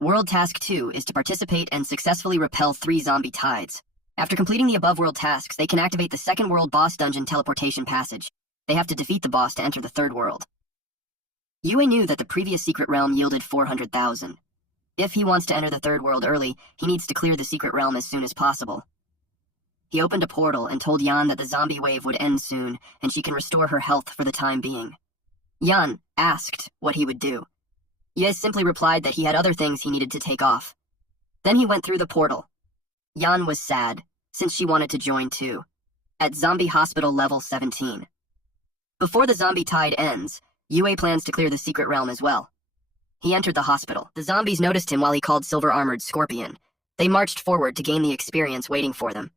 World Task 2 is to participate and successfully repel 3 zombie tides. After completing the above world tasks, they can activate the second world boss dungeon teleportation passage. They have to defeat the boss to enter the third world. Yue knew that the previous secret realm yielded 400,000. If he wants to enter the third world early, he needs to clear the secret realm as soon as possible. He opened a portal and told Yan that the zombie wave would end soon, and she can restore her health for the time being. Yan asked what he would do. Yue simply replied that he had other things he needed to take off. Then he went through the portal. Yan was sad, since she wanted to join too. At Zombie Hospital Level 17. Before the zombie tide ends, Yue plans to clear the secret realm as well. He entered the hospital. The zombies noticed him while he called Silver-Armored Scorpion. They marched forward to gain the experience waiting for them.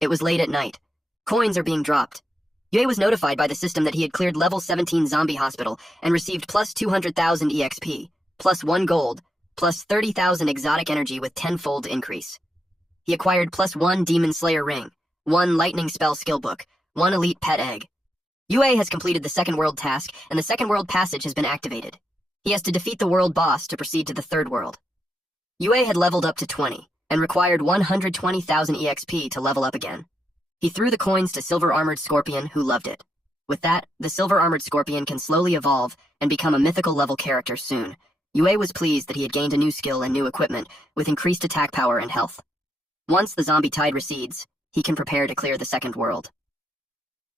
It was late at night. Coins are being dropped. Yue was notified by the system that he had cleared Level 17 Zombie Hospital and received plus 200,000 EXP, plus 1 gold, plus 30,000 exotic energy with 10-fold increase. He acquired plus 1 Demon Slayer ring, 1 lightning spell skill book, 1 elite pet egg. Yue has completed the second world task, and the second world passage has been activated. He has to defeat the world boss to proceed to the third world. Yue had leveled up to 20, and required 120,000 EXP to level up again. He threw the coins to Silver-Armored Scorpion, who loved it. With that, the Silver-Armored Scorpion can slowly evolve and become a mythical level character soon. Yue was pleased that he had gained a new skill and new equipment, with increased attack power and health. Once the zombie tide recedes, he can prepare to clear the second world.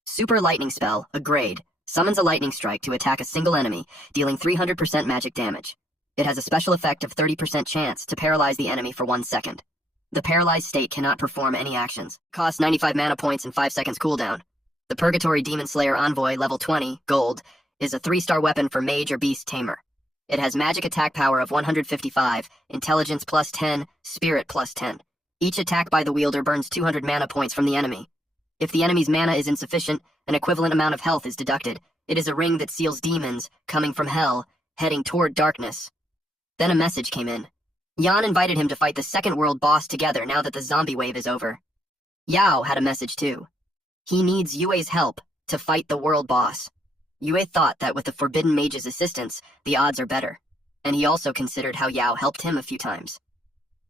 Super Lightning Spell, a grade, summons a lightning strike to attack a single enemy, dealing 300% magic damage. It has a special effect of 30% chance to paralyze the enemy for 1 second. The paralyzed state cannot perform any actions. Costs 95 mana points and 5 seconds cooldown. The Purgatory Demon Slayer Envoy, level 20, gold, is a 3-star weapon for mage or beast tamer. It has magic attack power of 155, intelligence plus 10, spirit plus 10. Each attack by the wielder burns 200 mana points from the enemy. If the enemy's mana is insufficient, an equivalent amount of health is deducted. It is a ring that seals demons, coming from hell, heading toward darkness. Then a message came in. Yan invited him to fight the second world boss together now that the zombie wave is over. Yao had a message too. He needs Yue's help to fight the world boss. Yue thought that with the Forbidden Mage's assistance, the odds are better, and he also considered how Yao helped him a few times.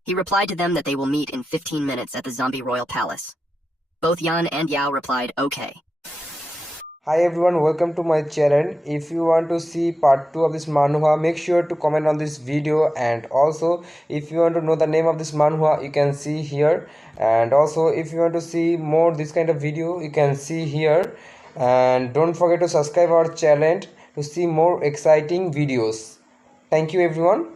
He replied to them that they will meet in 15 minutes at the Zombie Royal Palace. Both Yan and Yao replied, okay. Hi everyone, welcome to my channel. If you want to see part 2 of this manhwa, make sure to comment on this video, and also if you want to know the name of this manhwa, you can see here, and also if you want to see more this kind of video, you can see here, and don't forget to subscribe our channel to see more exciting videos. Thank you everyone.